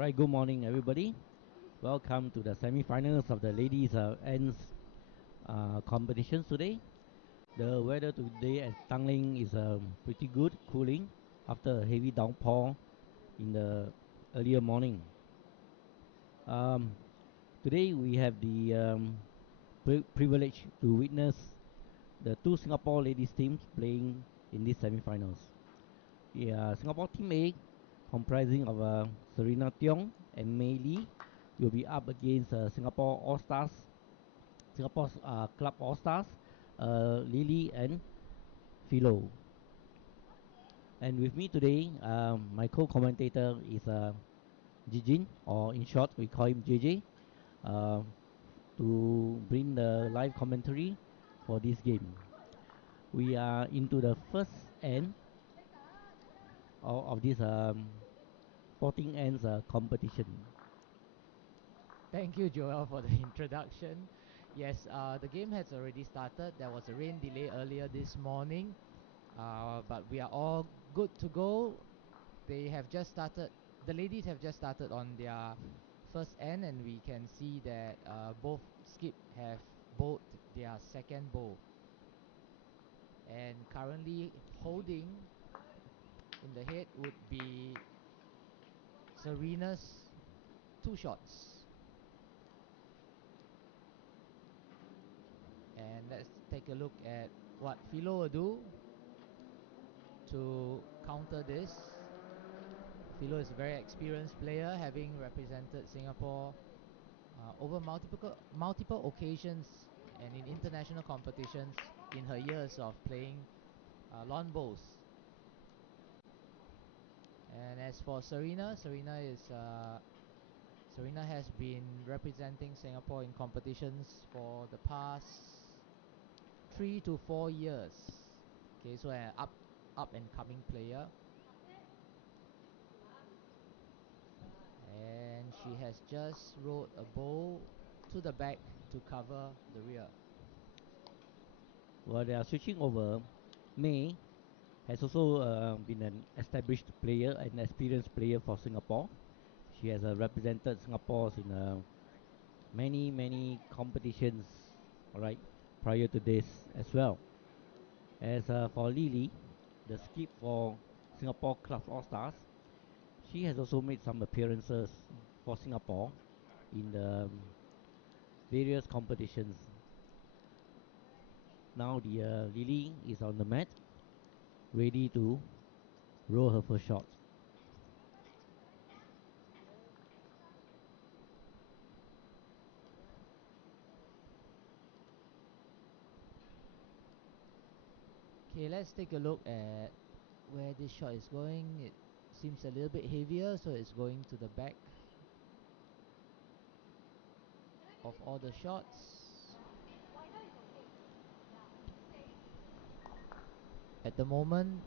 Right, good morning, everybody. Welcome to the semi-finals of the ladies ends competitions today. The weather today at Tanglin is pretty good, cooling after a heavy downpour in the earlier morning. Um, Today we have the privilege to witness the two Singapore ladies teams playing in these semi-finals. Singapore Team A, comprising of Serena Tiong and Mei Lee, will be up against Singapore All Stars, Singapore's Club All Stars, Lily and Philo. And with me today, my co-commentator is Jijin, or in short, we call him JJ, uh, to bring the live commentary for this game. We are into the first end of this 14 ends competition. Thank you, Joel, for the introduction. Yes, the game has already started. There was a rain delay earlier this morning, but we are all good to go. They have just started. The ladies have just started on their first end, and we can see that both skip have bowled their second bowl. And currently holding in the head would be Serena's 2 shots. And let's take a look at what Philo will do to counter this. Philo is a very experienced player, having represented Singapore over multiple occasions and in international competitions in her years of playing lawn bowls. And as for Serena, Serena has been representing Singapore in competitions for the past 3 to 4 years. Okay, so an up and coming player, and she has just rolled a bowl to the back to cover the rear. While they are switching over, May has also been an established player, an experienced player for Singapore. She has represented Singapore in many competitions, alright, prior to this as well. As for Lily, the skip for Singapore Club All Stars, she has also made some appearances for Singapore in the various competitions. Now the Lily is on the mat, ready to roll her first shot. Okay, let's take a look at where this shot is going. It seems a little bit heavier, so it's going to the back of all the shots. At the moment,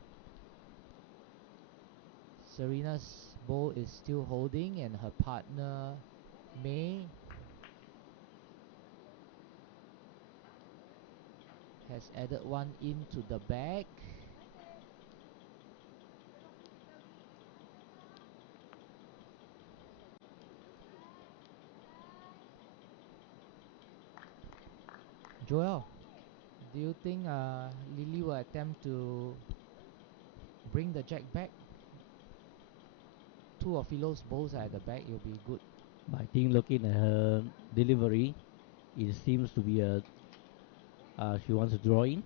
Serena's bowl is still holding, and her partner May has added one into the back. Joel, do you think Lily will attempt to bring the jack back? 2 of Philo's bowls are at the back, it'll be good. I think looking at her delivery, it seems to be she wants to draw in.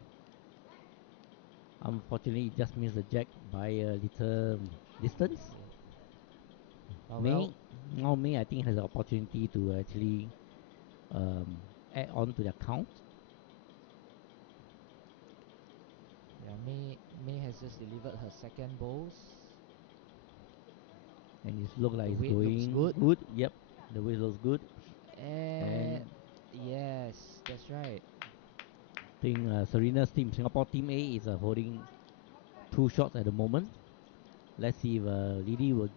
Unfortunately, it just missed the jack by a little distance. May, now May, I think, has the opportunity to actually add on to the count. Yeah, May has just delivered her second bowls. And it looks like The it's weight looks going good. Yep, the weight looks good. And yes, that's right. I think Serena's team, Singapore Team A, is holding 2 shots at the moment. Let's see if Lily will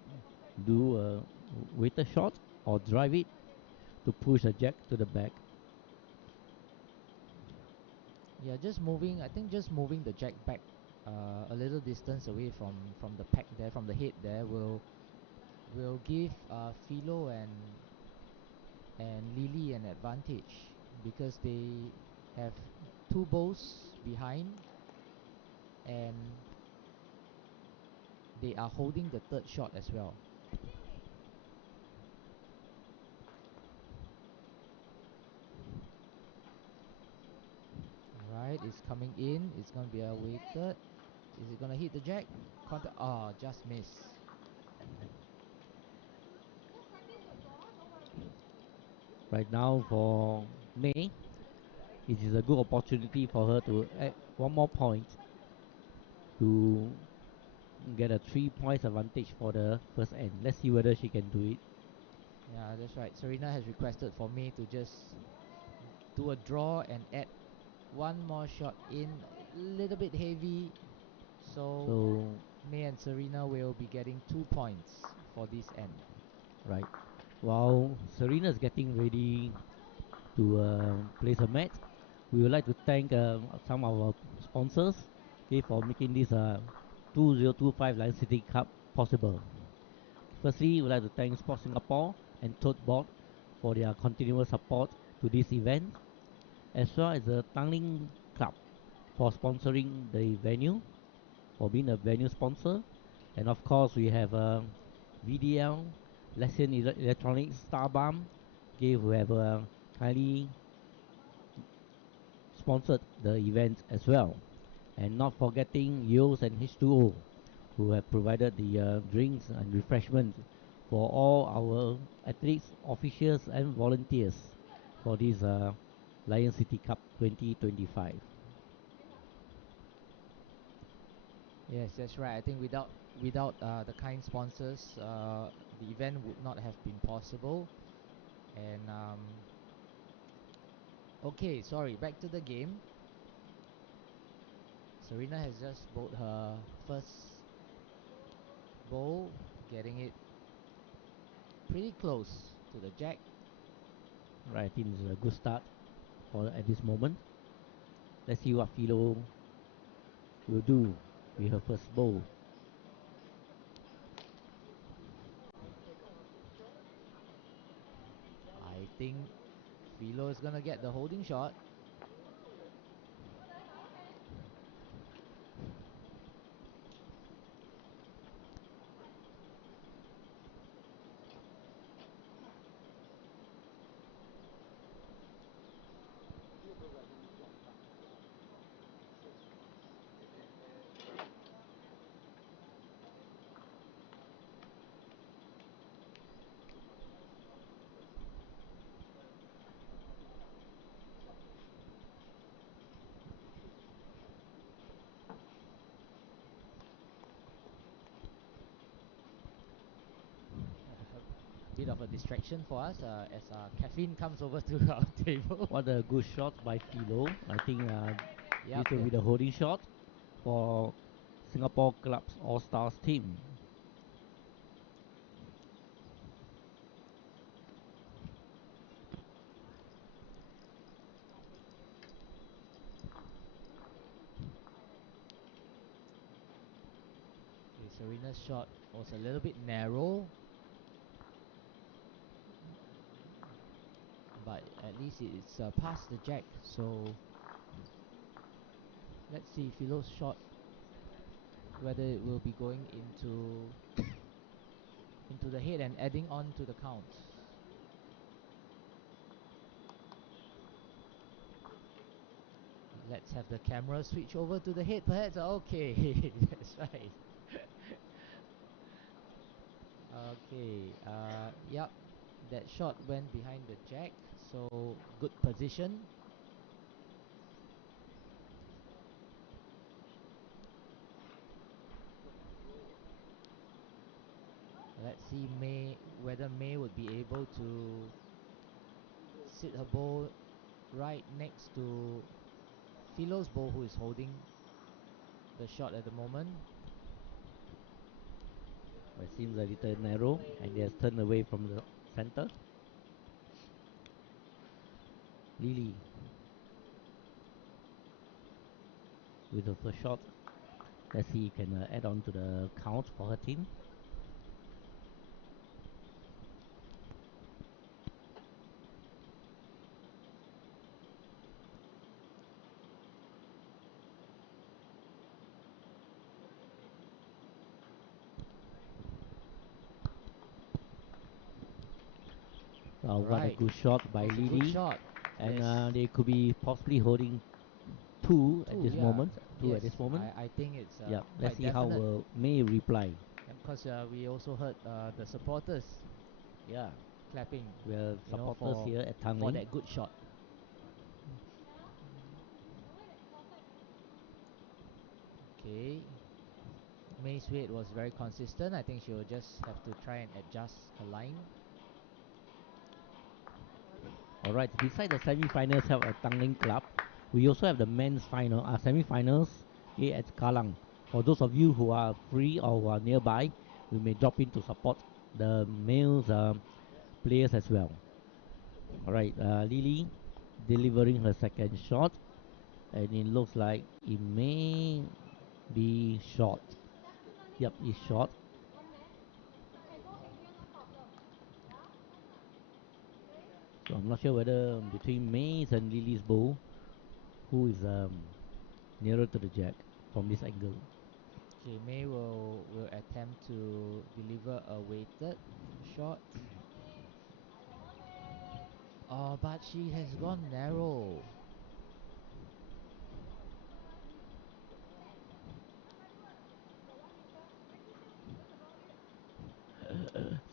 do a weighted shot or drive it to push the jack to the back. Yeah, I think just moving the jack back a little distance away from the pack there, from the head there, will will give Philo and Lily an advantage because they have two bowls behind and they are holding the third shot as well. Alright, it's coming in. It's gonna be awaited. Is it gonna hit the jack? Contact. Oh, just miss. Right now for May, it is a good opportunity for her to add one more point to get a 3 points advantage for the first end. Let's see whether she can do it. Yeah, that's right. Serena has requested for me to just do a draw and add one more shot in. A little bit heavy. So So, May and Serena will be getting 2 points for this end. right. While Serena is getting ready to place a match, we would like to thank some of our sponsors, okay, for making this 2025 Lion City Cup possible. Firstly, we would like to thank Sport Singapore and Tote Board for their continuous support to this event, as well as the Tanglin Club for sponsoring the venue, for being a venue sponsor. And of course, we have VDL, Lexington Electronics, Starbalm, okay, who have kindly sponsored the event as well. And not forgetting Yos and H2O, who have provided the drinks and refreshments for all our athletes, officials, and volunteers for this Lion City Cup 2025. Yes, that's right. I think without the kind sponsors, the event would not have been possible. And okay, sorry. Back to the game. Serena has just bowled her first bowl, getting it pretty close to the jack. Right, I think it's a good start for at this moment. Let's see what Philo will do with her first bowl. I think Philo is gonna get the holding shot. A bit of a distraction for us as caffeine comes over to our table. What a good shot by Philo. I think Yep, this will be the holding shot for Singapore Club's All Stars team. okay, Serena's shot was a little bit narrow, but at least it's past the jack. So let's see Philo's shot whether it will be going into the head and adding on to the count. Let's have the camera switch over to the head perhaps. Okay, that's right. Okay, yep, that shot went behind the jack, so good position. Let's see whether May would be able to sit her bowl right next to Philo's bowl, who is holding the shot at the moment. It seems a little narrow and he has turned away from the center. Lily with the first shot. Let's see if he can add on to the count for her team. What a Alright, good shot by that's a good Lily. shot. And Yes. they could be possibly holding two at Two, this yeah. moment. Two at Yes, this moment. I think it's Yeah, let's quite see how definite. May reply. Because we also heard the supporters, yeah, clapping, We have supporters here at for Tanglin. that good shot. Okay, May's weight was very consistent. I think she will just have to try and adjust her line. Alright, beside the semi-finals held at Tanglin Club, we also have the men's final, semi-finals here at Kalang. For those of you who are free or who are nearby, we may drop in to support the males players as well. Alright, Lily delivering her second shot, and it looks like it may be short. Yep, it's short. So I'm not sure whether between May's and Lily's bow, who is nearer to the jack from this angle. Okay, May will attempt to deliver a weighted shot. Oh, but she has gone narrow.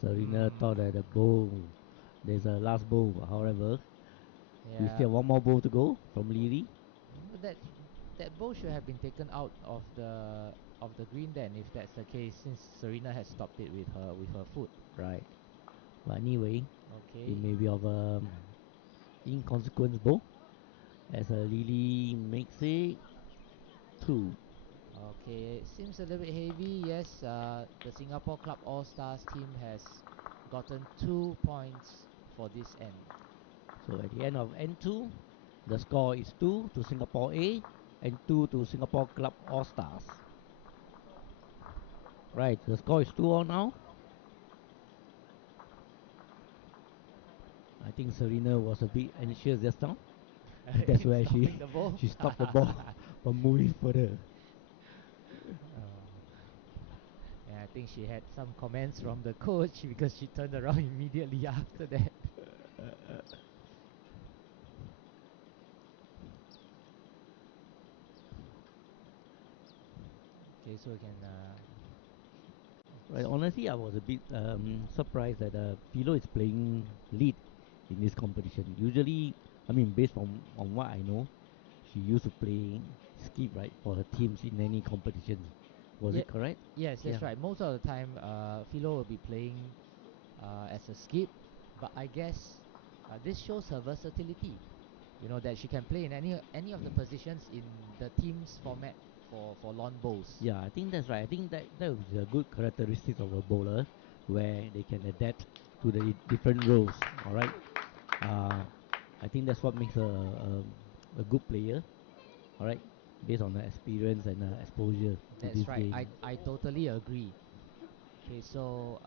Serena thought that the bow, there's a last bow. However, we Yeah, still have one more bow to go from Lily. but that ball should have been taken out of the green then, if that's the case, since Serena has stopped it with her foot. Right. But anyway, it Okay. may be of inconsequence bow as Lily makes it two. Okay, it seems a little bit heavy. Yes, the Singapore Club All Stars team has gotten 2 points for this end. So at the end of N2, the score is 2 to Singapore A and 2 to Singapore Club All Stars. Right, the score is 2 all now. I think Serena was a bit anxious just now. That's In where stopping the ball. she stopped the ball from moving further. And I think she had some comments from the coach because she turned around immediately after that. Okay, so we can. Right, honestly, I was a bit surprised that Philo is playing lead in this competition. Usually, I mean, based on what I know, she used to play skip right for her teams in any competitions. Was Yeah, it correct? yes, that's Yeah, right. Most of the time, Philo will be playing as a skip, but I guess this shows her versatility. You know that she can play in any of the positions in the team's format for lawn bowls. yeah, I think that's right. I think that was a good characteristic of a bowler where they can adapt to the different roles. All right, uh, I think that's what makes her a good player. All right, based on her experience and exposure to That's this right. game. I totally agree. Okay, so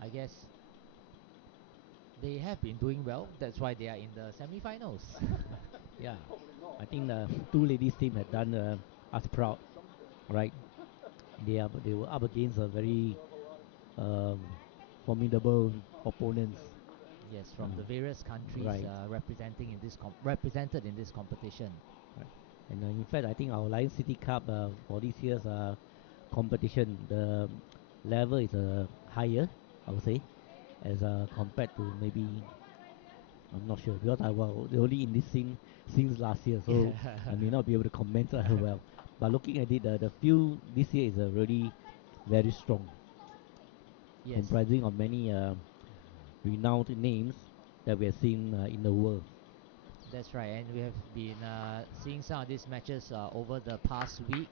I guess they have been doing well. That's why they are in the semi-finals. Yeah, I think the two ladies team had done us proud, right? They were up against a very um, formidable opponents, Yes, from the uh, various countries right? represented in this competition. Right. And in fact, I think our Lion City Cup for this year's competition, the level is higher, I would say, as compared to maybe I'm not sure because I was only in this scene since last year, so I may Yeah. not be able to comment well. But looking at it, the field this year is really very strong, Yes, comprising of many renowned names that we have seen in the world. that's right. And we have been seeing some of these matches over the past week.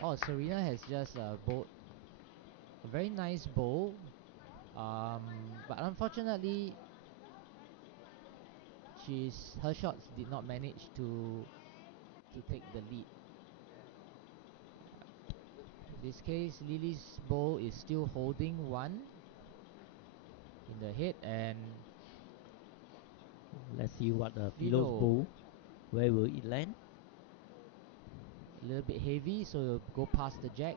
Oh, Serena has just bowled a very nice bowl. But unfortunately, her shots did not manage to take the lead. In this case, Lily's bowl is still holding one in the head, and Let's see what Philo's Philo bow, where will it land? a little bit heavy, so it'll go past the jack.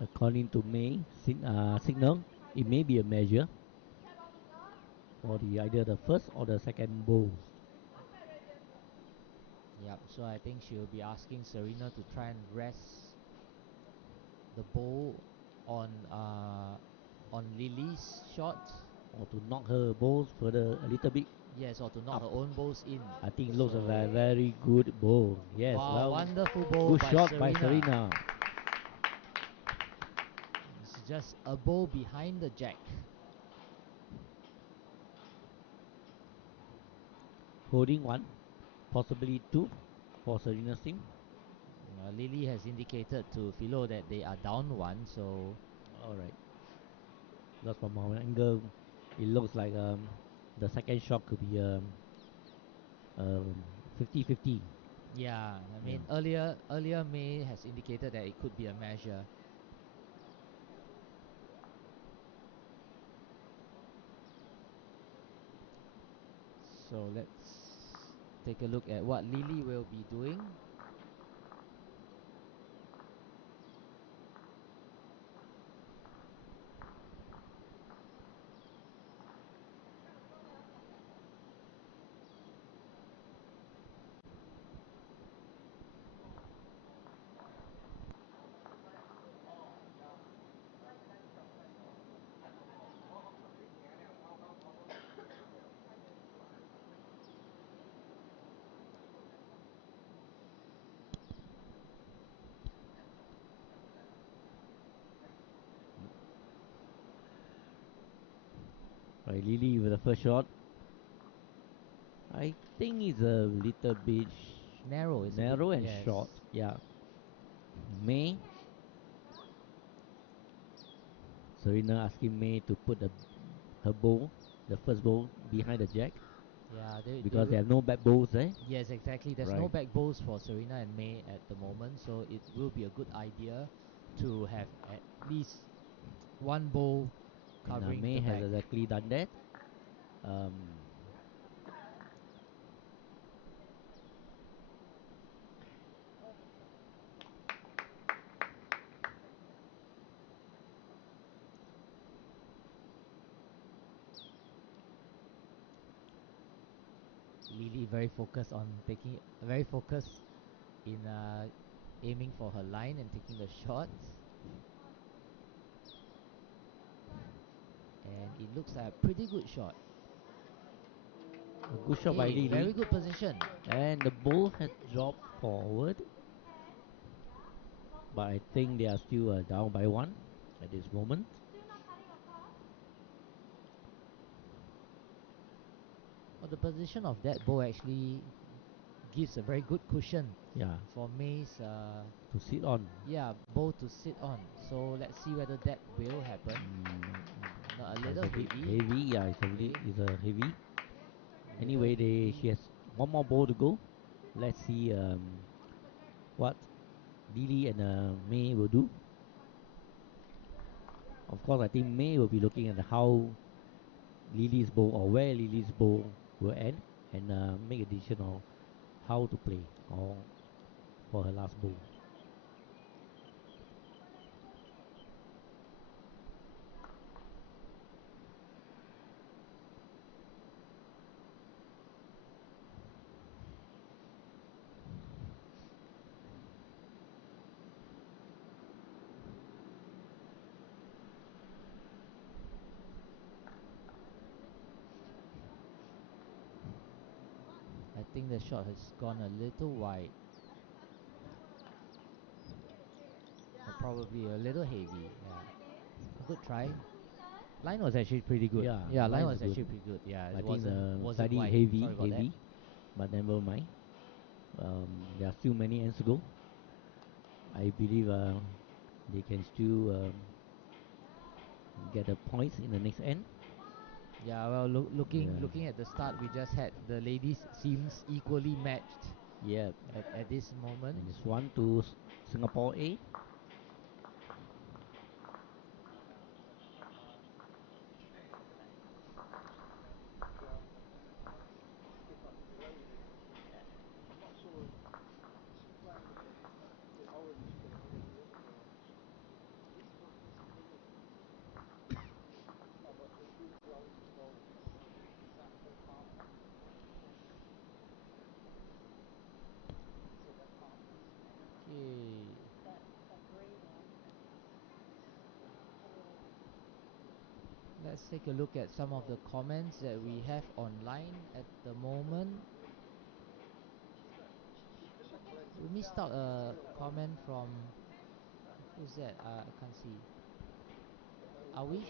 According to May signal, it may be a measure for the either the first or the second bowls. Yep, so I think she'll be asking Serena to try and rest the bowl on Lily's shot. Or to knock her bowls further a little bit. Yes, or to knock Up. her own bowls in. I think it looks a So- very, very good bowl. Yes, Wow, well, wonderful bowl good by shot Serena. by Serena. It's just a bowl behind the jack. Holding one, possibly two for Serena's team. Lily has indicated to Philo that they are down one, so Alright. Because from our angle, it looks like the second shot could be 50-50. yeah, I mean earlier May has indicated that it could be a measure. So let's take a look at what Lily will be doing. Right, Lily with the first shot. I think it's a little bit Narrow, it's narrow a bit, and yes. short. Yeah. May. Serena asking May to put her bowl, the first bowl, behind the jack Yeah, because they have no back bowls there. yes, exactly. There's no Right. back bowls for Serena and May at the moment, so it will be a good idea to have at least one bowl And covering May the has back. exactly done that. Um, Lily very focused on very focused in aiming for her line and taking the shots. And it looks like a pretty good shot. a good shot by Okay, Lily. very good position. And the ball has dropped forward. But I think they are still down by one at this moment. Well, the position of that bowl actually gives a very good cushion Yeah, for May's to sit on. bowl to sit on. So let's see whether that will happen. Not a little It's a bit heavy. heavy. Yeah, Okay. it's a heavy. Little Anyway, heavy. she has one more ball to go. Let's see what Lily and May will do. Of course, I think May will be looking at how Lily's bowl or where Lily's bowl will end and make a decision on how to play or for her last bowl. I think the shot has gone a little wide. Or probably a little heavy. Yeah. A good try. Line was actually pretty good. Yeah, Yeah, line line was is good. actually pretty good. Yeah, I it think wasn't slightly wide. Sorry about heavy, but never mind. There are still many ends to go. I believe they can still get the points in the next end. that. Yeah, well, looking Yeah. looking at the start, we just had the ladies seems equally matched Yeah, at this moment. and it's 1 to Singapore A. take a look at some of the comments that we have online at the moment. We missed out a comment from who's that? I can't see. Awish.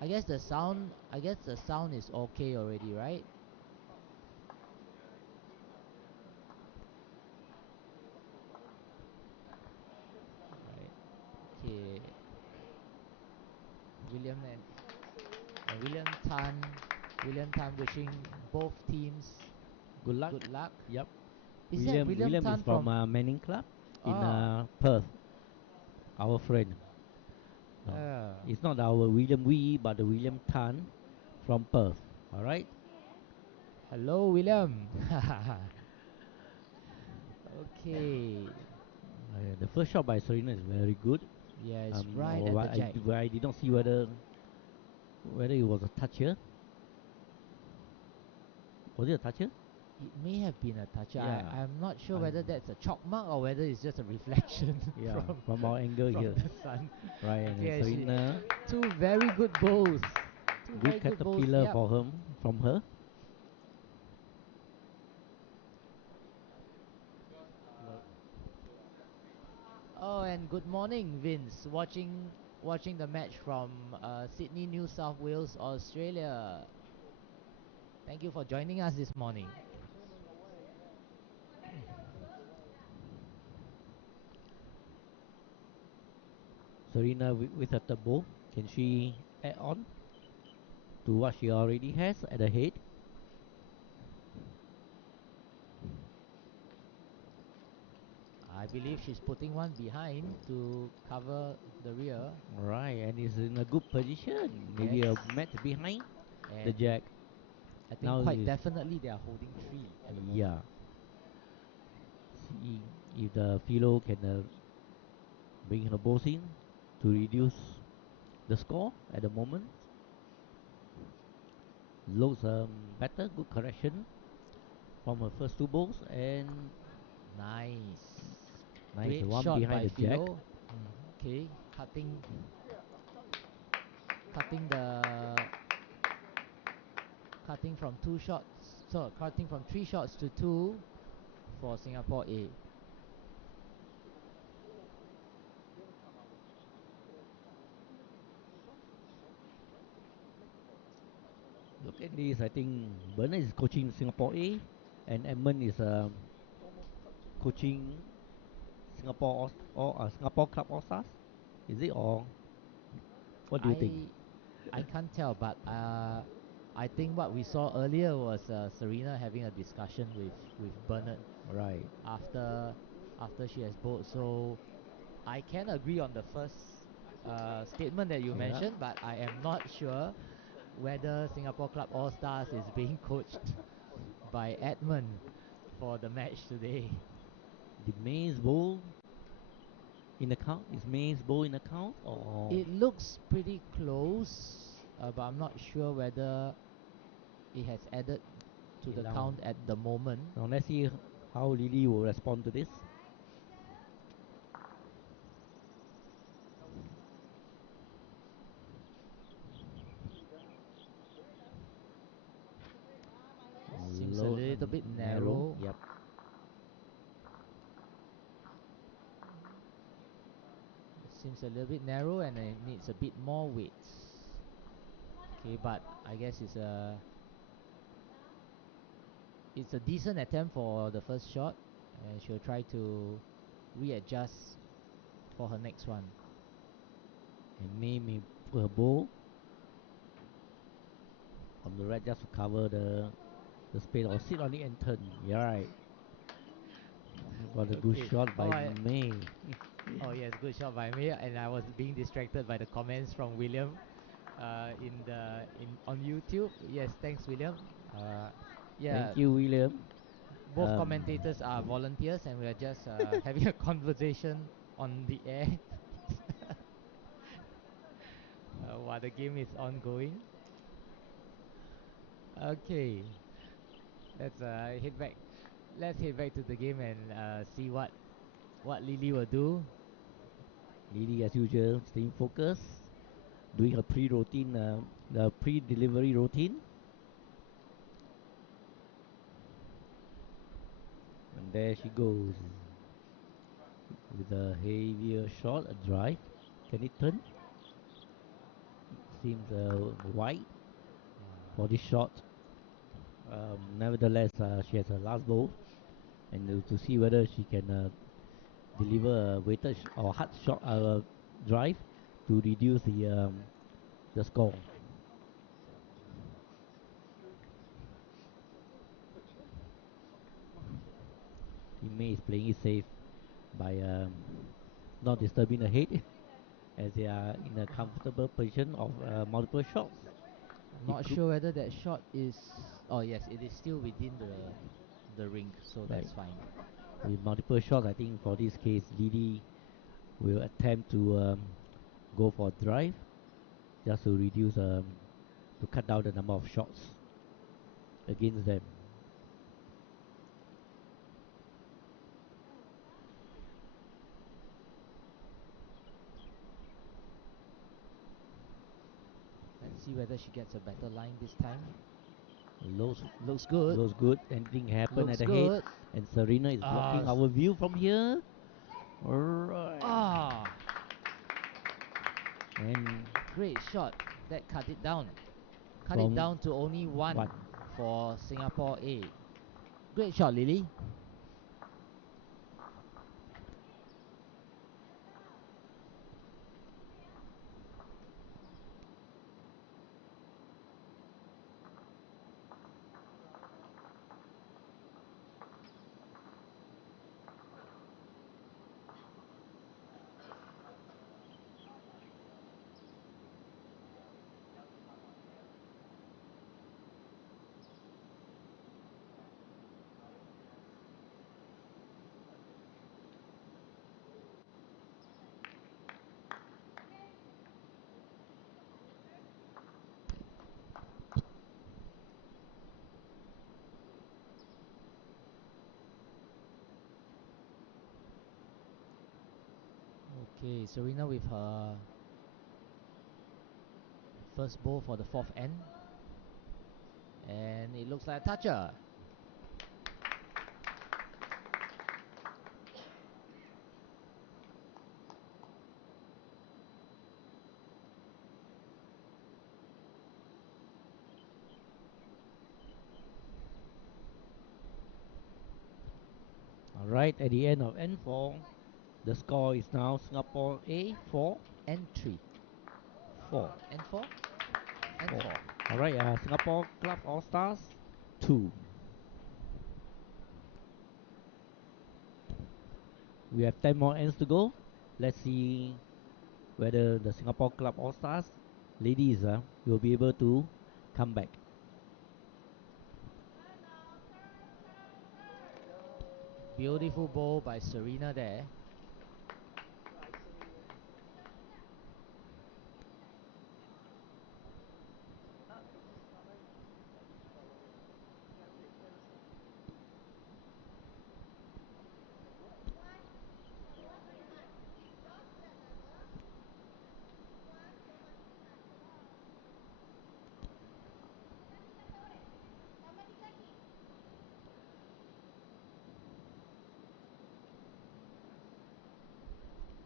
I guess the sound. I guess the sound is okay already, right? Right. Okay. William and William Tan. William Tan wishing both teams Good luck. good luck. Yep. Is that William William is Tan from from? Manning Club in Ah, Perth. Our friend. No, uh, it's not our William Wee, but the William Tan from Perth. All right. hello, William. Okay. The first shot by Serena is very good. Yes, right at the jack. I did not see whether it was a toucher. Was it a toucher? It may have been a toucher. Yeah. I'm not sure I whether that's a chalk mark or whether it's just a reflection Yeah, from our angle from here. the sun. Right, and then Okay, I see. Serena, Two very good bowls. Two good very good bowls. caterpillar Yep. for him from her. Oh, and good morning, Vince. Watching the match from Sydney, New South Wales, Australia. Thank you for joining us this morning. Serena with a turbo. Can she add on to what she already has at the head? I believe she's putting one behind to cover the rear. Right, and is in a good position. Maybe a Yes. mat behind the And jack. I think Now quite is definitely they are holding three at the moment. yeah. See if the philo can bring her balls in to reduce the score at the moment. Looks better, good correction from her first two balls, and Nice. nice Great one shot behind by the jack. Philo. Okay, cutting the cutting from two shots. So cutting from three shots to two for Singapore A. Look at this. I think Bernard is coaching Singapore A, and Edmund is coaching Singapore Club All Stars. Is it, or what do you think? I I can't tell, but I think what we saw earlier was Serena having a discussion with Bernard Right. after after she has bowled. So I can agree on the first statement that you Yeah. mentioned, but I am not sure whether Singapore Club All Stars is being coached by Edmund for the match today. The Mays Bowl in the count? Is Mays Bowl in the count, or It looks pretty close, but I'm not sure whether it has added to okay, the count at the moment. now let's see how Lily will respond to this. Seems a little bit Narrow. narrow. Yep. Seems a little bit narrow and it needs a bit more weight. Okay, but I guess it's a decent attempt for the first shot, and she'll try to readjust for her next one. And may put her bowl on the right just to cover the space, or sit on it and turn. Yeah, right. What a good Okay. shot Oh, by May. oh yes, good shot by me. And I was being distracted by the comments from William, in the in on YouTube. Yes, thanks, William. Yeah, Thank you, William. both commentators are volunteers, and we are just having a conversation on the air while the game is ongoing. Okay, let's head back. Let's head back to the game and see what Lily will do. Lily, as usual, staying focused. doing a pre-routine, the pre-delivery routine. And there she goes with a heavier shot, a drive. Can it turn? Seems wide for this shot. Nevertheless, she has a last ball, and to see whether she can deliver a weighted or hard shot drive to reduce the score. Teammate is playing it safe by not disturbing the head as they are in a comfortable position of multiple shots. I'm It not could, sure whether that shot is. Oh yes, it is still within the ring, so right, that's fine. with multiple shots, I think for this case, Lily will attempt to go for drive just to reduce to cut down the number of shots against them. Let's see whether she gets a better line this time. Looks Good. looks good. Anything happen at Looks the head, good. and Serena is blocking our view from here. Alright. Ah, And great shot. That cut it down. Cut it from down to only one one. for Singapore A. Great shot, Lily. Okay, Serena with her first ball for the fourth end. And it looks like a toucher. Alright, at the end of N4, the score is now Singapore A 4 N3. 4. N4? Four. N4. Alright, Singapore Club All Stars 2. We have 10 more ends to go. Let's see whether the Singapore Club All Stars ladies will be able to come back. Beautiful ball by Serena there.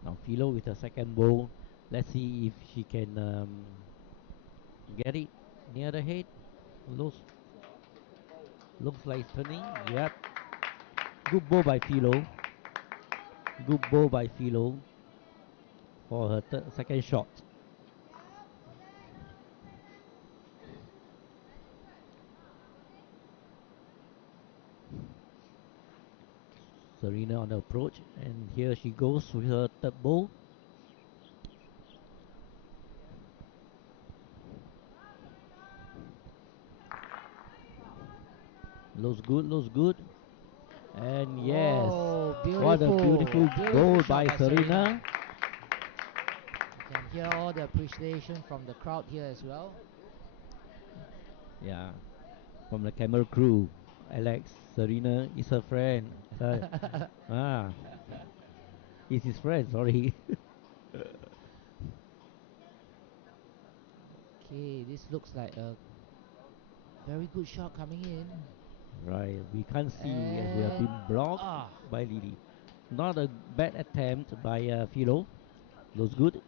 Now Philo with the second bowl. Let's see if she can get it near the head. Looks like it's turning. Yep. Good ball by Philo. Good ball by Philo for her second shot. Serena on the approach, and here she goes with her third ball. Looks good, looks good. And yes, Whoa, what a beautiful. beautiful Beautiful goal shot by by Serena. You can hear all the appreciation from the crowd here as well. Yeah, from the camera crew. Alex, Serena is her friend. Ah, is his friend, sorry. Okay, this looks like a very good shot coming in. Right, we can't see as we have And been blocked by Lily. Not a bad attempt by Philo. Looks good.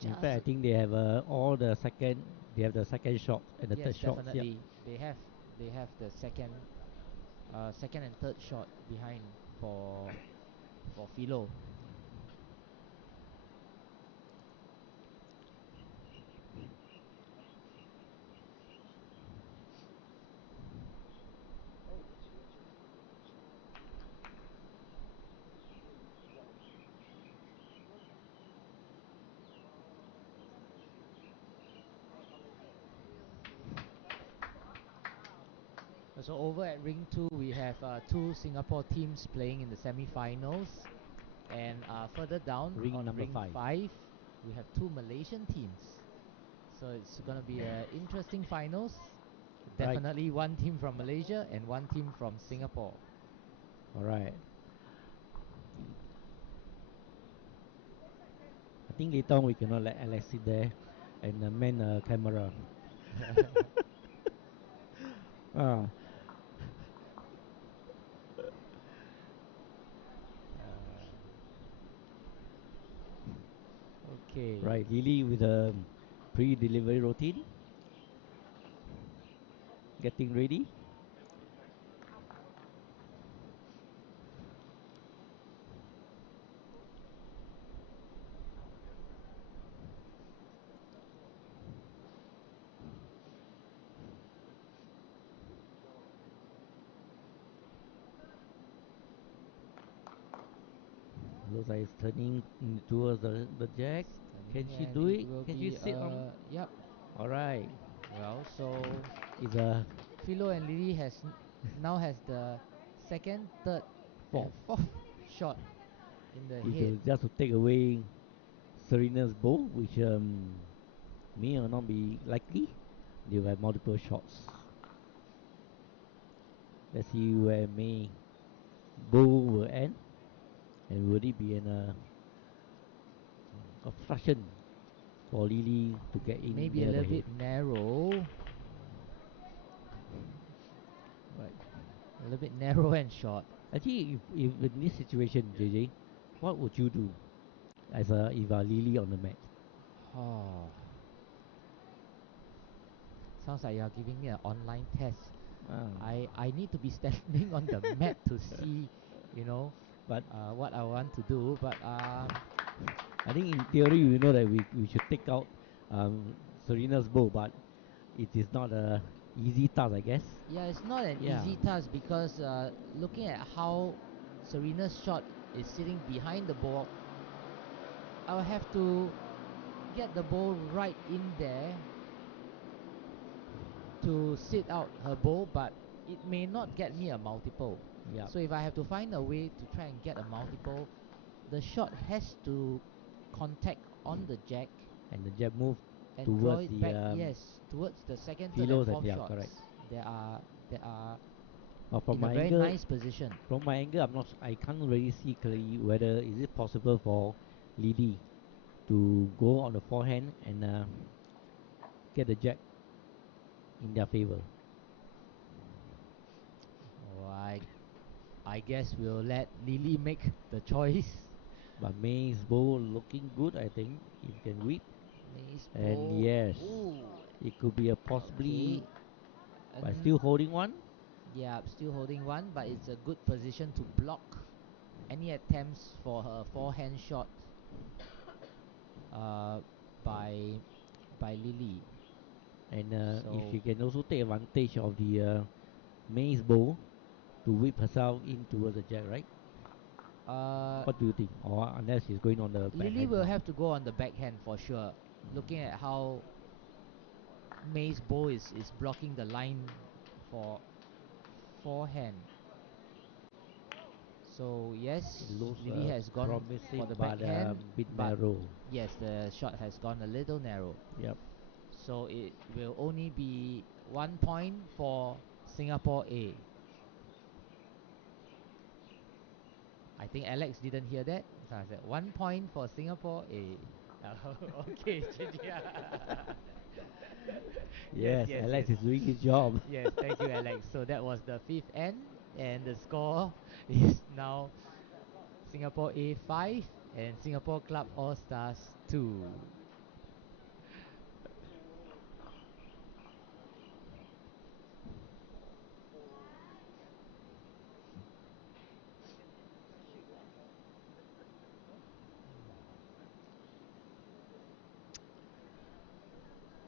yeah, In fact, I just think they have all the second. They have the second shot and the third yes, shots. Yeah. definitely they have the second and third shot behind for Philo. So over at ring 2 we have two Singapore teams playing in the semi-finals, and further down Ring on number ring five. 5 we have two Malaysian teams. So it's gonna be an interesting finals. Right. Definitely one team from Malaysia and one team from Singapore. All right. I think later on we cannot let Alex sit there and man camera. Ah, Okay. right. Lily with a pre-delivery routine, getting ready. Looks like it's turning towards the jack. Can Turning, she and do it it? will Can she be sit on? yep. All right. Well, so It's a Philo and Lily now has the second, third, fourth. and fourth shot in the If head. you just to take away Serena's bowl, which may or not be likely, they will have multiple shots. Let's see where May bowl will end, and will it be an obstruction for Lily to get in Maybe a near the little head? bit narrow, Right. a little bit narrow and short. Actually, if in this situation, JJ, what would you do as a if Lily on the mat? Oh, sounds like you are giving me an online test. Ah, I need to be standing on the mat to see, you know, but what I want to do. But I think in theory we know that we should take out Serena's bowl, but it is not a easy task, I guess. yeah, it's not an Yeah, easy task because looking at how Serena's shot is sitting behind the ball, I'll have to get the ball right in there to sit out her ball, but it may not get me a multiple. yeah, So if I have to find a way to try and get a multiple, the shot has to contact on the jack and the jab move and draw towards it the back. Yes, towards the second, third, and Philos, and fourth yeah, correct. shots. They are But in a very nice position. from my angle, I can't really see clearly whether is it possible for Lily to go on the forehand and get the jack in their favor. Oh, I guess we'll let Lily make the choice. But May's bowl looking good, I think, if you can whip. Mace And ball. yes, Ooh. it could be a possibly, Okay. but still And holding one. yeah, still holding one, but it's a good position to block any attempts for her forehand shot uh, by Lily. And if So she can also take advantage of the May's bowl to whip herself in towards the jack, right? uh, What do you think? Or unless she's going on the Lily backhand will now. have to go on the backhand for sure. Looking at how May's bow is blocking the line for forehand. So It yes, looks Lily has gone for promising, the but backhand, bit but narrow. yes, the shot has gone a little narrow. Yep. So it will only be 1 point for Singapore A. I think Alex didn't hear that. So I said 1 point for Singapore A. Okay, GG. Yes, Yes, yes, Alex yes. is doing his job. Yes, thank you, Alex. So that was the fifth end, and the score is now Singapore A 5 and Singapore Club All Stars 2.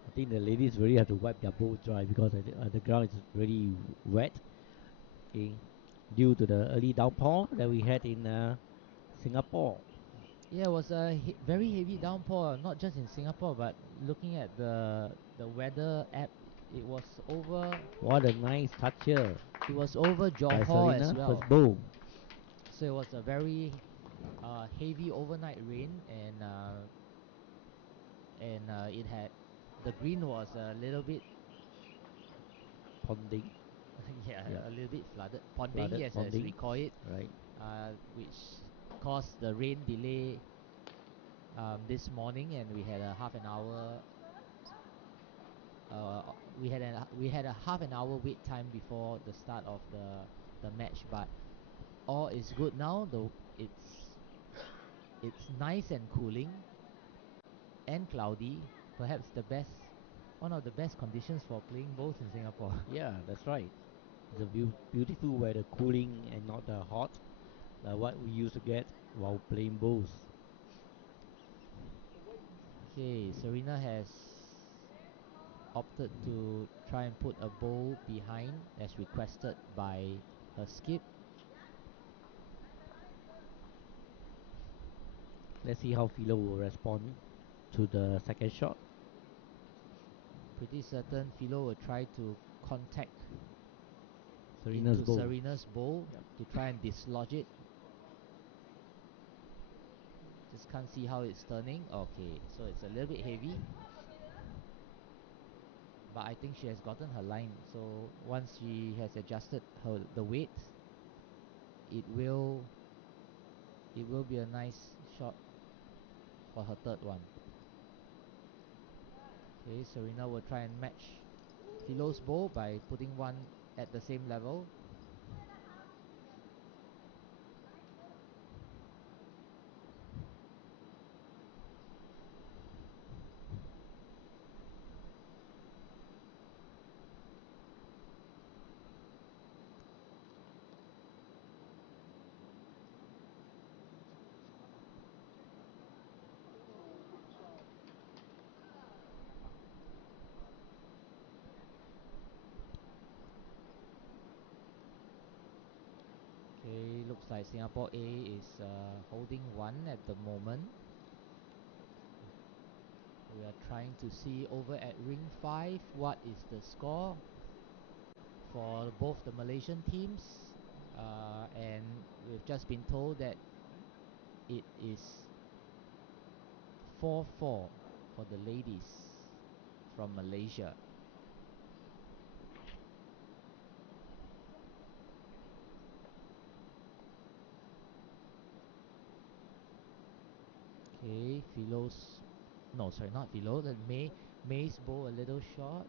I think the ladies really have to wipe their bowl dry because the ground is really wet. Okay, due to the early downpour that we had in Singapore. Yeah, it was a very heavy downpour, not just in Singapore, but looking at the weather app, it was over. What a nice touch here It was over by Johor as Serena, well. first bowl. So it was a very heavy overnight rain, and it had the green was a little bit Ponding, yeah, yeah, a little bit flooded, ponding, flooded, yes, as we ponding, call it, right? which caused the rain delay this morning, and we had a half an hour. We had a half an hour wait time before the start of the match, but all is good now. Though it's nice and cooling and cloudy, perhaps one of the best conditions for playing bowls in Singapore. Yeah, that's right. It's a beautiful weather, cooling and not hot, like what we used to get while playing bowls. Okay, Serena has opted to try and put a bowl behind as requested by her skip. Let's see how Philo will respond to the second shot. Pretty certain Philo will try to contact Serena's into bowl. Serena's bowl Yep. to try and dislodge it. Just can't see how it's turning. Okay, so it's a little bit heavy, but I think she has gotten her line. So once she has adjusted the weight, it will be a nice shot for her third one. Okay, Serena will try and match Philo's bowl by putting one at the same level. Okay, looks like Singapore A is holding one at the moment. We are trying to see over at ring 5 what is the score for both the Malaysian teams. And we've just been told that it is 4-4 for the ladies from Malaysia. Okay, Philo's. No, sorry, not Philo. The May's bowl a little short.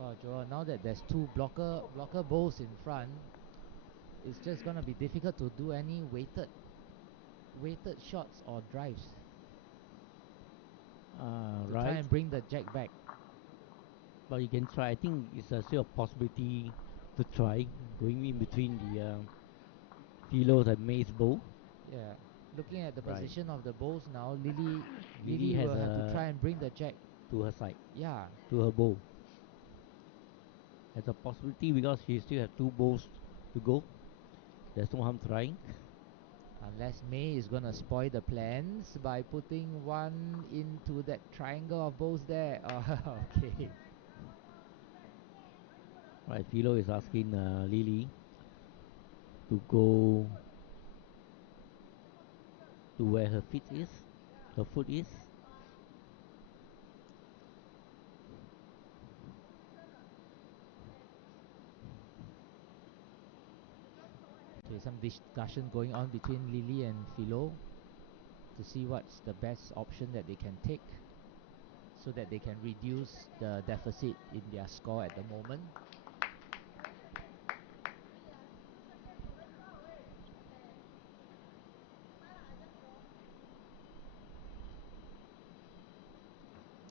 Oh, Joel, now that there's two blocker bowls in front, it's just gonna be difficult to do any weighted shots or drives to try Right. and bring the jack back. But you can try. I think it's still a possibility to try going in between the Philos and Maze bowl. Yeah. Looking at the Right. position of the bowls now, Lily Lily has will have to try and bring the jack. to her side, Yeah. to her bowl. There's a possibility because she still have two bowls to go. There's no harm trying. Unless May is gonna spoil the plans by putting one into that triangle of bowls there. Oh, okay. Right, Philo is asking Lily to go to where her foot is. some discussion going on between Lily and Philo to see what's the best option that they can take so that they can reduce the deficit in their score at the moment.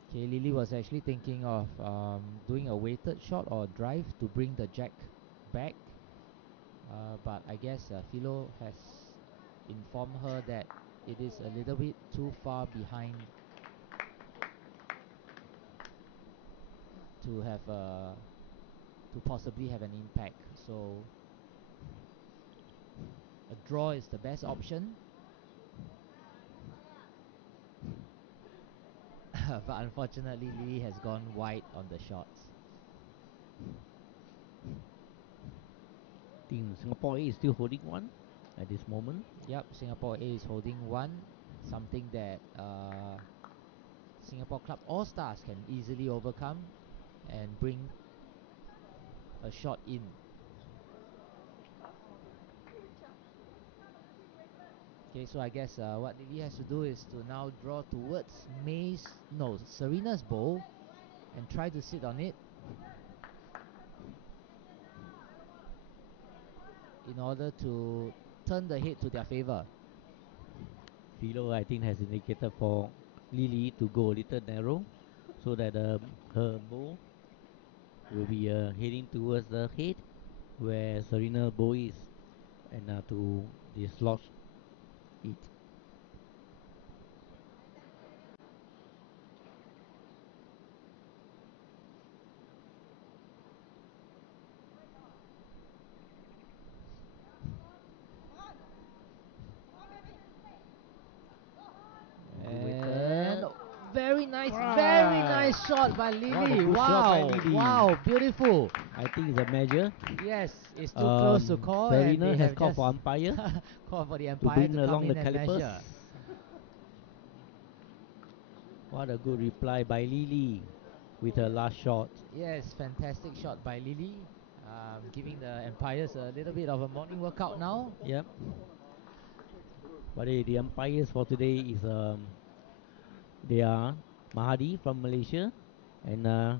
Okay, Lily was actually thinking of doing a weighted shot or drive to bring the jack back, but I guess Philo has informed her that it is a little bit too far behind to have to possibly have an impact. So a draw is the best option. But unfortunately, Lily has gone wide on the shots. I think Singapore A is still holding one at this moment. Yep, Singapore A is holding one, something that Singapore Club All Stars can easily overcome and bring a shot in. Okay, so I guess what Lily has to do is to now draw towards Serena's bowl and try to sit on it in order to turn the head to their favor. Philo, I think, has indicated for Lily to go a little narrow so that her bow will be heading towards the head where Serena bow is and to dislodge it. And very nice Wow. shot by What a Lily. good shot by Wow, Lily. wow, beautiful. I think it's a measure. Yes, it's too close to call, and Serena they has have called just for umpire called for the to umpire bring to come along the in and calipers. measure. What a good reply by Lily with her last shot. Yes, fantastic shot by Lily, giving the umpires a little bit of a morning workout now. Yep. But the umpires for today is they are Mahadi from Malaysia and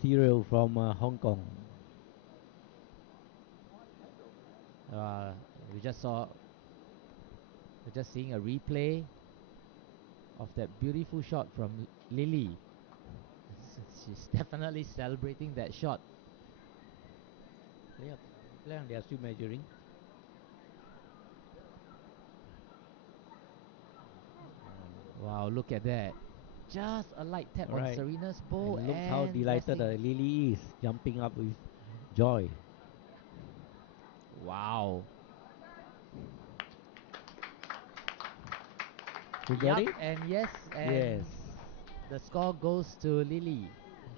Cyril from Hong Kong. Uh, we just saw, we're just seeing a replay of that beautiful shot from Lily. She's definitely celebrating that shot. Yep. They are still measuring. Wow, look at that. Just a light tap on Right. Serena's bow And look how and delighted resting. Lily is, jumping up with joy. Wow. Who got it? And yes, and Yes. the score goes to Lily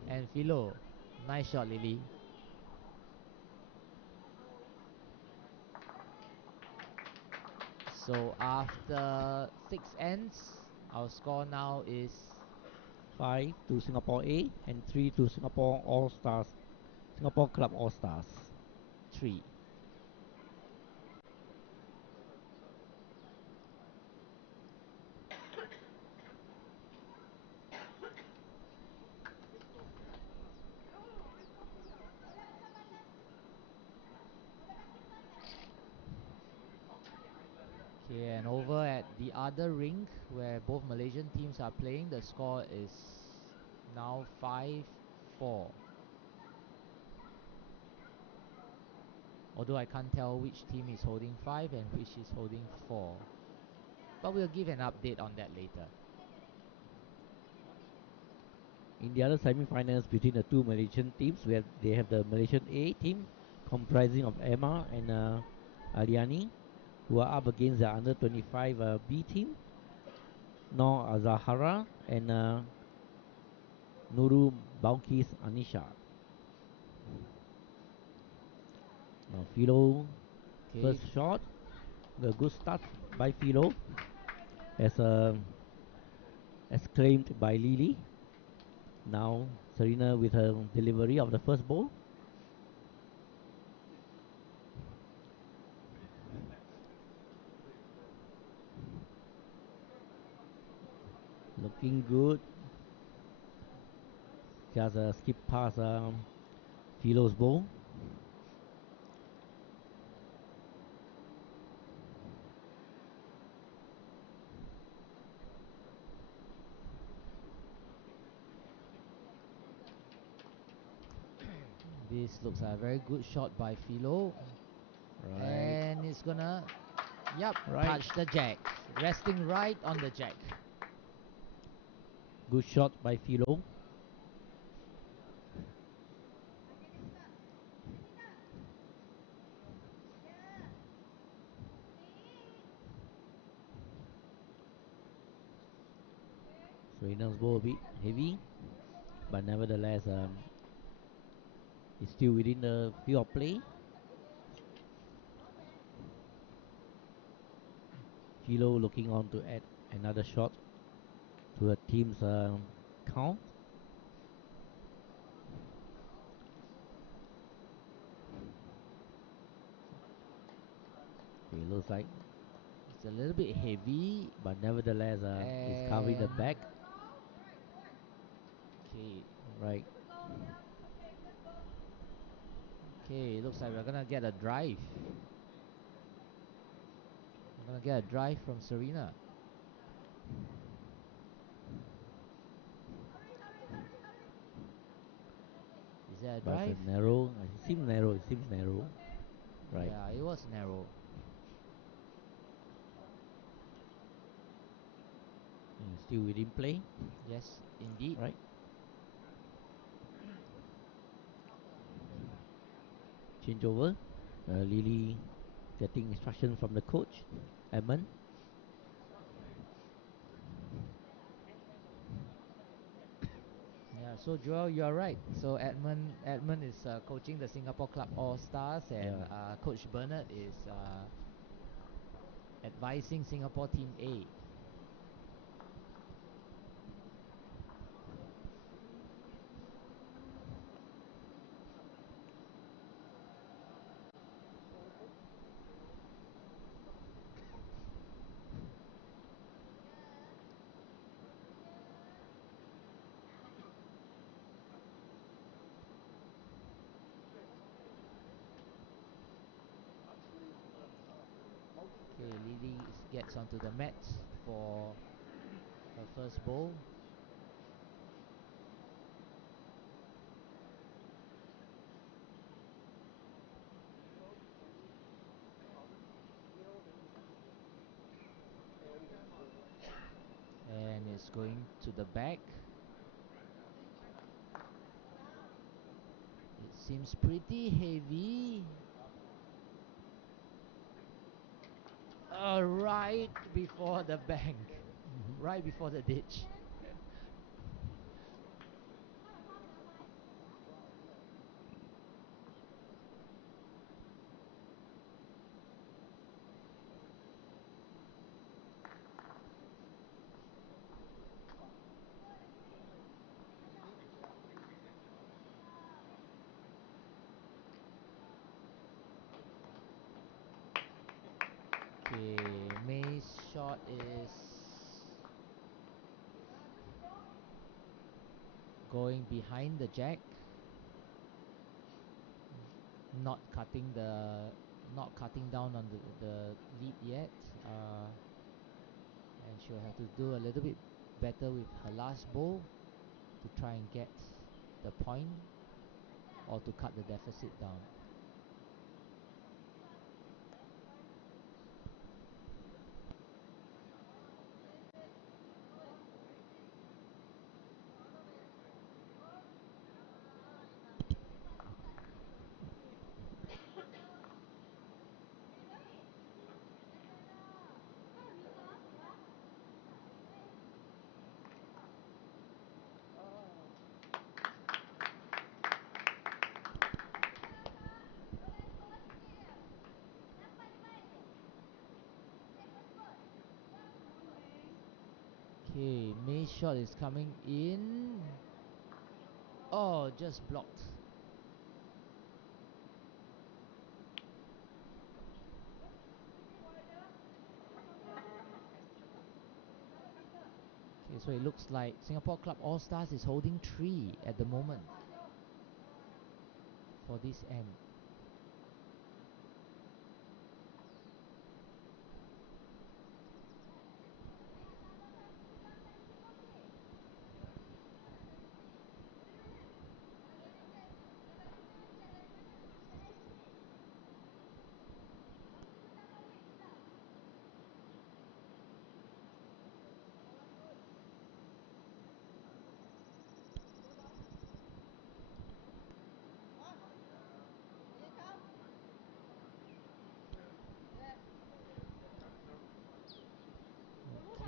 and Philo. Nice shot, Lily. So after 6 ends, our score now is 5 to Singapore A and 3 to Singapore All Stars, Singapore Club All Stars. 3. Okay, and over at the other rink where both Malaysian teams are playing, the score is now 5-4. Although I can't tell which team is holding 5 and which is holding 4. But we'll give an update on that later. In the other semi-finals between the two Malaysian teams, they have the Malaysian A team comprising of Emma and Aliani, who are up against the under 25 B team, Noor Azahara and Nurul Balkis Anisha. Now Philo, Okay, first shot, a good start by Philo, as claimed by Lily. Now Serena with her delivery of the first ball. Looking good. Just skip past Philo's ball. This looks like a very good shot by Philo. Right. And it's gonna, Right. touch the jack. Resting right on the jack. Good shot by Philo. Serena's ball a bit heavy, but nevertheless, it's still within the field of play. Philo looking on to add another shot to the team's count. It looks like, It's a little bit heavy. but nevertheless, it's covering the back. Okay. Right. Okay, looks like we're gonna get a drive. We're gonna get a drive from Serena. Is that a But drive? it's narrow. It seems narrow. It seems narrow. Right. Yeah, it was narrow. Still within play. Yes, indeed. Right. Change over. Lily getting instruction from the coach, Edmund. Yeah, so Joel, you are right. So Edmund is coaching the Singapore Club All Stars, and Coach Bernard is advising Singapore Team A. Okay, Lily gets onto the mat for her first bowl. And it's going to the back. It seems pretty heavy. Right before the bank. Right before the ditch. Okay, May's shot is going behind the jack, not cutting down on the lead yet, and she'll have to do a little bit better with her last bowl to try and get the point or to cut the deficit down. Okay, May's shot is coming in. Oh, just blocked. Okay, so it looks like Singapore Club All Stars is holding 3 at the moment for this end.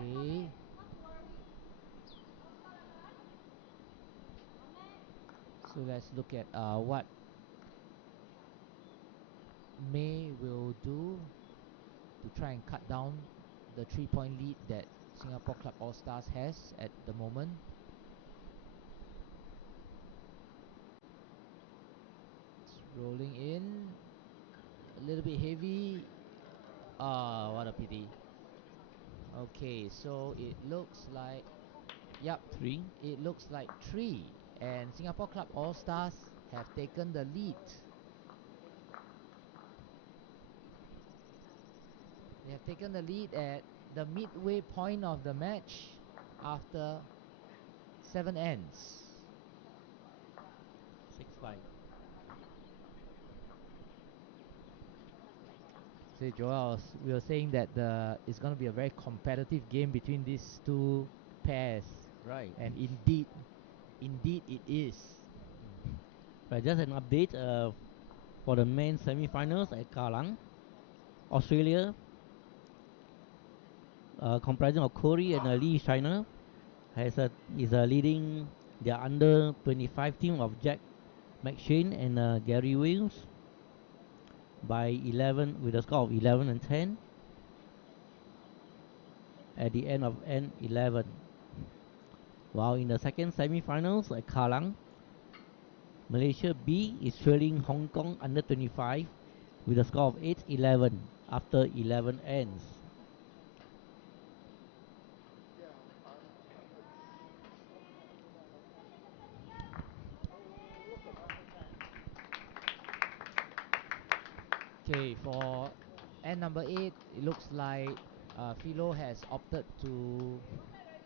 Okay. So let's look at what May will do to try and cut down the 3-point lead that Singapore Club All Stars has at the moment. It's rolling in a little bit heavy. What a pity. Okay, so it looks like, yep, 3. it looks like 3, and Singapore Club All Stars have taken the lead. They have taken the lead at the midway point of the match after 7 ends. 6-5. So Joel, we were saying that it's going to be a very competitive game between these two pairs. Right. And indeed it is. Right, just an update for the main semi-finals at Kallang, Australia, comprising of Corey and Lee China, is leading their under 25 team of Jack McShane and Gary Wills by 11 with a score of 11 and 10 at the end of N11. While in the second semi-finals at Kallang, Malaysia B is trailing Hong Kong under 25 with a score of 8-11 after 11 ends. Okay, for end number 8, it looks like Philo has opted to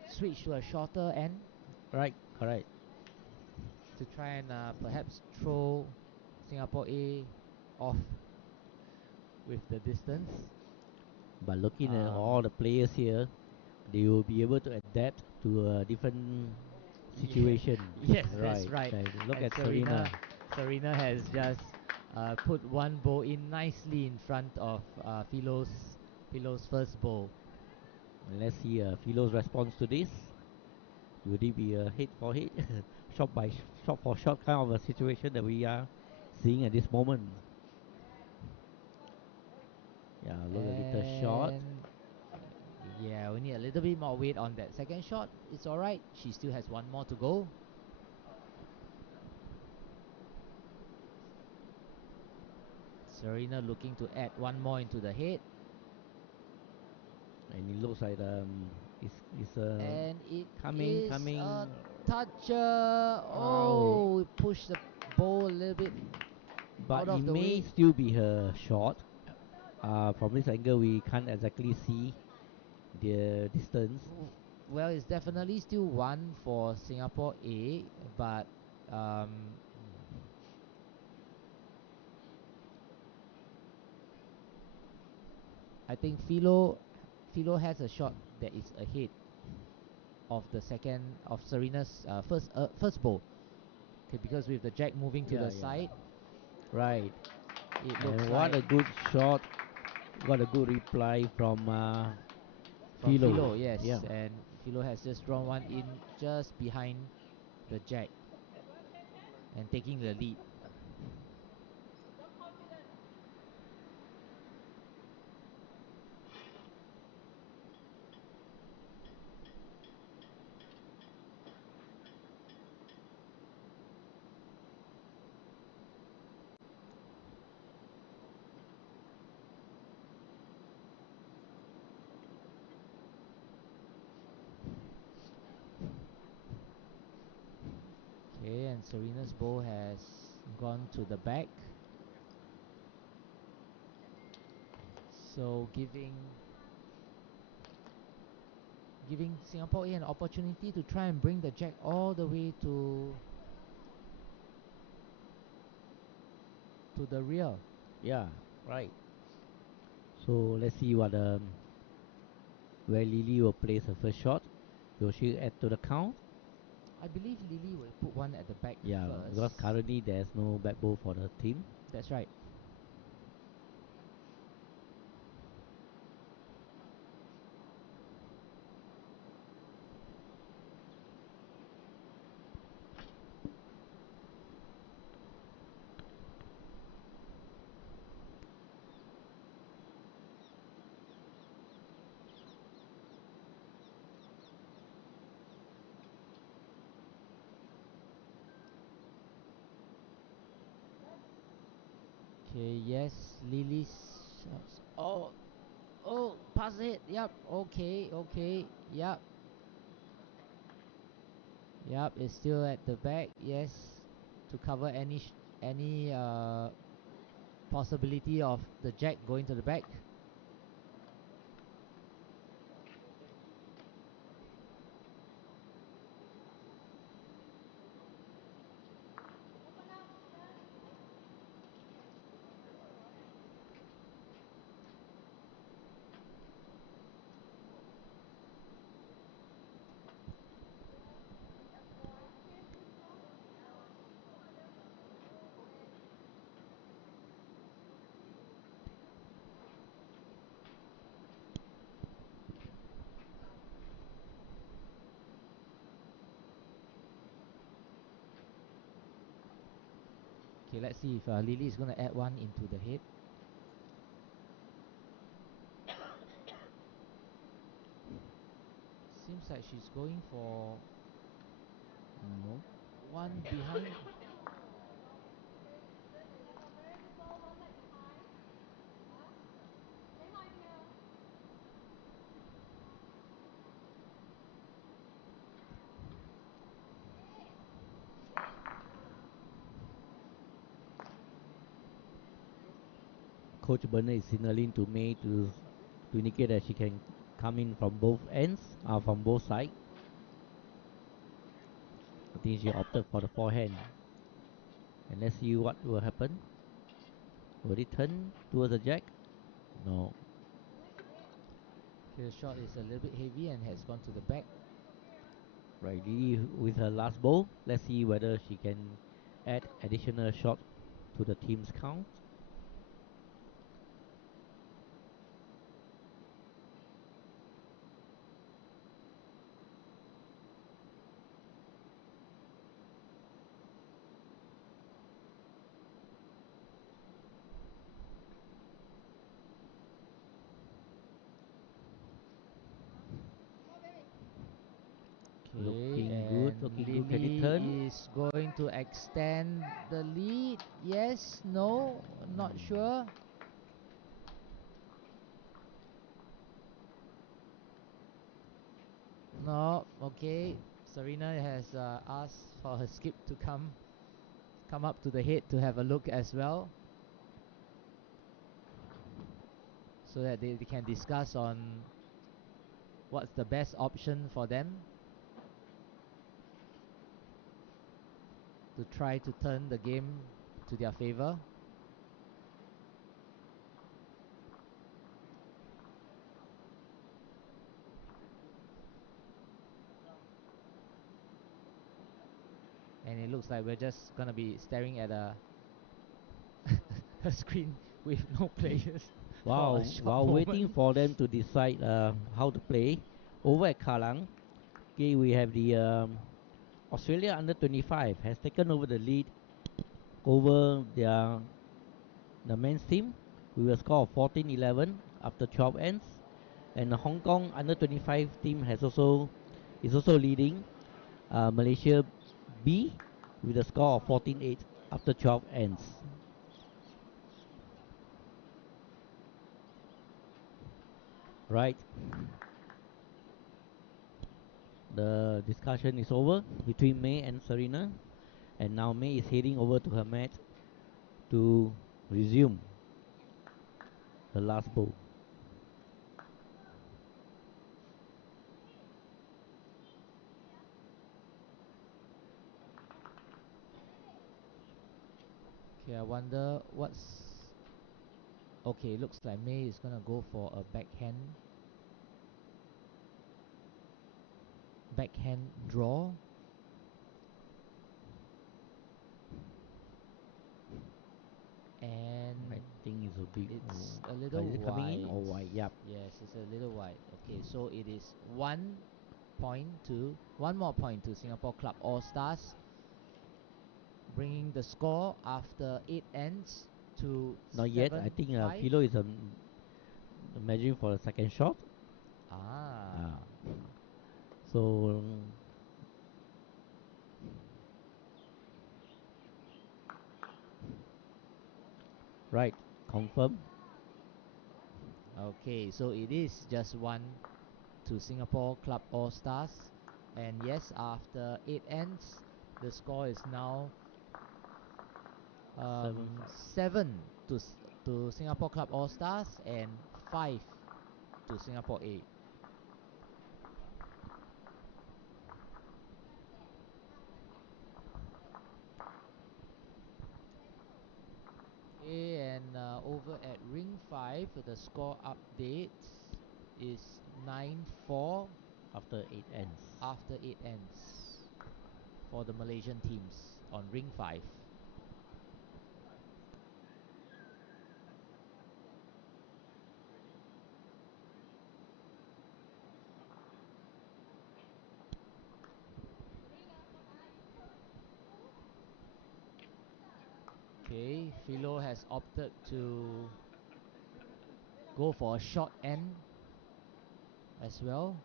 switch to a shorter end. Right, correct. To try and perhaps throw Singapore A off with the distance. But looking at all the players here, they will be able to adapt to a different situation. Yes, that's right. Look and at Serena. Serena has just put one bowl in nicely in front of Philo's first bowl. And let's see Philo's response to this. Will it be a head for head, shot by shot for shot kind of a situation that we are seeing at this moment? Yeah, look at little shot. Yeah, we need a little bit more weight on that second shot. It's alright. She still has one more to go. Serena looking to add one more into the head. And it looks like it's and it coming. a toucher. Oh, push the ball a little bit But out it of the may way. still be her shot. From this angle, we can't exactly see the distance. Well, it's definitely still one for Singapore A, but I think Philo has a shot that is ahead of the second of Serena's first ball. Okay, because with the jack moving to the side, right? It looks And like what a good shot! What a good reply from Philo. Yes, Yeah. and Philo has just drawn one in just behind the jack and taking the lead. and Serena's bow has gone to the back. So giving Singapore A an opportunity to try and bring the jack all the way to the rear. Yeah, right. So let's see what where Lily will place her first shot. Will she add to the count? I believe Lily will put one at the back Yeah, first. because currently there's no back bow for the team. That's right. Okay, yes, Lily's. Oh, pass it. Yep. Okay, Yep. Yep, it's still at the back. Yes, to cover any possibility of the jack going to the back. Okay, let's see if Lily is going to add one into the head. Seems like she's going for No. one behind. Coach Bernard is signaling to May to indicate that she can come in from both ends, from both sides. I think she opted for the forehand. And let's see what will happen. Will it turn towards the jack? No. Okay, the shot is a little bit heavy and has gone to the back. Right, Lily with her last bowl. Let's see whether she can add additional shot to the team's count. Okay, Looking good, and looking good. Can it turn? Lily is going to extend the lead. Yes, no, not sure. No, okay. Serena has asked for her skip to come up to the head to have a look as well, so that they can discuss on what's the best option for them to try to turn the game to their favor. And it looks like we're just gonna be staring at a screen with no players for a short While waiting moment. for them to decide how to play, over at Kalang, okay, we have the Australia under 25 has taken over the lead over the men's team with a score of 14-11 after 12 ends, and the Hong Kong under 25 team is also leading Malaysia B with a score of 14-8 after 12 ends. Right. The discussion is over between May and Serena. And now May is heading over to her mat to resume her last bowl. Okay, I wonder what's. Okay, looks like May is gonna go for a backhand draw. And I think it's a big. it's a But little is it coming in wide. or wide? Yep. Yes, it's a little wide. Okay, so it is 1 more point to Singapore Club All Stars, bringing the score after 8 ends to Not yet. I think 7-5. Philo is measuring for the second shot. Ah, So right, confirm. okay, so it is just 1 to Singapore Club All Stars. And yes, after 8 ends, the score is now 7-5. 7 to Singapore Club All Stars and 5 to Singapore A. Okay, and over at ring 5, the score update is 9-4 After 8 ends. after 8 ends for the Malaysian teams on ring 5. Okay, Philo has opted to go for a short end as well.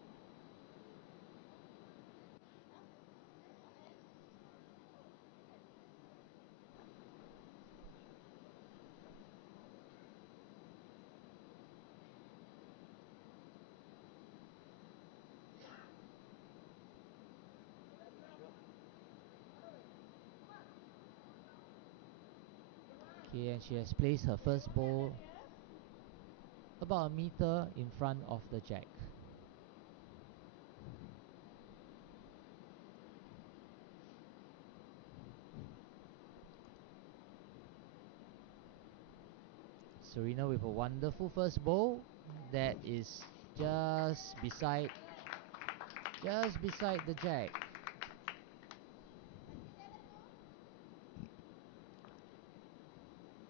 Okay, and she has placed her first ball about a meter in front of the jack. Serena with a wonderful first ball that is just beside the jack.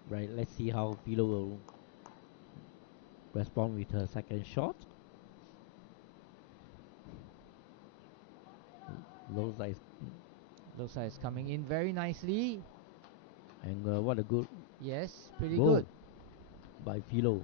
Right, let's see how Philo will respond with her second shot. Low side Looks like it's coming in very nicely. and what a good Yes, pretty goal good. by Philo.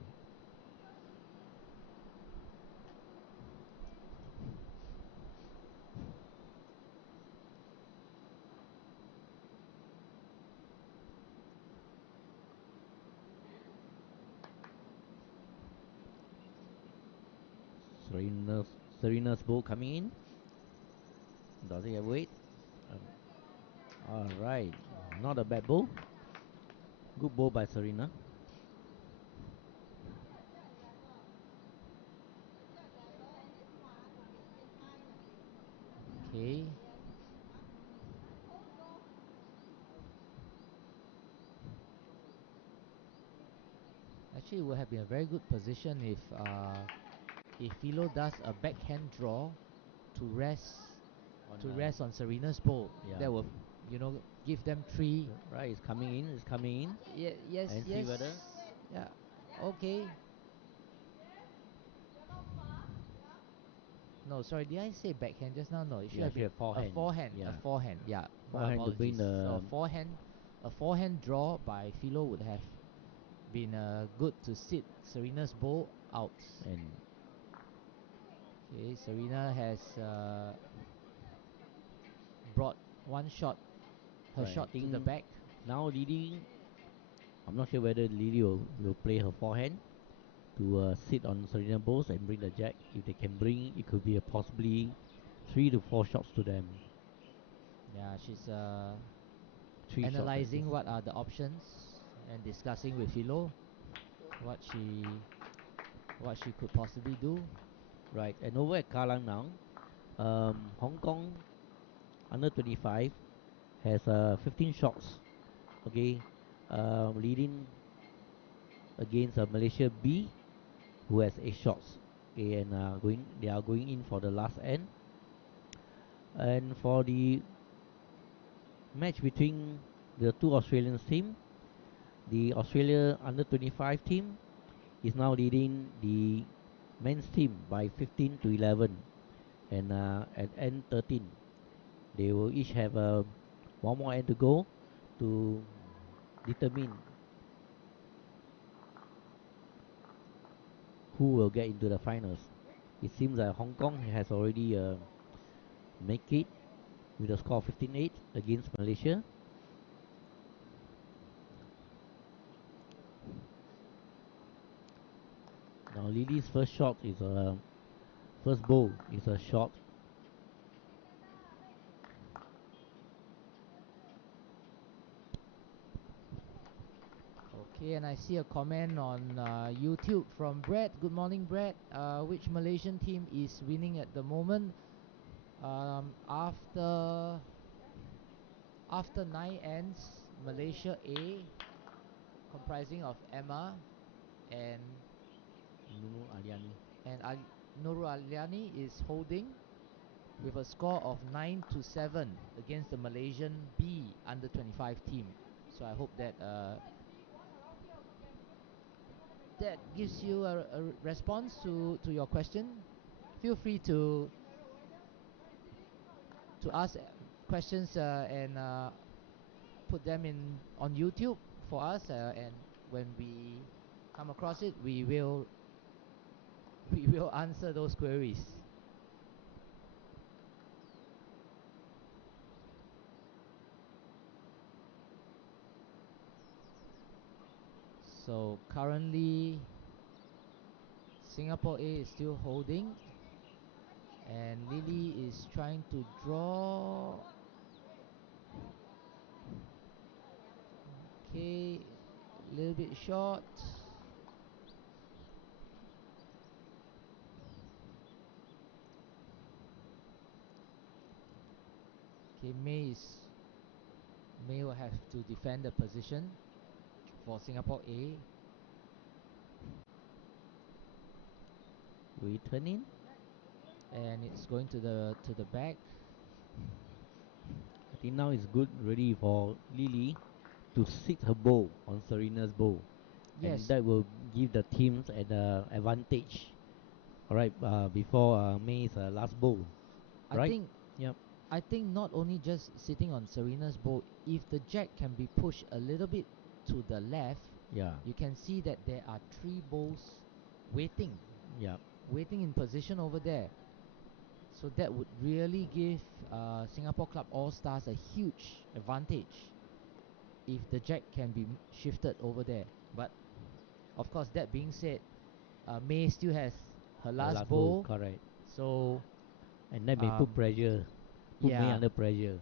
Serena's Serena's ball coming in. Does he have weight? All right, not a bad ball. Good ball by Serena. Okay. Actually, it would have been a very good position if Philo does a backhand draw to rest on Serena's ball. Yeah. That will, give them three. Right, it's coming in. It's coming in. Yes, And see yes. whether Yeah. Okay. No, sorry. Did I say backhand just now? No, it should yeah, have she been have a forehand. forehand. A Yeah, forehand. Yeah. My forehand to bring apologies. So the a forehand draw by Philo would have been good to sit Serena's ball out. and Okay, Serena has brought her right. I shot to the think back. now Lily. I'm not sure whether Lily will play her forehand to sit on Serena balls and bring the jack. If they can bring, it could be a possibly 3 to 4 shots to them. Yeah, she's analyzing what are the options and discussing with Philo what she could possibly do. Right, and over at Kallang now, Hong Kong under 25 has 15 shots. Okay, leading against Malaysia B, who has 8 shots. Okay, and they are going in for the last end. And for the match between the two Australian team, the Australia under 25 team is now leading the men's team by 15 to 11, and at end 13 they will each have one more end to go to determine who will get into the finals. It seems that Hong Kong has already make it with a score of 15-8 against Malaysia. Now Lily's first shot is a first bowl is a shot. Okay, and I see a comment on YouTube from Brett. Good morning, Brett. Which Malaysian team is winning at the moment? After 9 ends, Malaysia A, comprising of Emma and Nunu Aliani. Nurul Aliani is holding with a score of 9 to 7 against the Malaysian B under 25 team. So I hope that that gives you a response to your question. Feel free to ask questions and put them in on YouTube for us, and when we come across it, we will answer those queries. So currently Singapore A is still holding, and Lily is trying to draw. Okay, a little bit short. Okay, May will have to defend the position for Singapore A. Returning, and it's going to the back. I think now it's good ready for Lily to sit her bow on Serena's bow, and Yes, that will give the teams an advantage. All right, before May's last bow, I right? think Yep. I think not only just sitting on Serena's bow, if the jack can be pushed a little bit to the left, Yeah. you can see that there are 3 bows waiting Yeah. in position over there. So that would really give Singapore Club All Stars a huge advantage if the jack can be shifted over there. But of course, that being said, May still has her last bowl, correct. so And that may put pressure, put May yeah. under pressure.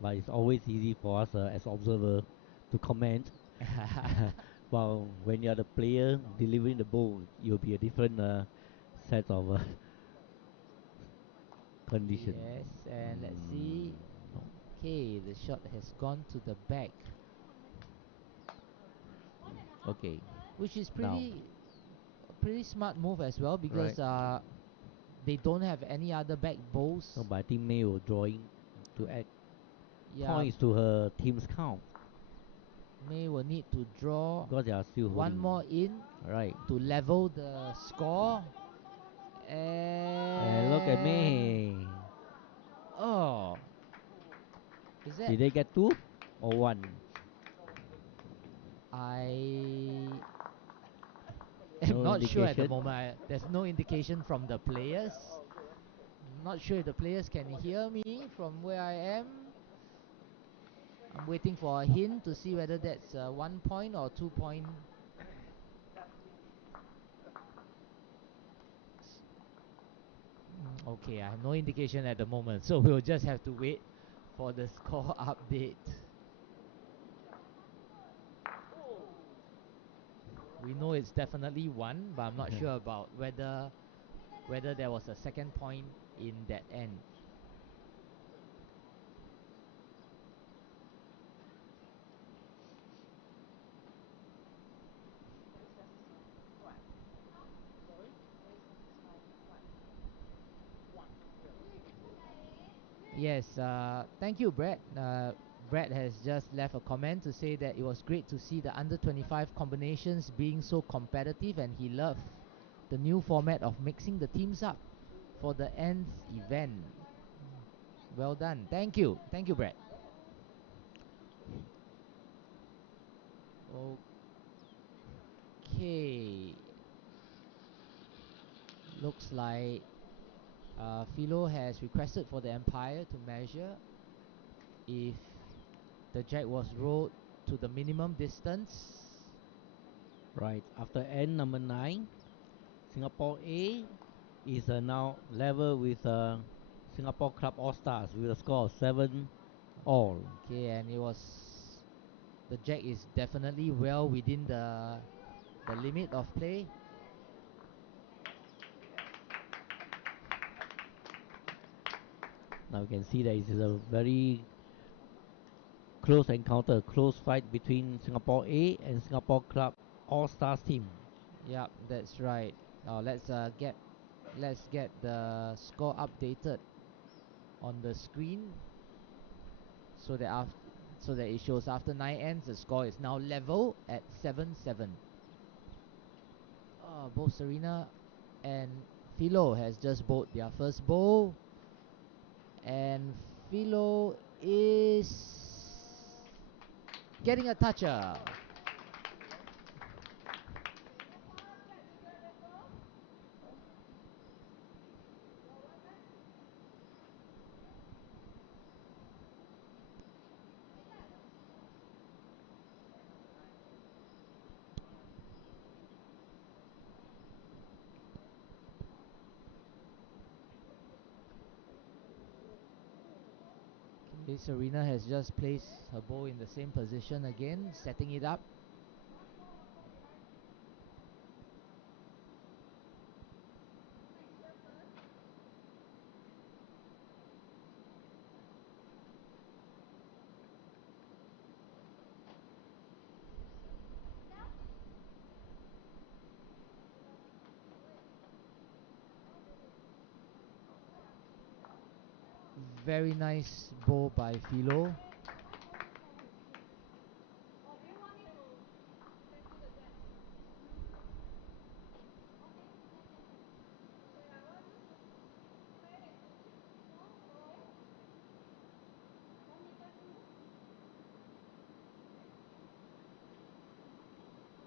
But it's always easy for us as observer to comment. While when you're the player delivering the ball, you'll be a different set of condition. Yes, and let's see. Okay, the shot has gone to the back, Okay. which is Now, pretty smart move as well, because right. they don't have any other back bowls. No, but I think May will drawing to add Yeah, points to her team's count May will need to draw because they are still one holding. more in Right. to level the score. And look at May. Oh, is that? Did they get 2 or 1? I am No not sure at the indication. moment. There's no indication from the players. I'm not sure if the players can hear me from where I am. I'm waiting for a hint to see whether that's 1 point or 2 point. Okay, I have no indication at the moment, so we'll just have to wait for the score update. We know it's definitely one, but I'm not sure about whether there was a second point in that end. Yes, thank you, Brett. Brett has just left a comment to say that it was great to see the under 25 combinations being so competitive, and he loved the new format of mixing the teams up for the nth event. Well done. Thank you, Brett. Okay, looks like Philo has requested for the umpire to measure if the jack was rolled to the minimum distance. Right, after end number 9, Singapore A is now level with Singapore Club All Stars with a score of 7 all. Okay, and the jack is definitely well within the limit of play. Now you can see that it is a very close encounter, close fight between Singapore A and Singapore Club All Stars team. Yep, that's right. Now let's get the score updated on the screen so that it shows after 9 ends the score is now level at 7-7. Both Serena and Philo has just bowled their first bowl, and Philo is getting a toucher. Okay, Serena has just placed her bowl in the same position again, setting it up. Very nice bowl by Philo.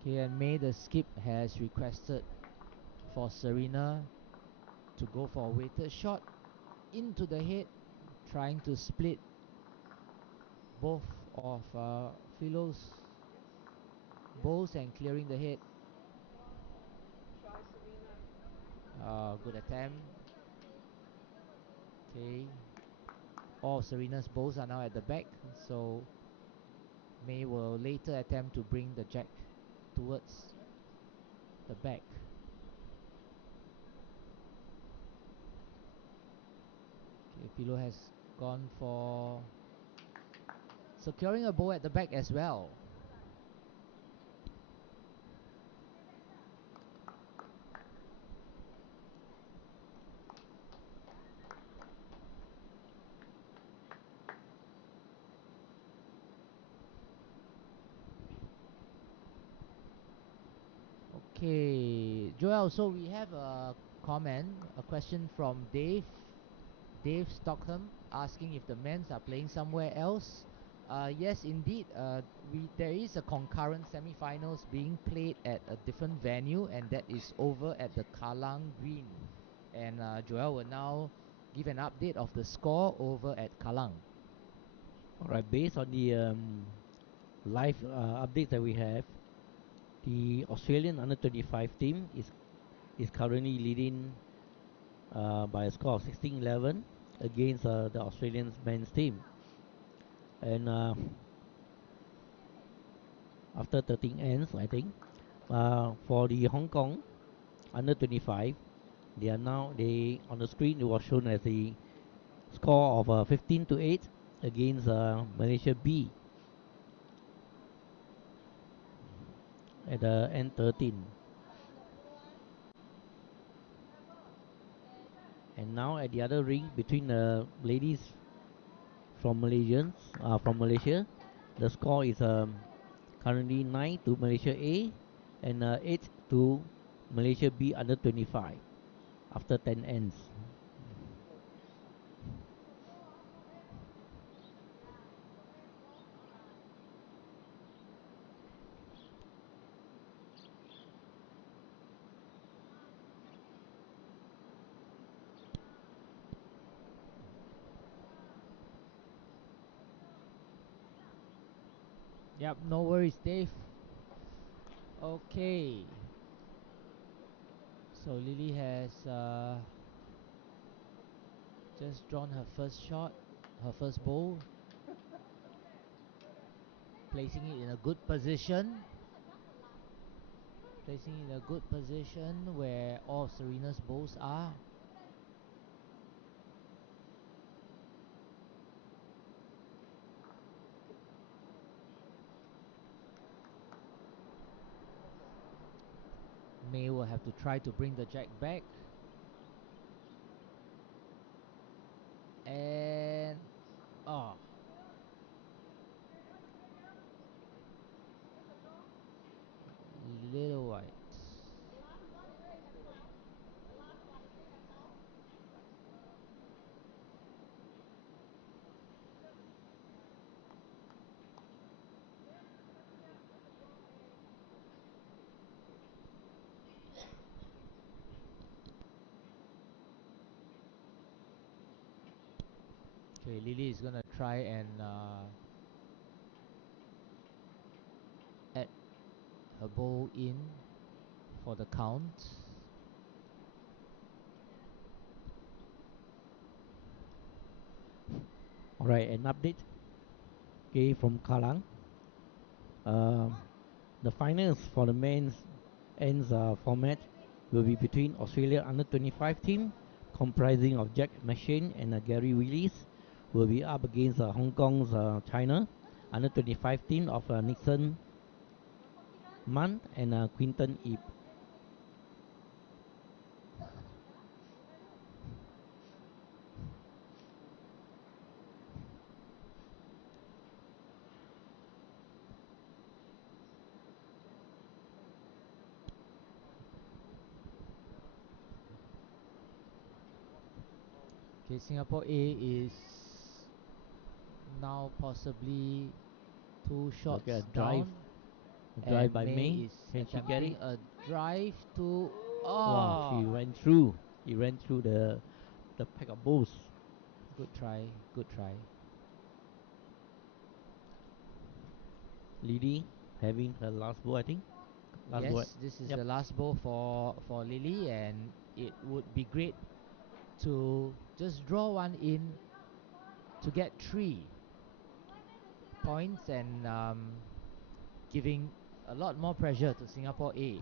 Okay, and May the skip has requested for Serena to go for a weighted shot into the head, trying to split both of Philo's bowls and clearing the head. Good attempt. Okay, all Serena's bowls are now at the back, so May will later attempt to bring the jack towards the back. Okay, Philo has gone for securing a bowl at the back as well. Okay, Joel, so we have a question from Dave Stockham, asking if the men's are playing somewhere else. Yes, indeed. There is a concurrent semi-finals being played at a different venue, and that is over at the Kallang Green. And Joel will now give an update of the score over at Kallang. Alright, based on the live updates that we have, the Australian under 25 team is currently leading by a score of 16-11 against the Australian men's team. And after 13 ends, I think, For the Hong Kong under 25, they on the screen it was shown as a score of 15 to 8 against Malaysia B at the end 13. And now at the other ring between the ladies from Malaysia, the score is currently 9 to Malaysia A and 8 to Malaysia B under 25 after 10 ends. Yep, no worries, Dave. Okay. So Lily has just drawn her first shot, her first bowl, placing it in a good position. Placing it in a good position where all of Serena's bowls are. May will have to try to bring the jack back. And oh, little white. Okay, Lily is gonna try and add her bowl in for the count. Alright, an update from Kalang. Um, the finals for the men's ends format will be between Australia under 25 team comprising of Jack Machine and Gary Willis will be up against Hong Kong's China under 25 team of Nixon Man and Quinton Ip. Okay, Singapore A is now possibly 2 shots Okay, a down, drive and by May May. is Can she get attempting it? a drive to Wow, she oh, went through. He ran through the pack of bulls. good try, good try. Lily having her last ball, I think. Last ball. Yes, this is Yep. the last ball for Lily, and it would be great to just draw one in to get 3 points and giving a lot more pressure to Singapore A.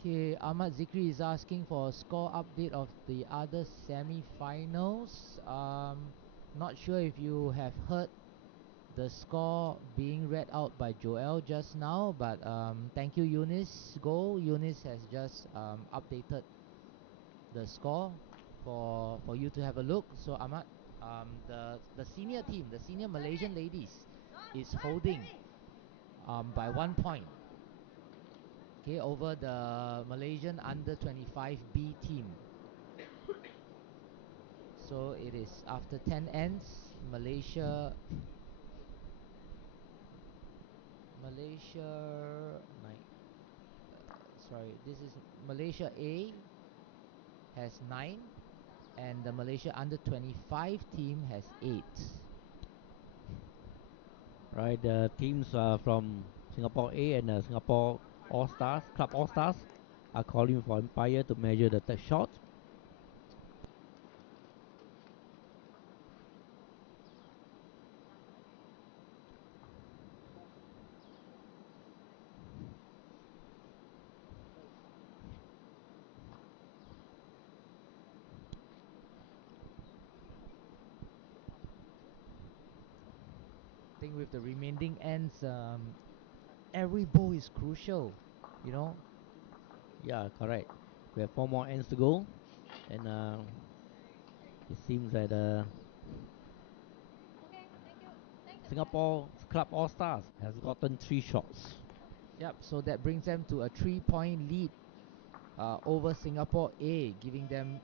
Okay, Ahmad Zikri is asking for a score update of the other semi-finals. Not sure if you have heard the score being read out by Joel just now, but thank you, Eunice. Eunice has just updated the score for you to have a look. So Ahmad, the senior team, the senior Malaysian ladies, is holding by 1 point. Okay, over the Malaysian under 25 B team. So it is after 10 ends, Malaysia nine. Sorry, this is Malaysia A has 9 and the Malaysia under 25 team has 8. Right, the teams from Singapore A and Singapore All Stars, Club All Stars, are calling for umpire to measure the third shot. I think with the remaining ends, every ball is crucial, you know. Yeah, correct. We have 4 more ends to go, and it seems that Singapore Club All Stars has gotten 3 shots. Yep, so that brings them to a 3-point lead over Singapore A, giving them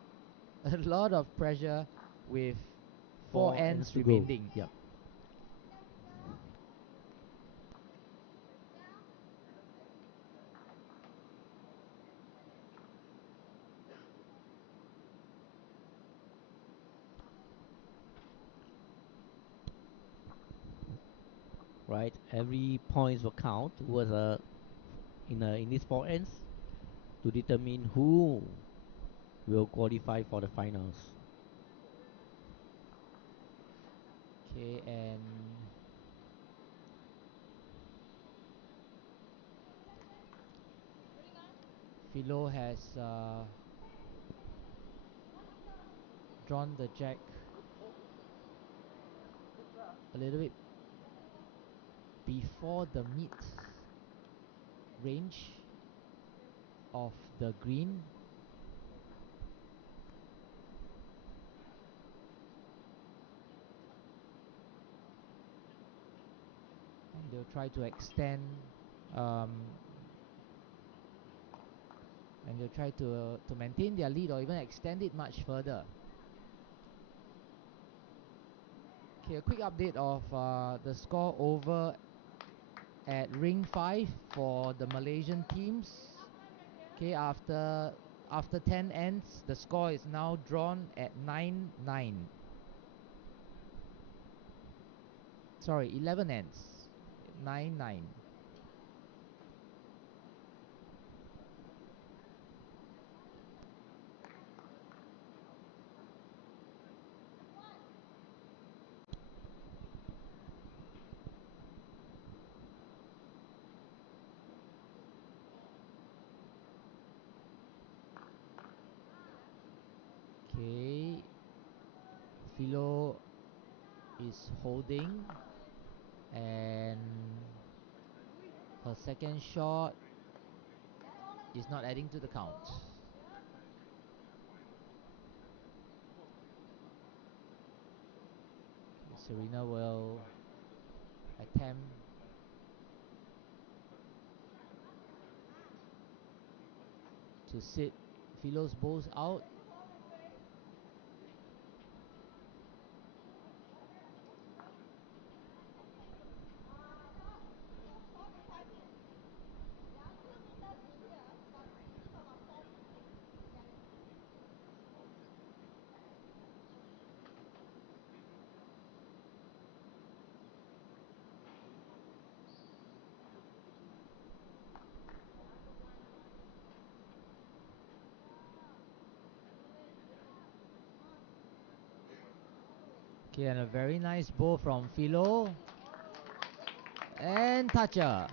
a lot of pressure with 4 ends to go. remaining. Yep. Right, every points will count towards in these 4 ends to determine who will qualify for the finals. Okay, and Philo has drawn the jack a little bit before the mid range of the green. And they'll try to extend and they'll try to maintain their lead or even extend it much further. Okay, a quick update of the score over at ring 5 for the Malaysian teams. Okay, after 10 ends, the score is now drawn at 9-9. Sorry, 11 ends. 9-9. Okay, Philo is holding, and her second shot is not adding to the count. Okay, Serena will attempt to sit Philo's balls out. Okay, and a very nice ball from Philo. And toucher.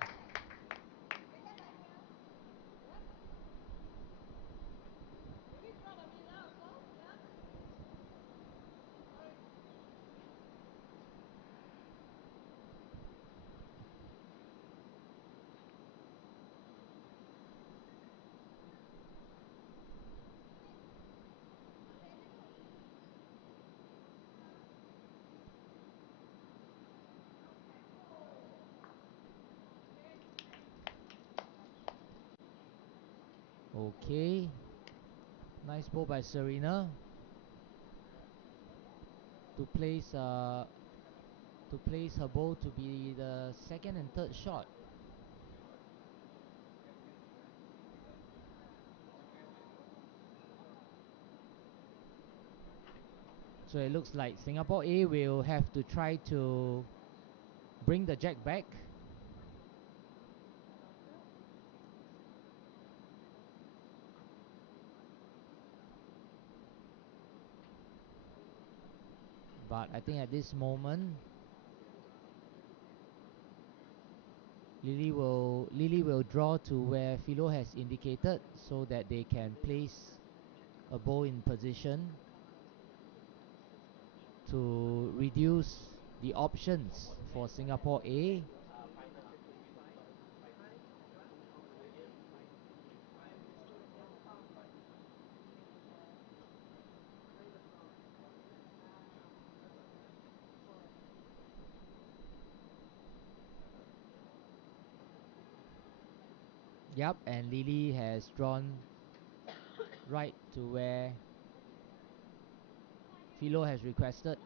Okay, nice ball by Serena to place her ball to be the second and third shot. So it looks like Singapore A will have to try to bring the jack back. But I think at this moment, Lily will draw to where Philo has indicated so that they can place a bow in position to reduce the options for Singapore A. Yep, and Lily has drawn right to where Philo has requested.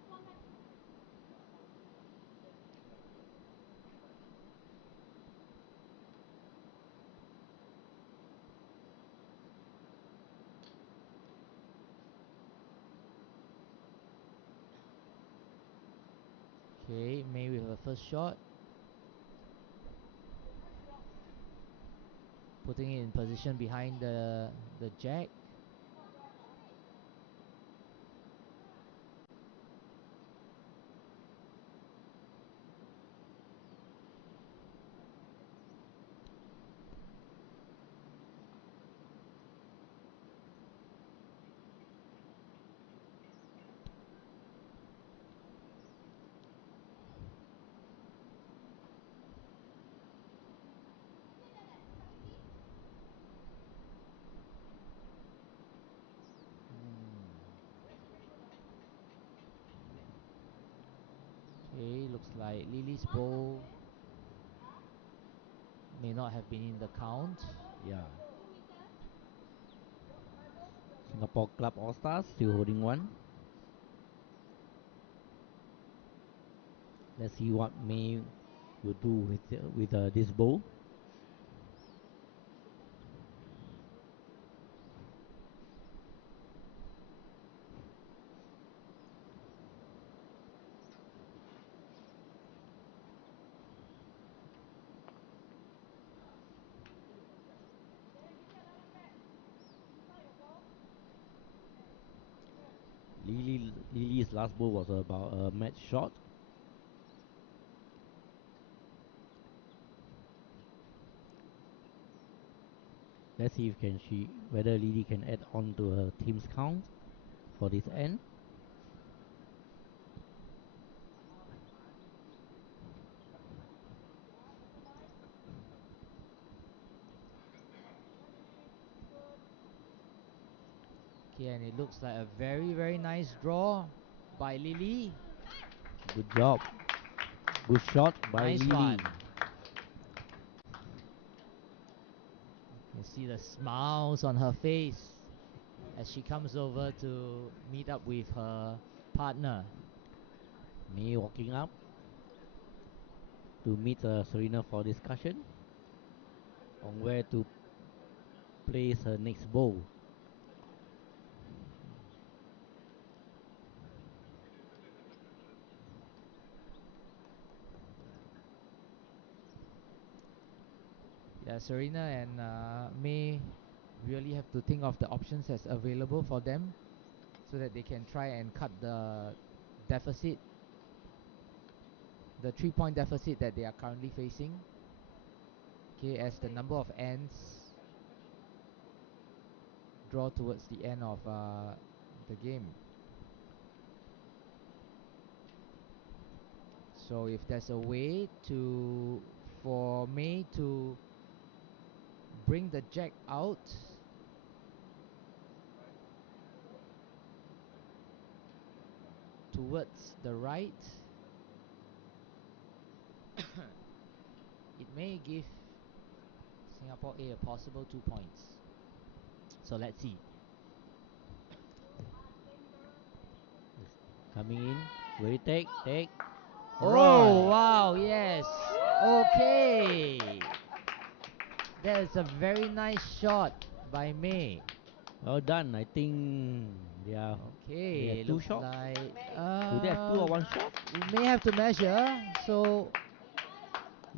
Okay, May with her first shot. Putting it in position behind the jack. Okay, looks like Lily's bow may not have been in the count. Yeah. Singapore Club All Stars still holding one. Let's see what May will do with this bowl. Lily's last bowl was about a match shot. Let's see if whether Lily can add on to her team's count for this end. Okay, and it looks like a very, very nice draw by Lily. Good job. Good shot by Nice Lily. one. You see the smiles on her face as she comes over to meet up with her partner. May walking up to meet Serena for discussion on where to place her next bowl. Yeah, Serena and May really have to think of the options as available for them so that they can try and cut the deficit, the 3-point deficit that they are currently facing. Okay, as the number of ends draw towards the end of the game. So if there's a way for May to bring the jack out towards the right, it may give Singapore A a possible 2 points. So let's see. Coming in. Will it take? Take. Oh, Right. wow, yes. Okay. That is a very nice shot by May. Well done. I think They Okay, have two looks shots. like Do they have two or one shot? we may have to measure. So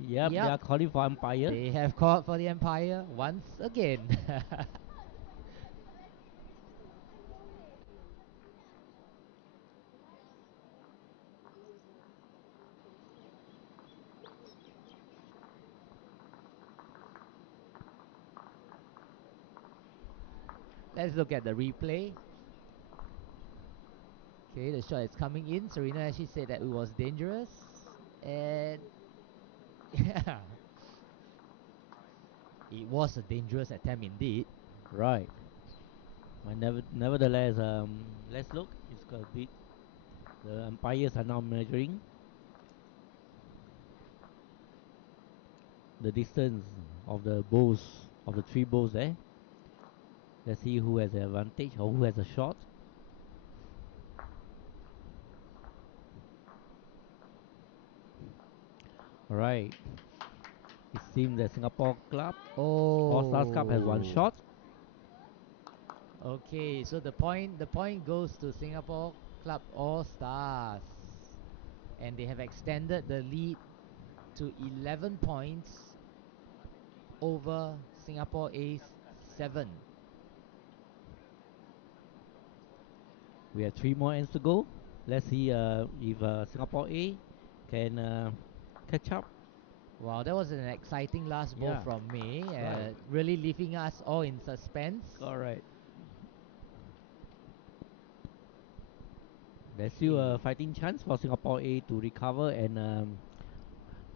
Yep, they yep, are calling for umpire. they have called for the Empire once again. Let's look at the replay. Okay, the shot is coming in. Serena actually said that it was dangerous. And yeah, it was a dangerous attempt indeed. Right. But nevertheless, let's look. It's a bit. The umpires are now measuring the distance of the balls, of the three balls there. Let's see who has the advantage or who has a shot. Alright. It seems that Singapore Club All Stars Club has one Oh. shot. Okay, so the point goes to Singapore Club All Stars. And they have extended the lead to 11 points over Singapore A's 7. We have three more ends to go. Let's see if Singapore A can catch up. Wow, that was an exciting last ball Yeah. from May, Right. really leaving us all in suspense. Alright. There's still a Okay. fighting chance for Singapore A to recover and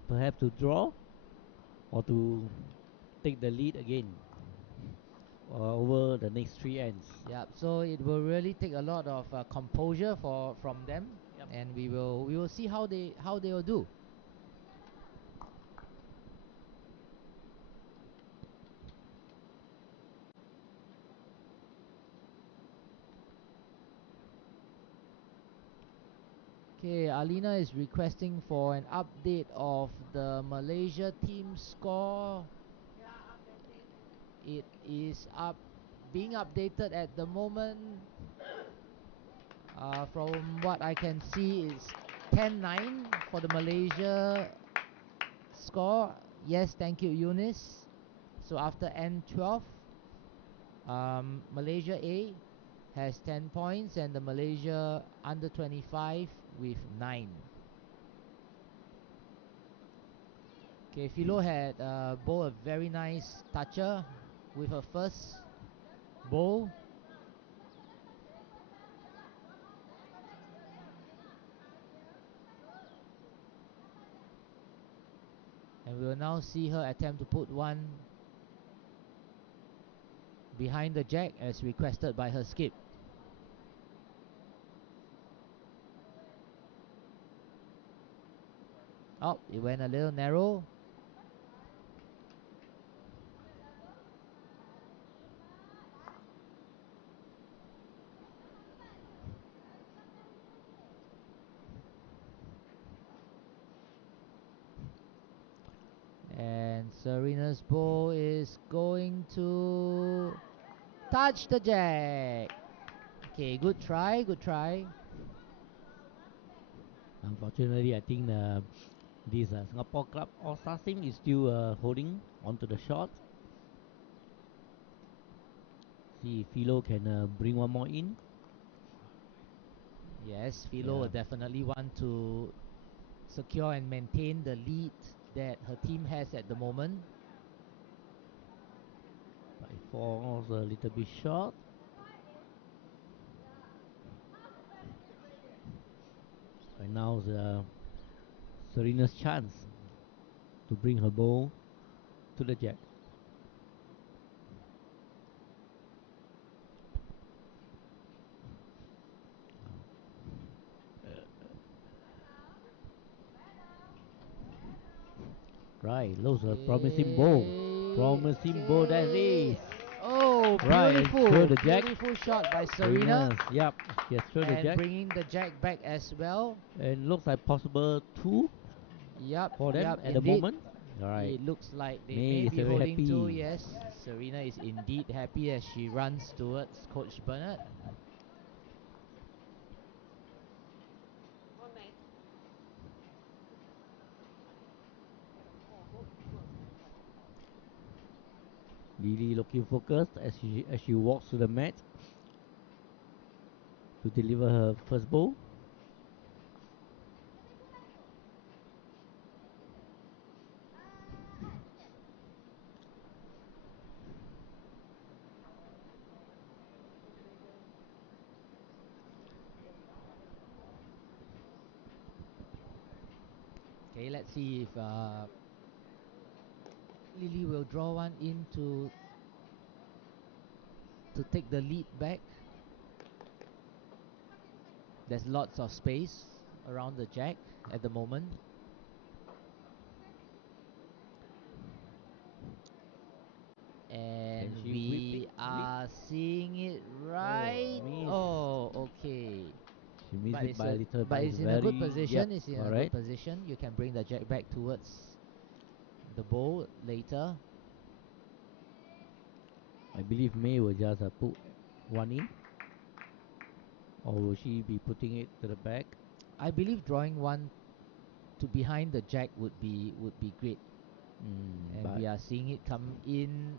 perhaps to draw or to take the lead again over the next three ends. Yep. So it will really take a lot of composure from them, Yep. and we will see how they will do. Okay, Alina is requesting for an update of the Malaysia team score. It is being updated at the moment. From what I can see, it's 10-9 for the Malaysia score. Yes, thank you, Eunice. So after N12, Malaysia A has 10 points and the Malaysia under 25 with 9. Okay, Philo had bowled a very nice toucher with her first bowl. And we will now see her attempt to put one behind the jack as requested by her skip. Oh, it went a little narrow. And Serena's ball is going to touch the jack. Okay, good try, good try. Unfortunately, I think this Singapore Club All Stars team is still holding onto the shot. See if Philo can bring one more in. Yes, Philo will definitely want to secure and maintain the lead that her team has at the moment. But it falls a little bit short. Right now is Serena's chance to bring her ball to the jack. Right, looks a promising ball. Promising ball that is. Oh, Right, and beautiful, throw the jack. beautiful shot by Serena. Yep, yes, throw the And jack. bringing the jack back as well. And looks like possible two Yep, for them yep, at the indeed. moment. Alright, It looks like they May may is be very holding two. happy. Yes, Serena is indeed happy as she runs towards Coach Bernard. Lily looking focused as she walks to the mat to deliver her first bowl. Okay, let's see if Lily will draw one in to take the lead back. There's lots of space around the jack at the moment. And Can she whip we it? are seeing it right. Miss. Oh, okay. She missed it by a little, But but it's it's in a good very, yep, position. It's in a good alright. position. You can bring the jack back towards the bowl later. I believe May will just put one in, or will she be putting it to the back? I believe drawing one to behind the jack would be great. And But we are seeing it come in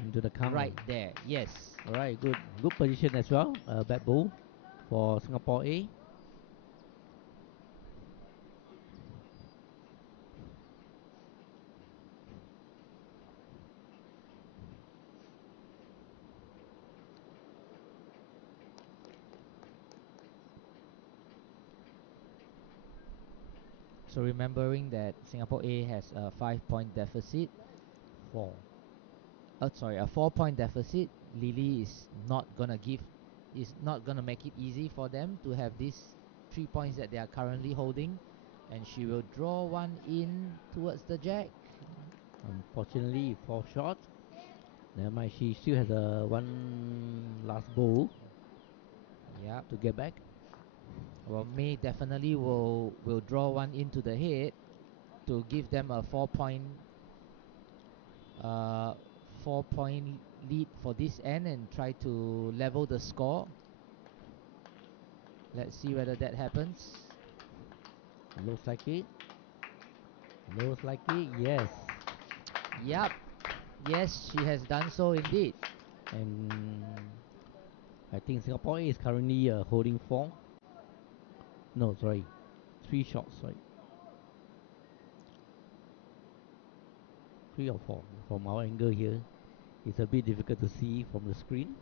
into the count. right there. Yes. Alright, good position as well. Back bowl for Singapore A. So remembering that Singapore A has a 5-point deficit. Four. Sorry, a 4-point deficit. Lily is not gonna make it easy for them to have these 3 points that they are currently holding, and she will draw one in towards the jack. Unfortunately, 4 shots. Never mind, she still has one last bowl Yep. to get back. Well, May definitely will draw one into the head to give them a 4-point lead for this end and try to level the score. Let's see whether that happens. Looks like it. Looks like it, yes. Yup. Yes, she has done so indeed. And I think Singapore is currently holding 4. No, sorry. 3 shots, sorry. 3 or 4. From our angle here, it's a bit difficult to see from the screen.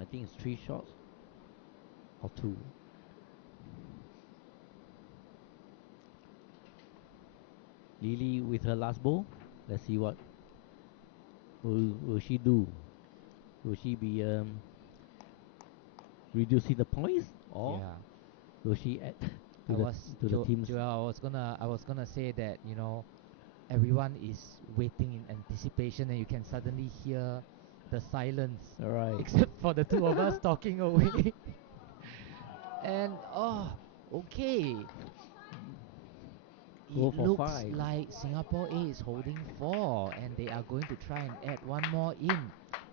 I think it's 3 shots or 2. Lily with her last bowl. Let's see what will she do. Will she be reducing the points, or Yeah. will she add I to the was to the team's? Joel, I was gonna say that, everyone is waiting in anticipation, and you can suddenly hear the silence, All right. except for the two of us talking away. And okay, Go it for looks 5. like Singapore A is holding 4, and they are going to try and add one more in.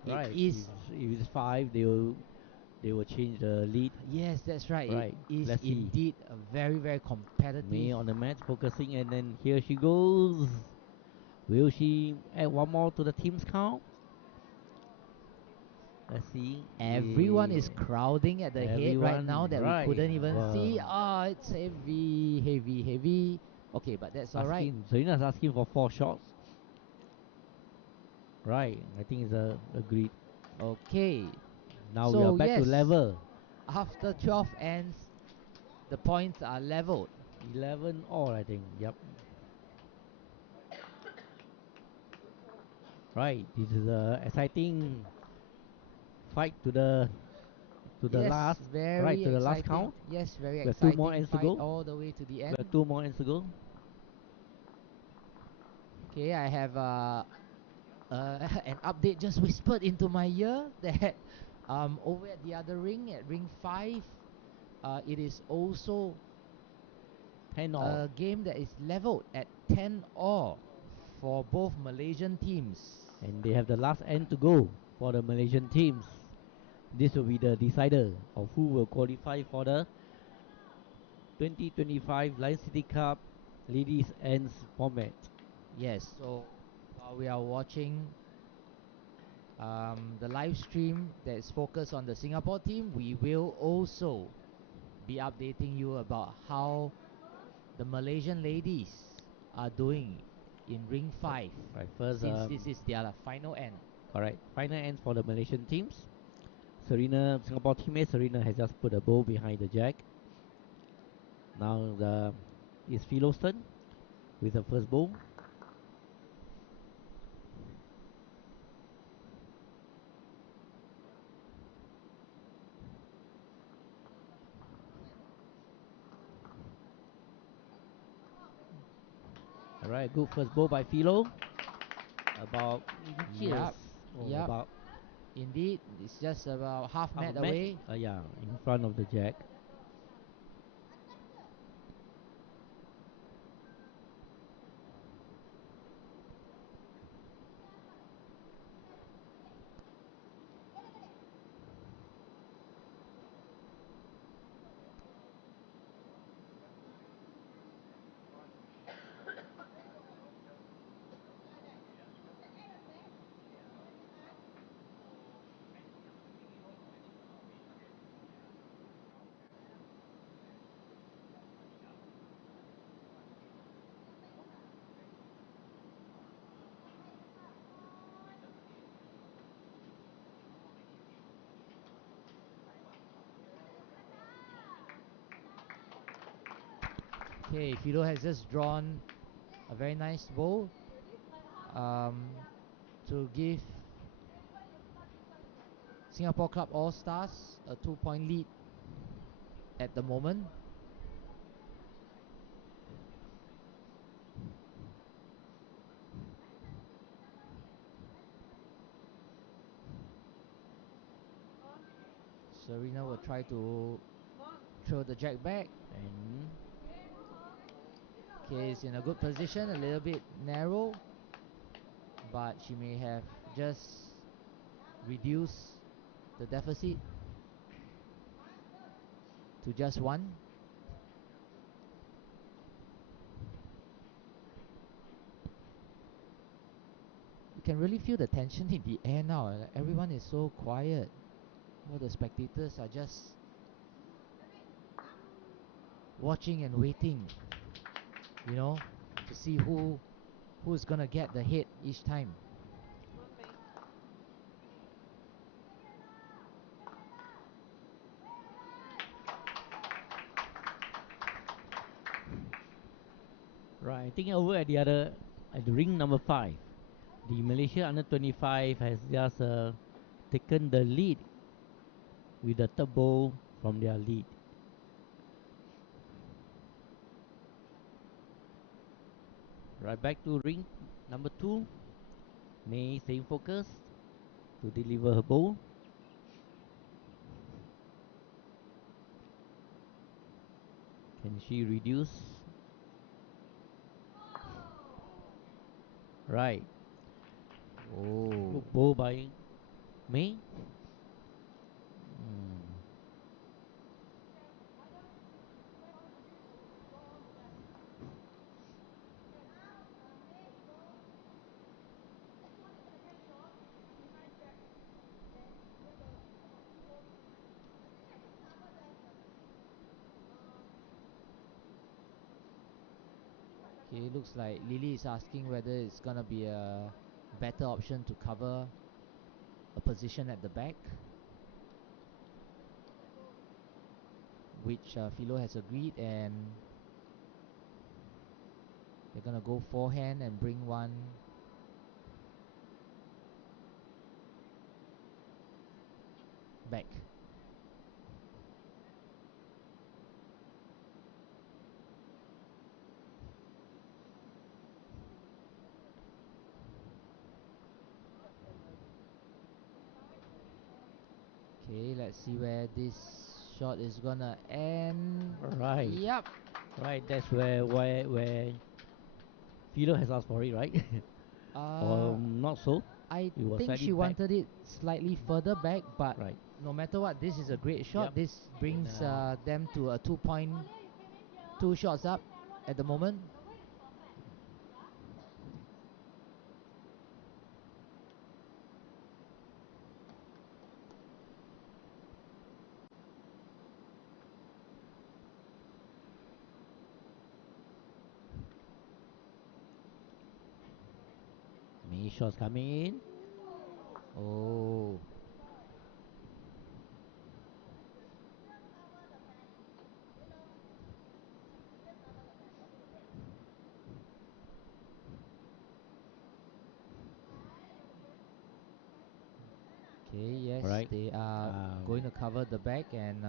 It Right. is. If it's 5, they will change the lead. Yes, that's right. Right. It is Let's see. indeed a very, very May competitive. on the match focusing, and then here she goes. Will she add one more to the team's count? Let's see. Everyone is Yeah. crowding at the head right now Everyone, that we right. couldn't even see. Wow. It's heavy, heavy, heavy. Okay, but that's all right. Serena's asking for 4 shots. Right. I think it's agreed. Okay. Now we are So, back to yes, level. after 12 ends, the points are leveled. 11 all, I think. Yep. Right. This is a exciting fight to the Yes, last. Right, very to the last exciting. count. Yes, very We have 2 more exciting ends to fight go. all the way to the We end. have 2 more ends to go. Okay, I have an update just whispered into my ear that over at the other ring, at ring 5, it is also 10 all. a game that is leveled at 10 all for both Malaysian teams. And they have the last end to go for the Malaysian teams. This will be the decider of who will qualify for the 2025 Lion City Cup ladies ends format. Yes, so while we are watching the live stream that is focused on the Singapore team, we will also be updating you about how the Malaysian ladies are doing in Ring 5, Right, first, since this is their final end. correct. Final ends for the Malaysian teams. Serena, Singapore teammate Serena has just put a bow behind the jack. Now is Philo's turn with the first bow. Alright, good first bow by Philo. About inches. Yep, Oh, yep. about Indeed, it's just about half half a mat mat. away. Yeah, in front of the jack. Okay, Fido has just drawn a very nice bow to give Singapore Club All Stars a 2-point lead at the moment. Serena will try to throw the jack back, And okay, it's in a good position, a little bit narrow, but she may have just reduced the deficit to just one. You can really feel the tension in the air now. Everyone is so quiet. All the spectators are just watching and waiting, to see who's gonna get the hit each time. right, I think over at the ring number 5, the Malaysia under 25 has just taken the lead with the third bow from their lead. Right, back to ring number 2. May staying focused to deliver her bow. Can she reduce? Right. Oh, Good bow by May. Mm. okay, looks like Lily is asking whether it's gonna be a better option to cover a position at the back, which Philo has agreed, and they're gonna go forehand and bring one back. Okay, let's see where this shot is gonna end. Right. Yep. Right, that's where Philo has asked for it, right? Or Uh, not so. I It was think slightly she back. wanted it slightly further back, but Right. no matter what, this is a great shot. Yep. This And brings them to a 2 shots up at the moment. Chinese shots coming in. Oh. Okay, yes, Right. they are going to cover the back, and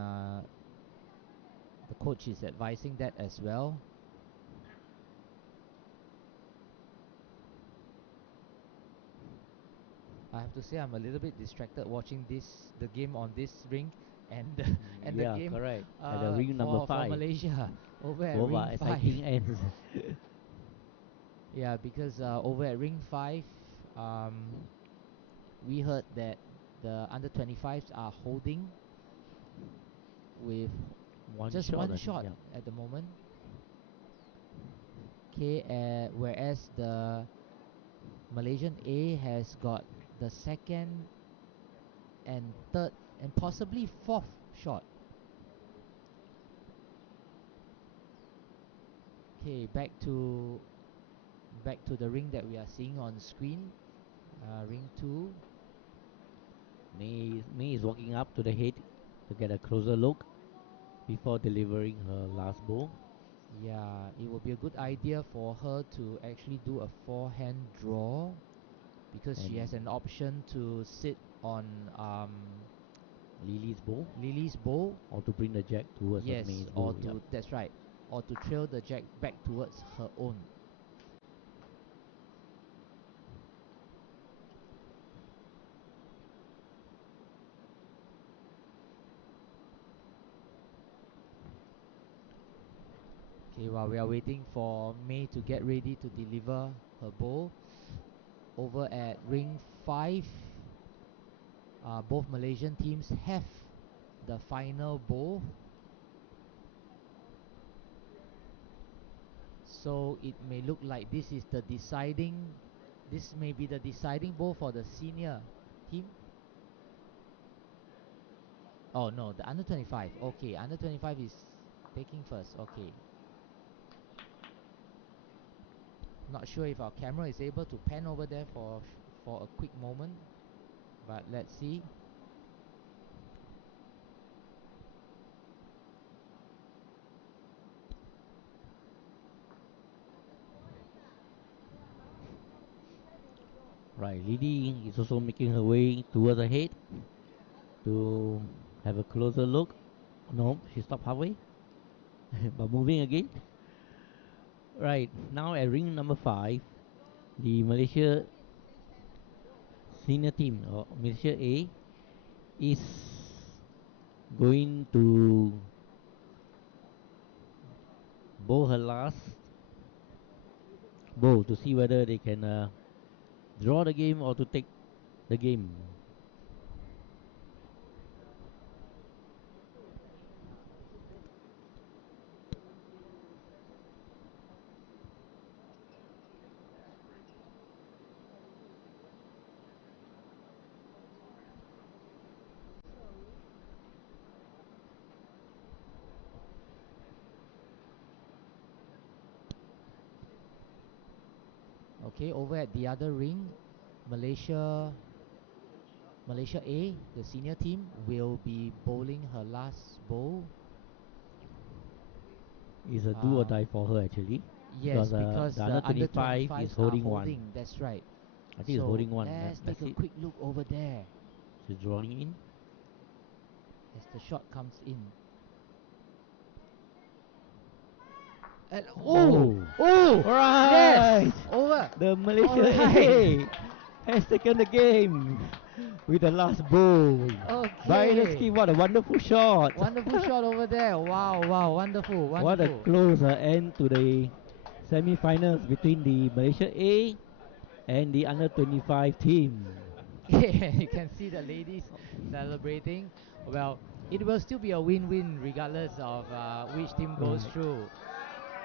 the coach is advising that as well. I have to say I'm a little bit distracted watching the game on this ring, and and the Yeah, game correct. At the ring number for 5. Malaysia over at Both ring are 5. exciting ends. Yeah, because over at ring 5, we heard that the under 25s are holding with just shot, one I think. shot Yeah. at the moment. Okay, whereas the Malaysian A has got the second and third and possibly fourth shot. Okay, back to the ring that we are seeing on screen. Ring 2. May is walking up to the head to get a closer look before delivering her last ball. Yeah, it would be a good idea for her to actually do a forehand draw, because she has an option to sit on Lily's ball, Lily's ball. or to bring the jack towards Yes, May's or ball. to that's right, or to trail the jack back towards her own. Okay, while we are waiting for May to get ready to deliver her ball, over at ring 5, both Malaysian teams have the final ball. So it may look like this may be the deciding ball for the senior team. Oh no, the under 25. Okay, under 25 is taking first. Okay. Not sure if our camera is able to pan over there for a quick moment, but let's see. Right, Lily is also making her way towards the head to have a closer look. No, she stopped halfway, but moving again. Right, now at ring number 5, the Malaysia senior team, or Malaysia A, is going to bowl her last bowl to see whether they can draw the game or to take the game. Okay, over at the other ring, Malaysia A, the senior team, will be bowling her last bowl. It's a do or die for her actually. Yes, because the the under 25 is 25s are holding one. That's right. I think it's So holding one. let's take That's a it. quick look over there She's drawing in. as the shot comes in. And Right. yes, over. The Malaysia Alright. A has taken the game with the last bowl. Okay. Dynasty, what a wonderful shot. Wonderful shot over there. Wow, wonderful. What a close end to the semi-finals between the Malaysia A and the under 25 team. You can see the ladies celebrating. Well, it will still be a win-win regardless of which team goes Right. through.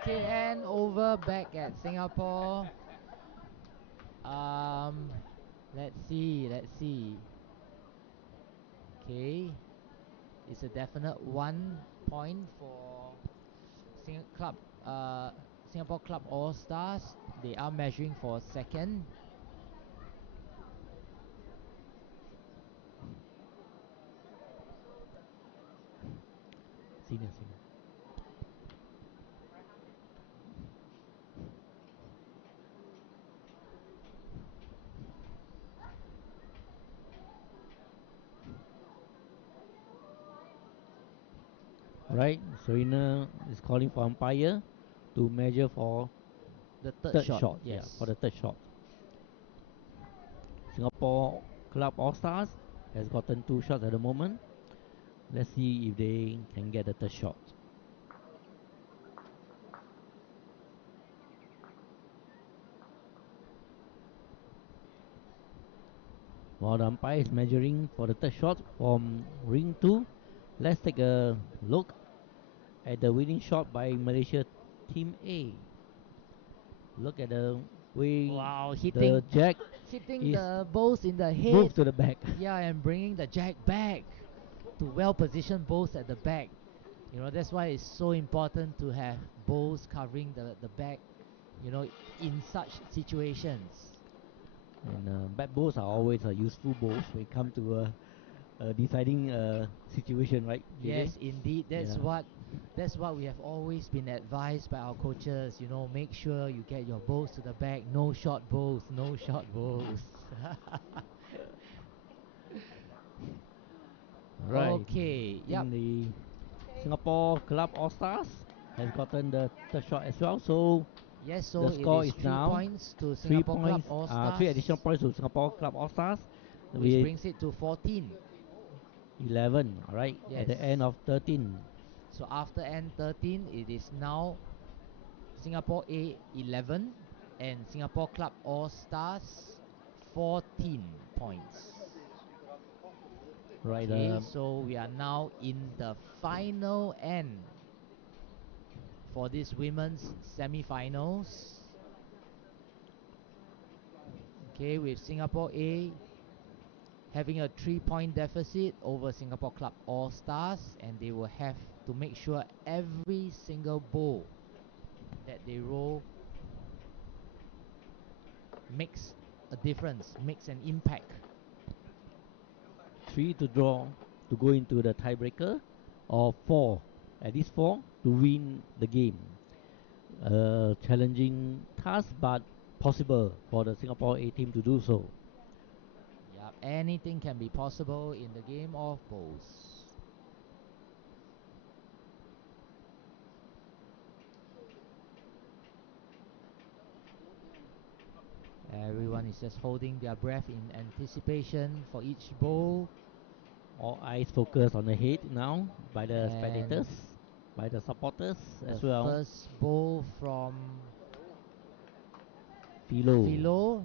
Okay, and over back at Singapore. Let's see. Okay, it's a definite 1 point for Singapore Club All Stars. They are measuring for second. Senior, senior. Right, Serena is calling for umpire to measure for The third third shot, shot. Yeah, for yes. the third shot. Singapore Club All Stars has gotten 2 shots at the moment. Let's see if they can get the third shot. While the umpire is measuring for the third shot from ring 2, let's take a look at the winning shot by Malaysia Team A. Look at the way Wow, the jack hitting is the balls in the head. moved to the back. Yeah, and bringing the jack back to well-positioned balls at the back. You know, that's why it's so important to have balls covering the back, you know, in such situations. And bad balls are always useful balls when it come to deciding situation, right? Yes, JJ? indeed. Yeah. That's what we have always been advised by our coaches. You know, make sure you get your balls to the back. No short balls. No short balls. Right. Okay. I Yep. think the Singapore Club All Stars has gotten the third shot as well. So Yes. the So it score is is 3 points to three Singapore Club points, All three additional Stars, points to Singapore Club All Stars which with brings it to 14. 11. All right, at Yes. the end of 13. So after N13, it is now Singapore A 11 and Singapore Club All Stars 14 points. Right. Okay, so we are now in the final end for this women's semi-finals. Okay, with Singapore A having a 3-point deficit over Singapore Club All Stars, and they will have to make sure every single ball that they roll makes a difference, makes an impact. 3 to draw to go into the tiebreaker, or 4, at least 4 to win the game. Challenging task, but possible for the Singapore A team to do so. Yeah, anything can be possible in the game of bowls. Everyone is just holding their breath in anticipation for each bowl. All eyes focused on the head now by the And spectators, by the supporters the as well. first bowl from Philo, Philo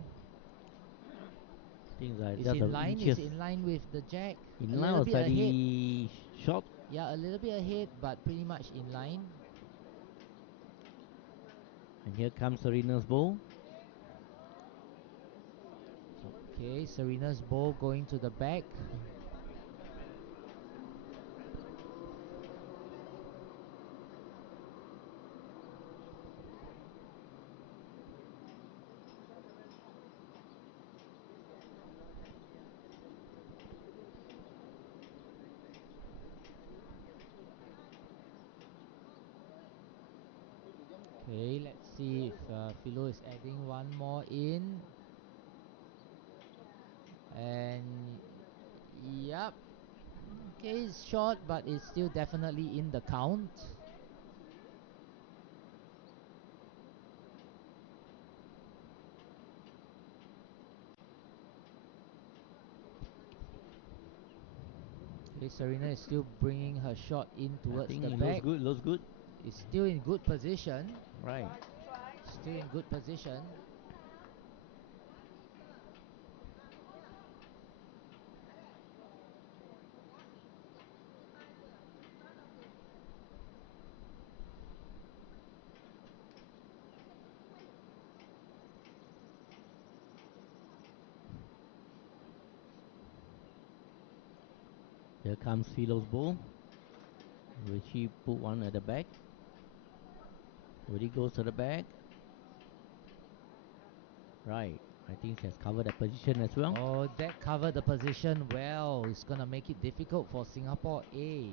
things like is just in the line. Is inches in line with the jack. A in line little or bit ahead. slightly short. Yeah, a little bit ahead, but pretty much in line. And here comes Serena's bowl. Okay, Serena's bowl going to the back. Okay, let's see if Philo is adding one more in. And yep. Okay, it's short, but it's still definitely in the count. Okay, Serena is still bringing her shot in I towards think the it looks back. good, looks good. It's still in good position. Right. Still in good position. Here comes Philo's bowl. Will she put one at the back? Will he goes to the back? Right. I think she has covered that position as well. Oh, that covered the position well. It's gonna make it difficult for Singapore A.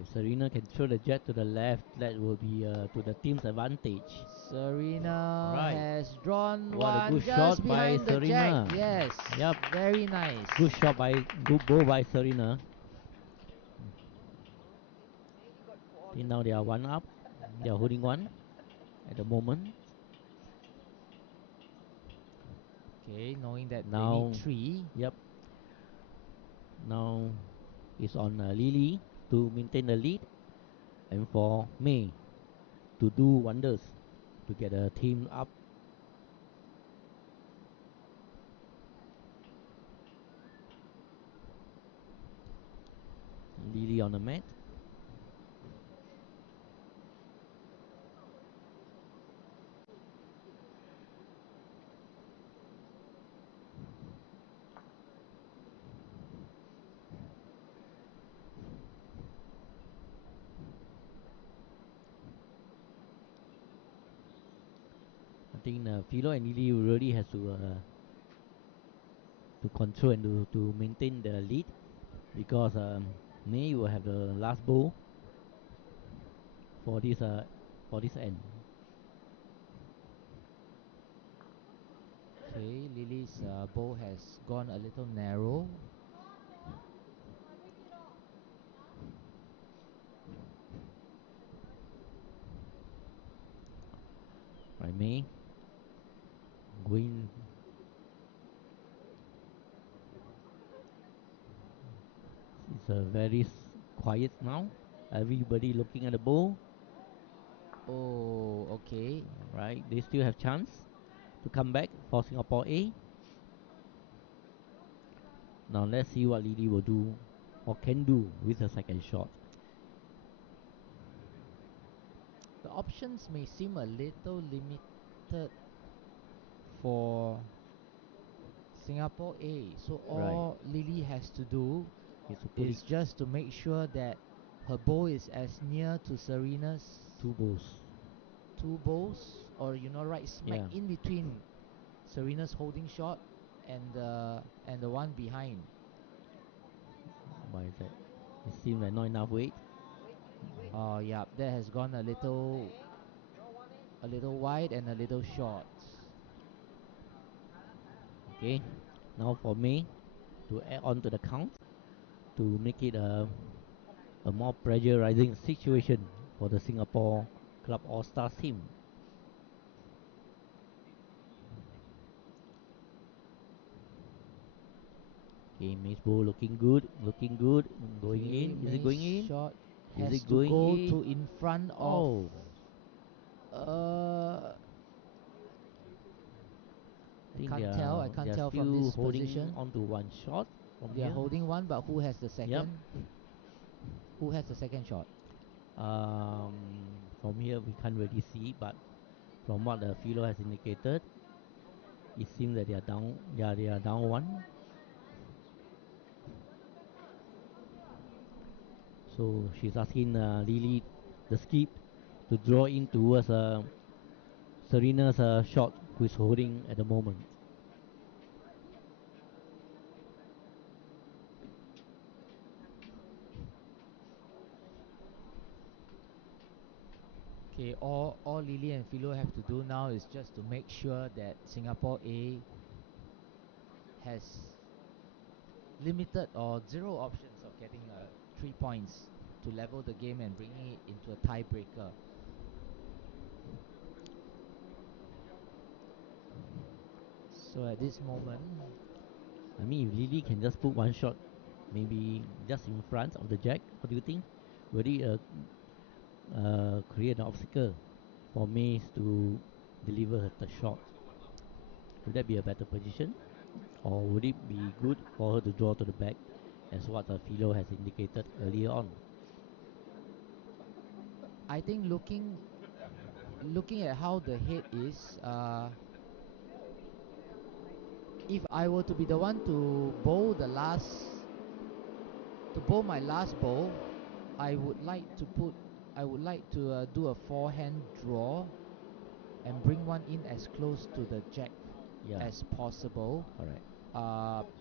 If Serena can throw the jack to the left, that will be to the team's advantage. Serena Right. has drawn What a one good just shot by behind the Serena. jack. Yes. Yep. Very nice. Good shot by good ball by Serena. I think now they are one up. They are holding one at the moment. Okay, knowing that they Now, need 3. yep. Now it's on Lily to maintain the lead, and for May to do wonders to get the team up. Lily on the mat. I think Philo and Lily really has to control and to maintain the lead, because May will have the last ball for this end. Okay, Lily's bow has gone a little narrow. Right, May going. It's very quiet now. Everybody looking at the ball. Oh, okay. Right, they still have chance to come back for Singapore A. Now let's see what Lily will do or can do with the second shot. The options may seem a little limited for Singapore A. So Right, all Lily has to do is to put it is just to make sure that her bow is as near to Serena's two balls. 2 bows, or right smack Yeah, in between Serena's holding shot and the one behind. why is that? It seems like not enough weight. Oh yeah, that has gone a little wide and a little short. Okay, now for me to add on to the count to make it a more pressurizing situation for the Singapore Club All Stars team. Okay, May's ball looking good, going Okay, in. Is it May's going in? shot Is has it to going go in? to in front of Oh, uh I think can't tell. I they can't are tell from still this holding position. on to one shot from They are here. holding one, but who has the Yep. second? Who has the second shot? From here we can't really see, but from what the Philo has indicated, it seems that they are down. Yeah, they are down one. So she's asking Lily, the skip, to draw in towards Serena's shot, who is holding at the moment. Okay, all Lily and Philo have to do now is just to make sure that Singapore A has limited or 0 options of getting 3 points to level the game and bringing it into a tiebreaker. So at this moment, I mean, if Lily can just put one shot, maybe just in front of the jack, what do you think? Will it create an obstacle for Mace to deliver her the shot? Would that be a better position? Or would it be good for her to draw to the back, as what Philo has indicated earlier on? I think looking at how the head is, if I were to be the one to bowl my last bowl, I would like to do a forehand draw and bring one in as close to the jack Yeah, as possible, correct.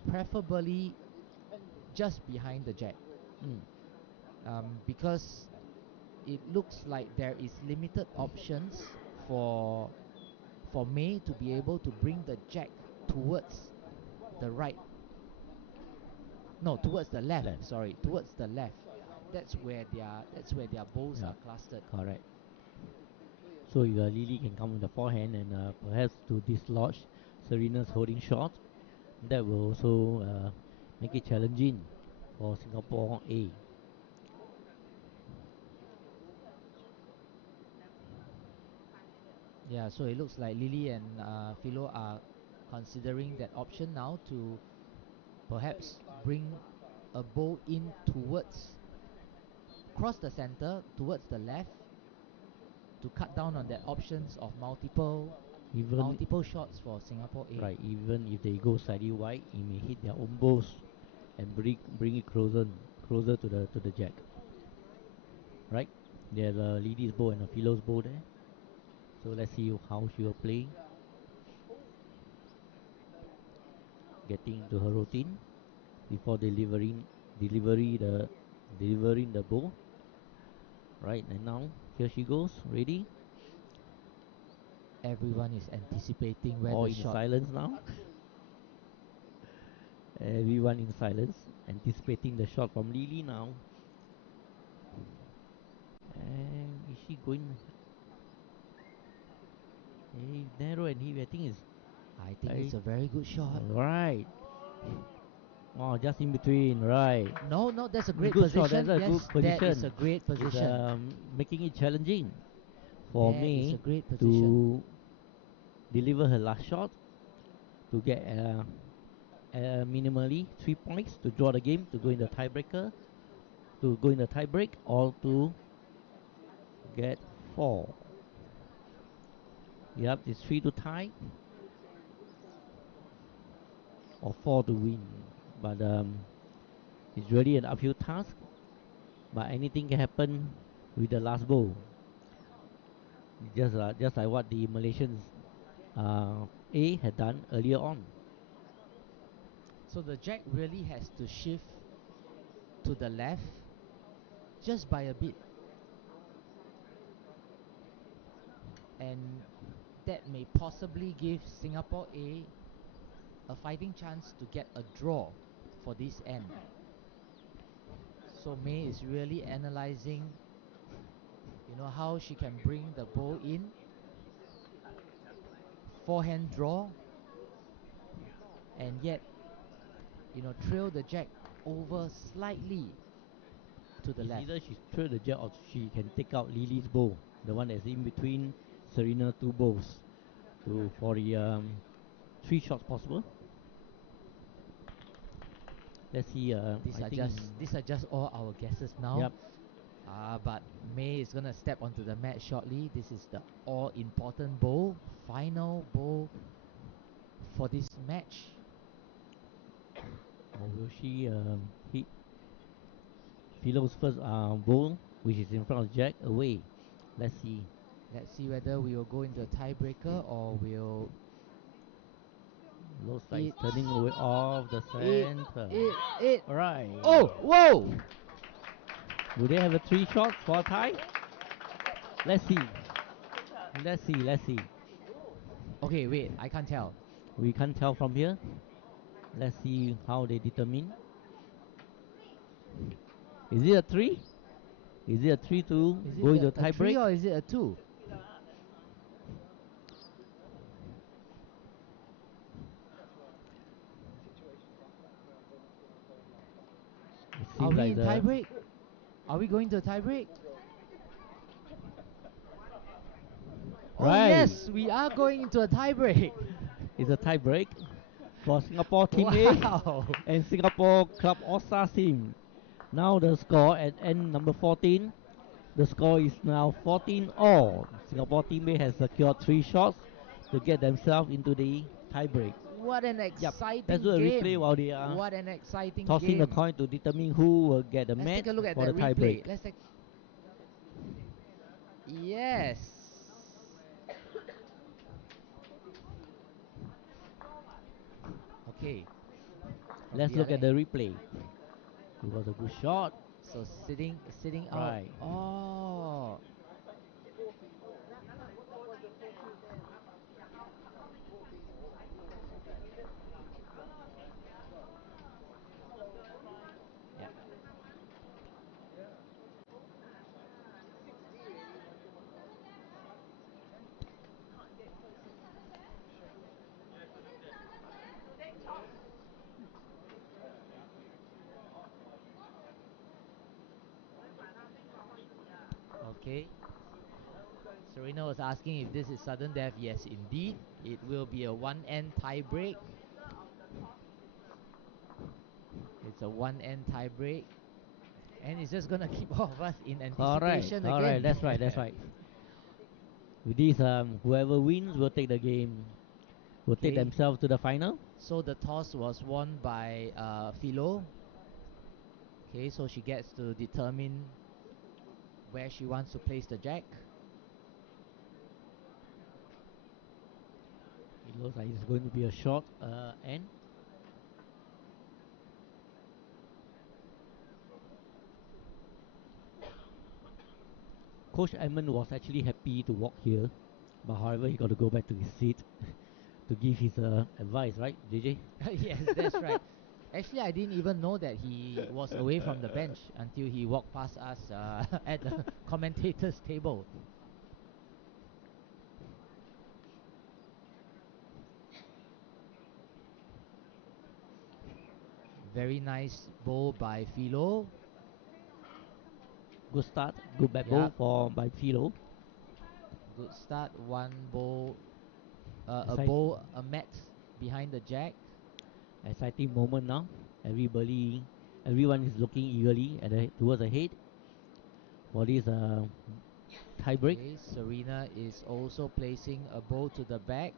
preferably just behind the jack. Mm. because it looks like there is limited options for May to be able to bring the jack towards the right. No, towards the left. Left. Sorry, towards the left. That's where their bowls Yeah, are clustered. correct. So Lily can come with the forehand and perhaps to dislodge Serena's holding shot. That will also make it challenging for Singapore A. Yeah, so it looks like Lily and Philo are considering that option now to perhaps bring a bowl in towards cross the center towards the left to cut down on that options of Even multiple shots for Singapore A. right, even if they go slightly wide, it may hit their own balls and bring it closer to the jack. Right? There's a Lily's bow and a Philo's bow there. So let's see how she will play. Getting to her routine before delivering the bow. Right, and now here she goes, ready? Everyone is anticipating where All the in shot. silence now. Everyone in silence, anticipating the shot from Lily now. And is she going narrow and heavy? I think it's I think it's a very good shot. right. Oh, just in between, right. No, no, that's a great Good shot. position. That's a good Yes, that is a position. great It's position. making it challenging for That is a May great position. to deliver her last shot to get minimally 3 points to draw the game to go in the tiebreaker, to go in the tiebreak, or to get 4. Yep, it's 3 to tie or 4 to win. But it's really an uphill task. But anything can happen with the last bowl. Just like what the Malaysians A had done earlier on. So the jack really has to shift to the left just by a bit. And that may possibly give Singapore a fighting chance to get a draw for this end. So May is really analyzing, how she can bring the ball in, forehand draw, and yet, trail the jack over slightly to the It's left. either she throw the jet or she can take out Lily's bow, the one that's in between Serena two bows, to for the 3 shots possible. Let's see. These I are think. just all our guesses now. Yep. But May is gonna step onto the mat shortly. This is the all important bowl, final bowl for this match. Or will she hit Philo's first bowl, which is in front of Jack, away? Let's see. Let's see whether we will go into a tiebreaker or will Looks like it it's turning away off the it center. it. Alright. Oh, whoa! Do they have a 3 shot for a tie? Let's see. Let's see. Okay, wait, I can't tell. We can't tell from here. Let's see how they determine. Is it a 3? Is it a 3 to Is go it into a tie 3 break? or is it a 2? It Are seems we like in the tiebreak? Are we going to a tiebreak? Oh right. yes, we are going into a tiebreak. It's a tie break for Singapore Team A Wow. and Singapore Club All Stars team. Now the score at end number 14. The score is now 14 all. Singapore Team A has secured 3 shots to get themselves into the tie break. What an Yep. Let's exciting do a replay game. while they are What an exciting tossing the game. coin to determine who will get the Let's mat take a look at for the that tie replay. break. Let's take. Yes. Okay. From Let's the look other at the end. replay. It was a good shot. So sitting out. Right. Oh, yeah. Okay. Serena was asking if this is sudden death. Yes, indeed. It will be a one end tie break. It's a one end tie break. And it's just gonna keep all of us in anticipation All right. again. That's right. That's right. With this, whoever wins will take the game. Will take Okay. themselves to the final. So the toss was won by Philo. Okay, so she gets to determine where she wants to place the jack. It looks like it's going to be a short end. Coach Edmund was actually happy to walk here, but however, he got to go back to his seat to give his advice, right, JJ? Yes, that's right. Actually, I didn't even know that he was away from the bench until he walked past us at the commentators' table. Very nice bowl by Philo. Good start, good back bowl Yep, for by Philo. good start. One bowl, Excite, a mat behind the jack. exciting moment now. Everyone is looking eagerly towards the head for this tie break. Okay, Serena is also placing a bowl to the back.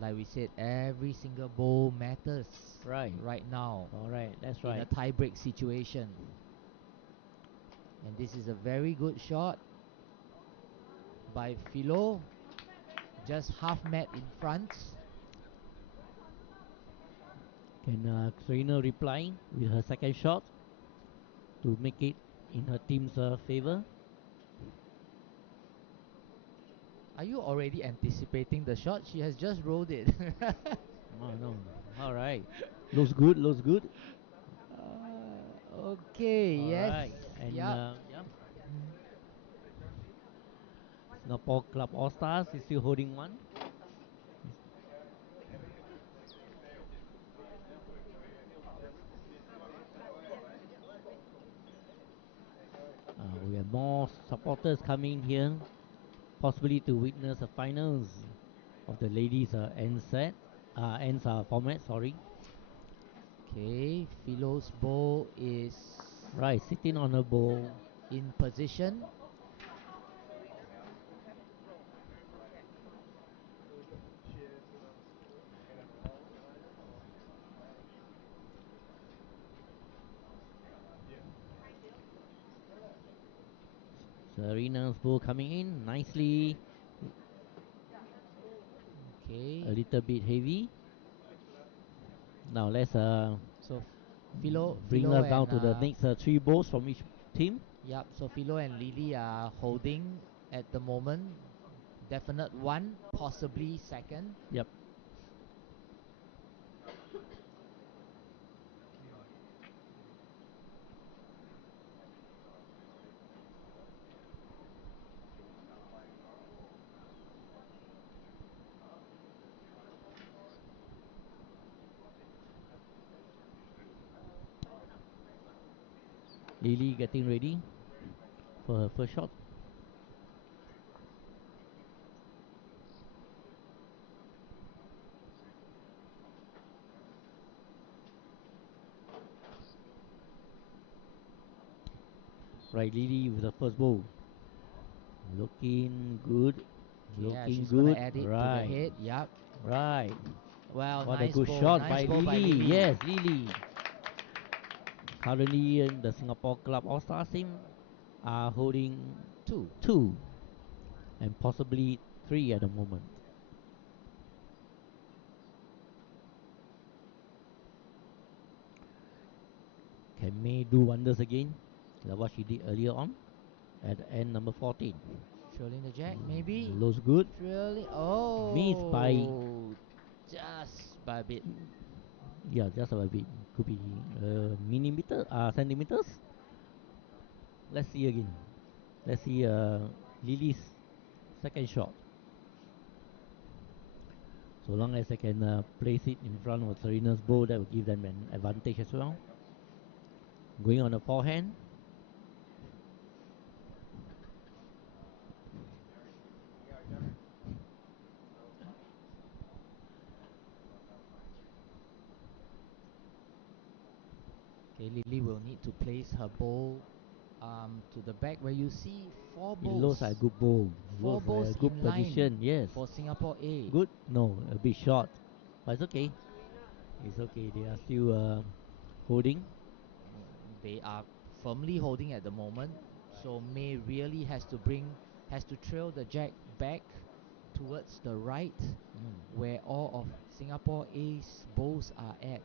Like we said, every single bowl matters Right. right now All right. That's in a right. tie-break situation. And this is a very good shot by Philo, just half mat in front. Can Serena reply with her second shot to make it in her team's favor? Are you already anticipating the shot? She has just rolled it. Oh no. All right. Looks good. Looks good. Okay, All yes. right. And Yep. yeah, Singapore Club All Stars is still holding one. We have more supporters coming here, possibly to witness the finals of the ladies' ends format. Sorry. Okay, Philo's bow is Right, sitting on a bowl. in position. Serena's bowl coming in nicely, a Okay, little bit heavy. Now let's so Philo, bring Philo us down and to the next three bowls from each team. yep. So Philo and Lily are holding at the moment. Definite one, possibly second. Yep. Lily getting ready for her first shot. Right, Lily with the first bowl. Looking good. Yeah, Looking she's gonna good. add it to the Right. head. Yep. Right. Well, What a nice good bowl. shot Nice by bowl by Lily. Lily. Yes, Lily. Currently in the Singapore Club All Star team are holding 2. 2 and possibly 3 at the moment. Can May do wonders again? Like what she did earlier on at the end number 14. Trailing the jack, maybe. Looks good. Trailing. Missed by, Oh, just by a bit. yeah, just a bit. Could be millimeter, centimeters. Let's see again. Let's see Lily's second shot. So long as I can place it in front of Serena's bowl, that will give them an advantage as well. Going on the forehand. Okay, Lily will need to place her bowl to the back where you see 4 It bowls. looks like a good bowl. Four Looks like a bowls good in position. line Yes. for Singapore A. Good? No, a bit short. But it's okay. It's okay. They are still holding. They are firmly holding at the moment. So May really has to trail the jack back towards the right where all of Singapore A's bowls are at.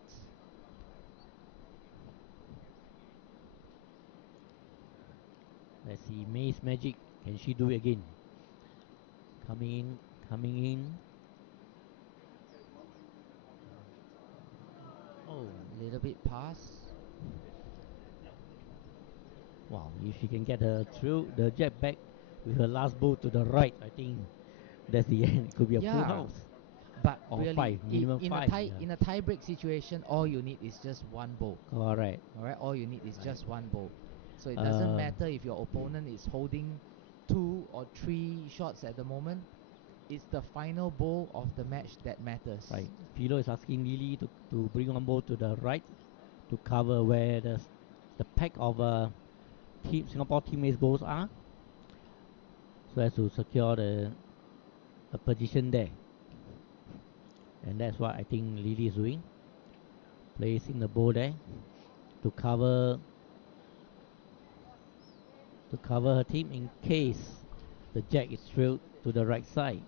Let's see. May's magic. Can she do it again? Coming in. Coming in. Oh, a little bit pass. Wow. If she can get the jack back with her last bowl to the right, I think that's the end. It could be a full Yeah, house. but Or really, 5. Minimum 5. Yeah. in a tie break situation, all you need is just one bowl. Correct. All right, all you need is Right. just one bowl. So it doesn't Uh, matter if your opponent is holding 2 or 3 shots at the moment. It's the final bowl of the match that matters. Right. Philo is asking Lily to bring one ball to the right to cover where the pack of Singapore teammates balls are, so as to secure the position there. And that's what I think Lily is doing, placing the ball there to cover her team in case the jack is trailed to the right side.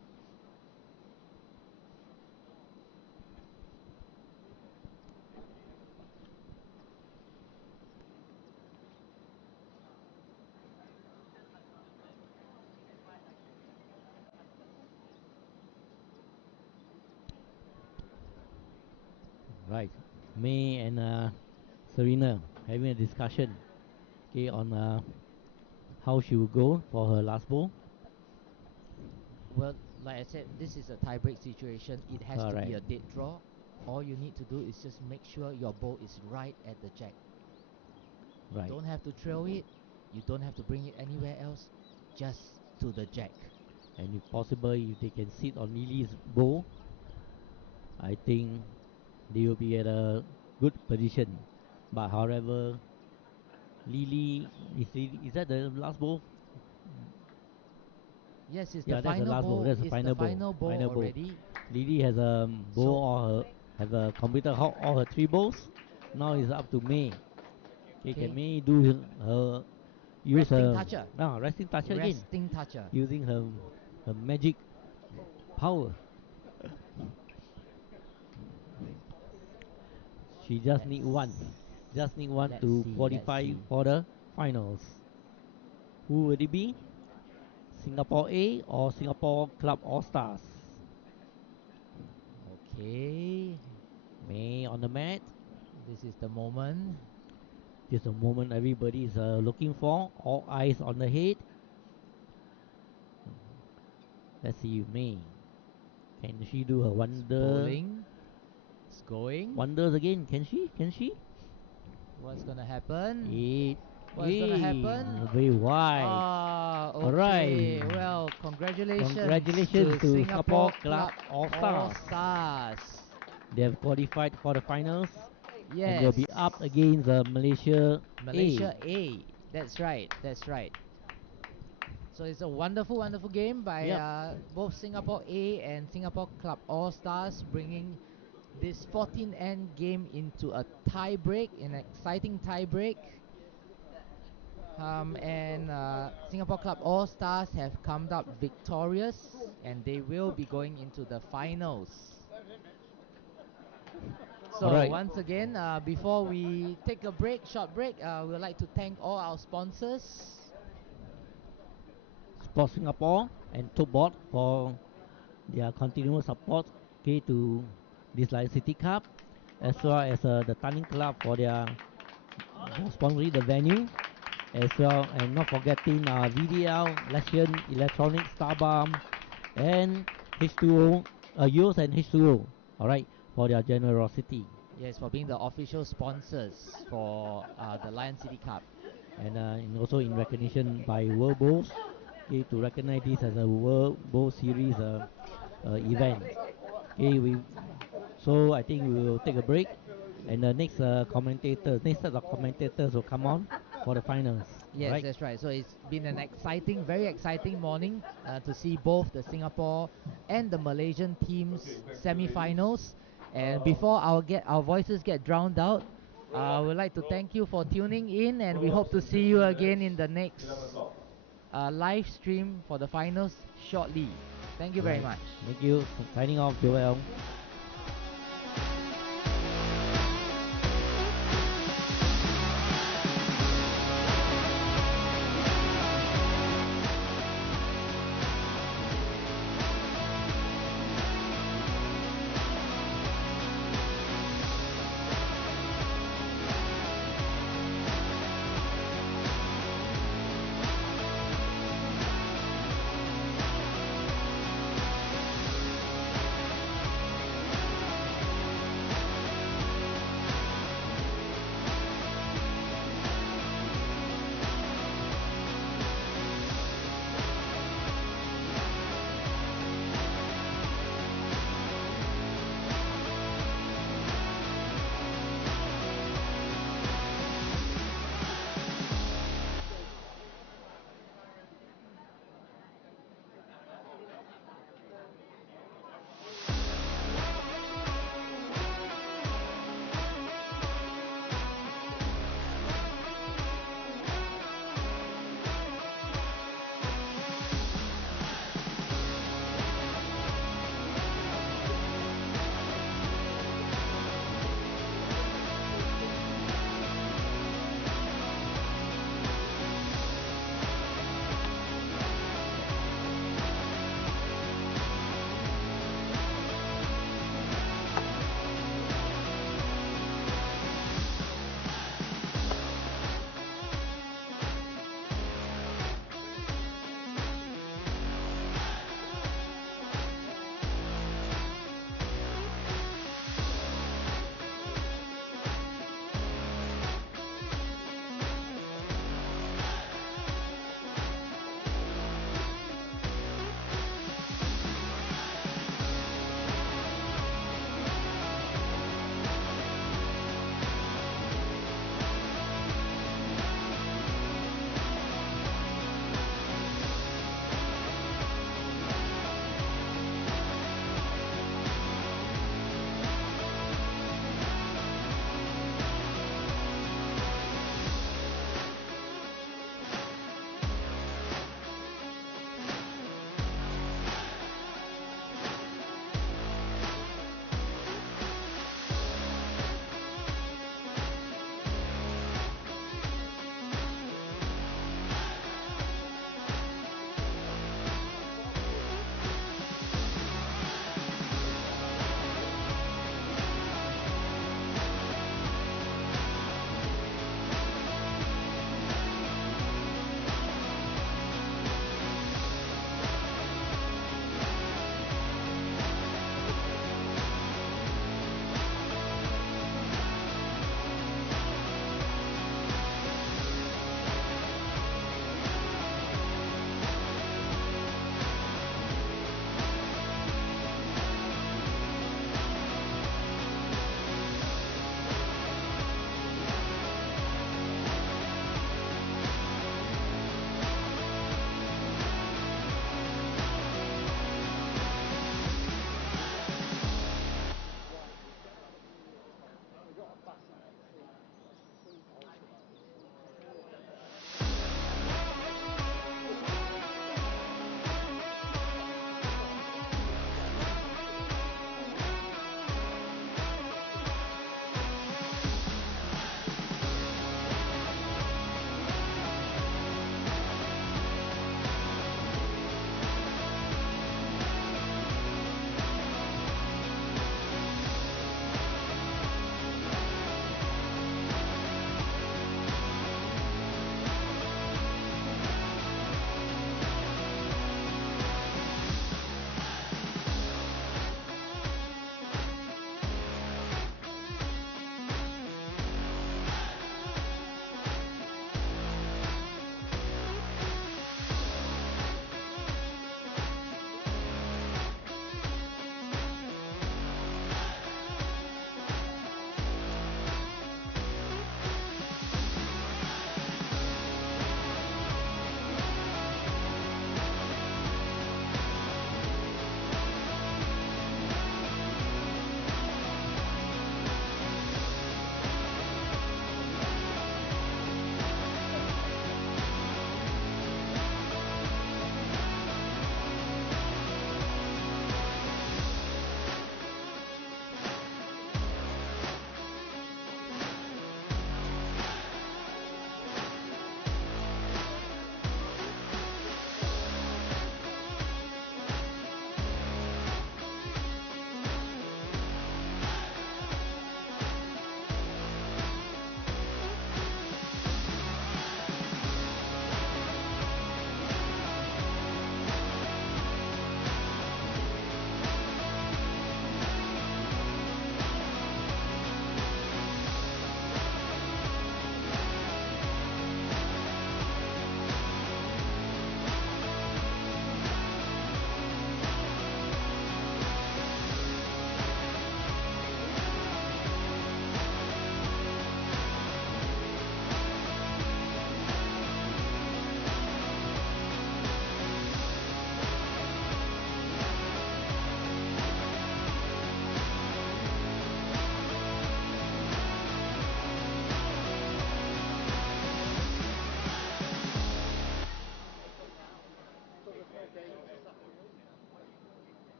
Right. May and Serena having a discussion, okay, on how she will go for her last ball. Well, like I said, this is a tie-break situation. It has to be Correct. a dead draw. All you need to do is just make sure your ball is right at the jack. You Right. don't have to trail it. You don't have to bring it anywhere else. Just to the jack. And if possible, if they can sit on Lily's bowl, I think they will be at a good position. But however, is that the last bowl? Yes, it's the Yeah, that's the final last bowl. bowl. That's the It's the final bowl. final bowl Final bowl. already. Lily has a bowl So has a completed all her 3 bowls. Now it's up to May. Okay, okay, can May do her use resting her toucher. resting touch again, Resting toucher. using her magic power. She just Let's need one. Just need one let's to see. Let's qualify see. for the finals. Who would it be? Singapore A or Singapore Club All Stars? Okay. May on the mat. This is the moment. This is the moment everybody is looking for. All eyes on the head. Let's see May. Can she do her It's bowling. It's going. wonders again? Can she? Can she? What's gonna happen? It, What's gonna happen? very wide. Ah, Alright. okay. Well, congratulations Congratulations to to Singapore Singapore Club Club All All Stars. Stars. They have qualified for the finals and they'll Yes. be up against Malaysia A. Malaysia A. That's right. That's right. So it's a wonderful, wonderful game by Yep. both Singapore A and Singapore Club All Stars, bringing this 14-end game into a tie break, an exciting tie break. And Singapore Club All Stars have come up victorious, and they will be going into the finals. So once again, before we take a break, short break, we'd like to thank all our sponsors. Sport Singapore and Topboard for their continuous support, okay, to this Lion City Cup, as well as the Tanglin Club for their sponsoring the venue, as well, and not forgetting VDL, Lesion Electronics, Starbalm, and H2O, Yours and H2O, alright, for their generosity. Yes, for being the official sponsors for the Lion City Cup. And also in recognition by World Bowls, okay, to recognize this as a World Bowl Series event. Okay, so I think we will take a break, and the next next set of commentators will come on for the finals. Yes, Right? that's right. So it's been an exciting, very exciting morning to see both the Singapore and the Malaysian teams semi-finals. And before our voices get drowned out, we'd like to thank you for tuning in, and we hope to see you again in the next live stream for the finals shortly. Thank you very much. Thank you. Signing off, Joel.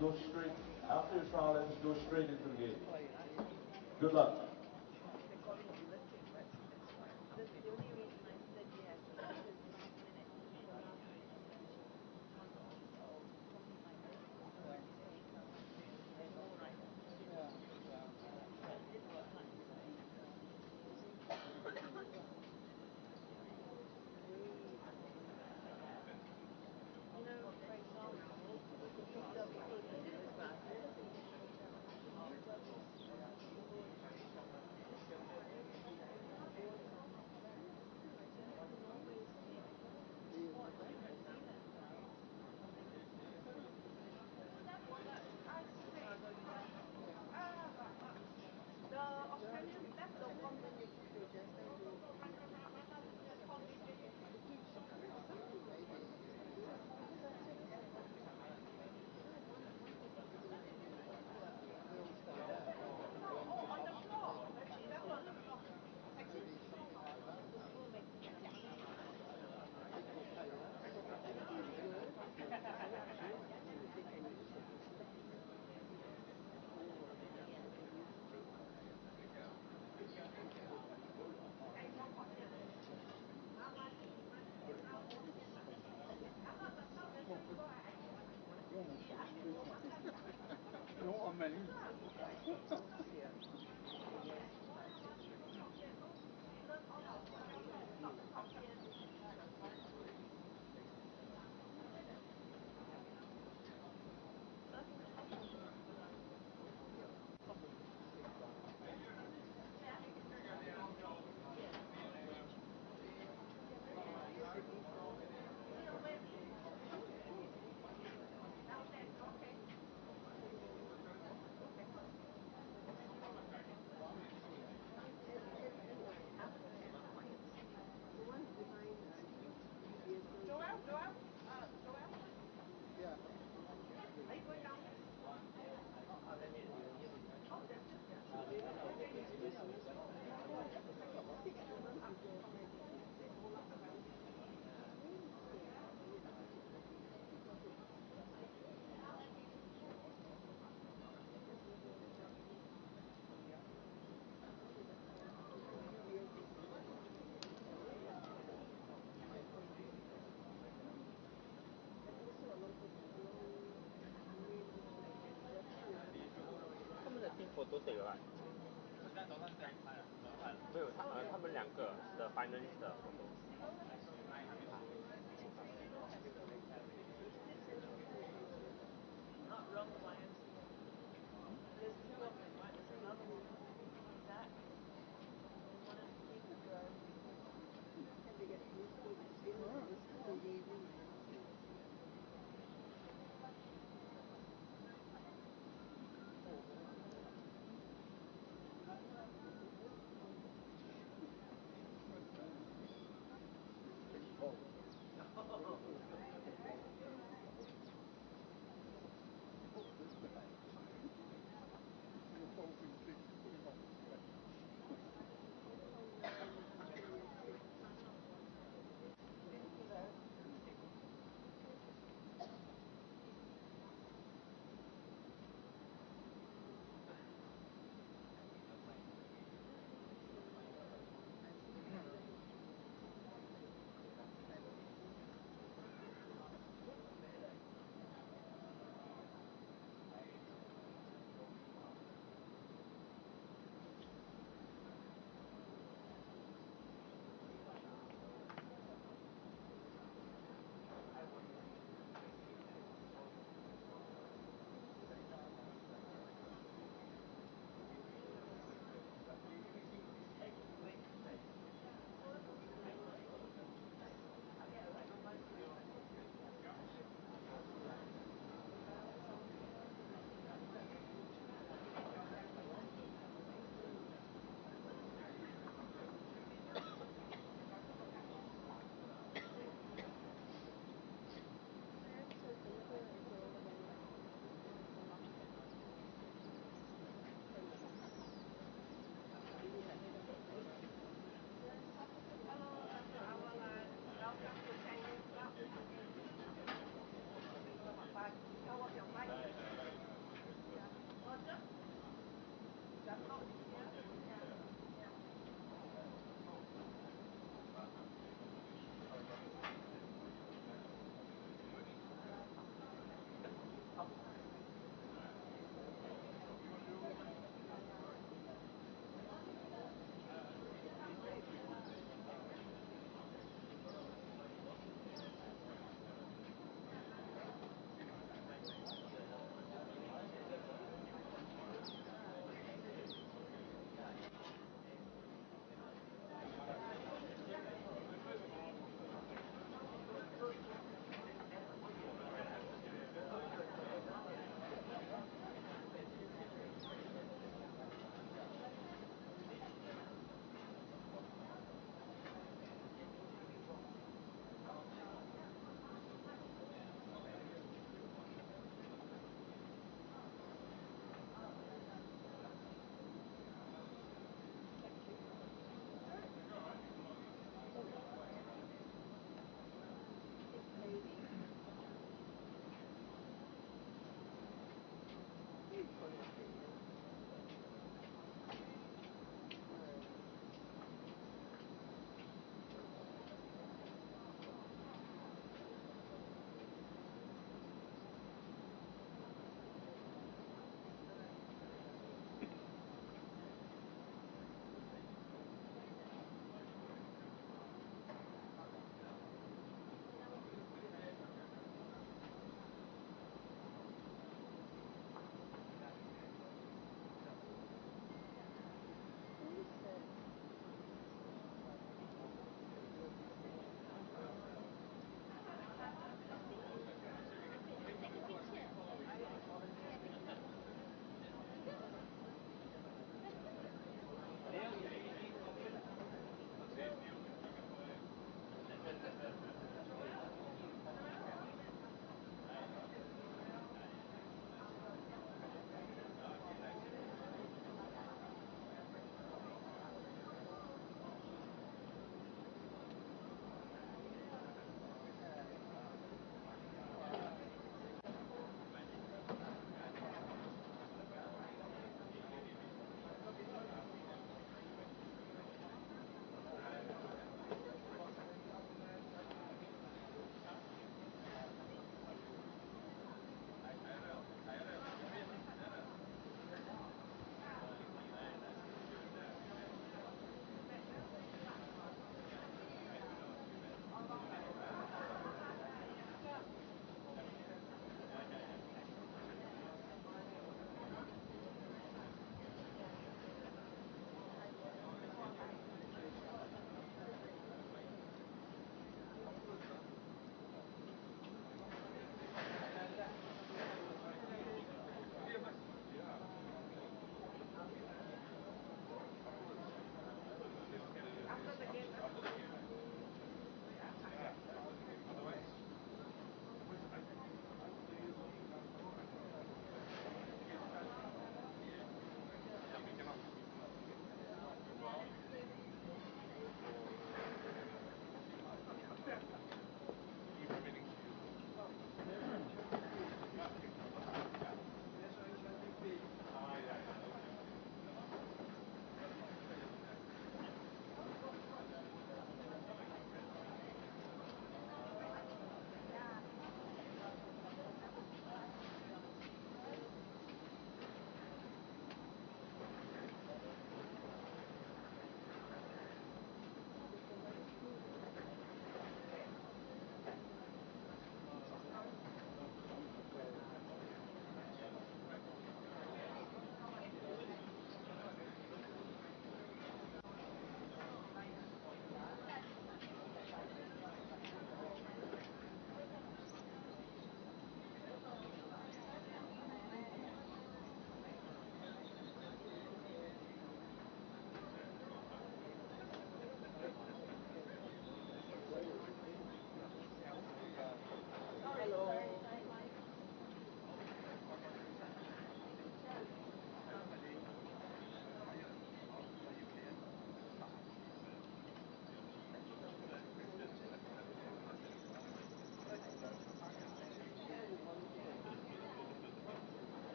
go straight, after your challenge, go straight into the game. Good luck.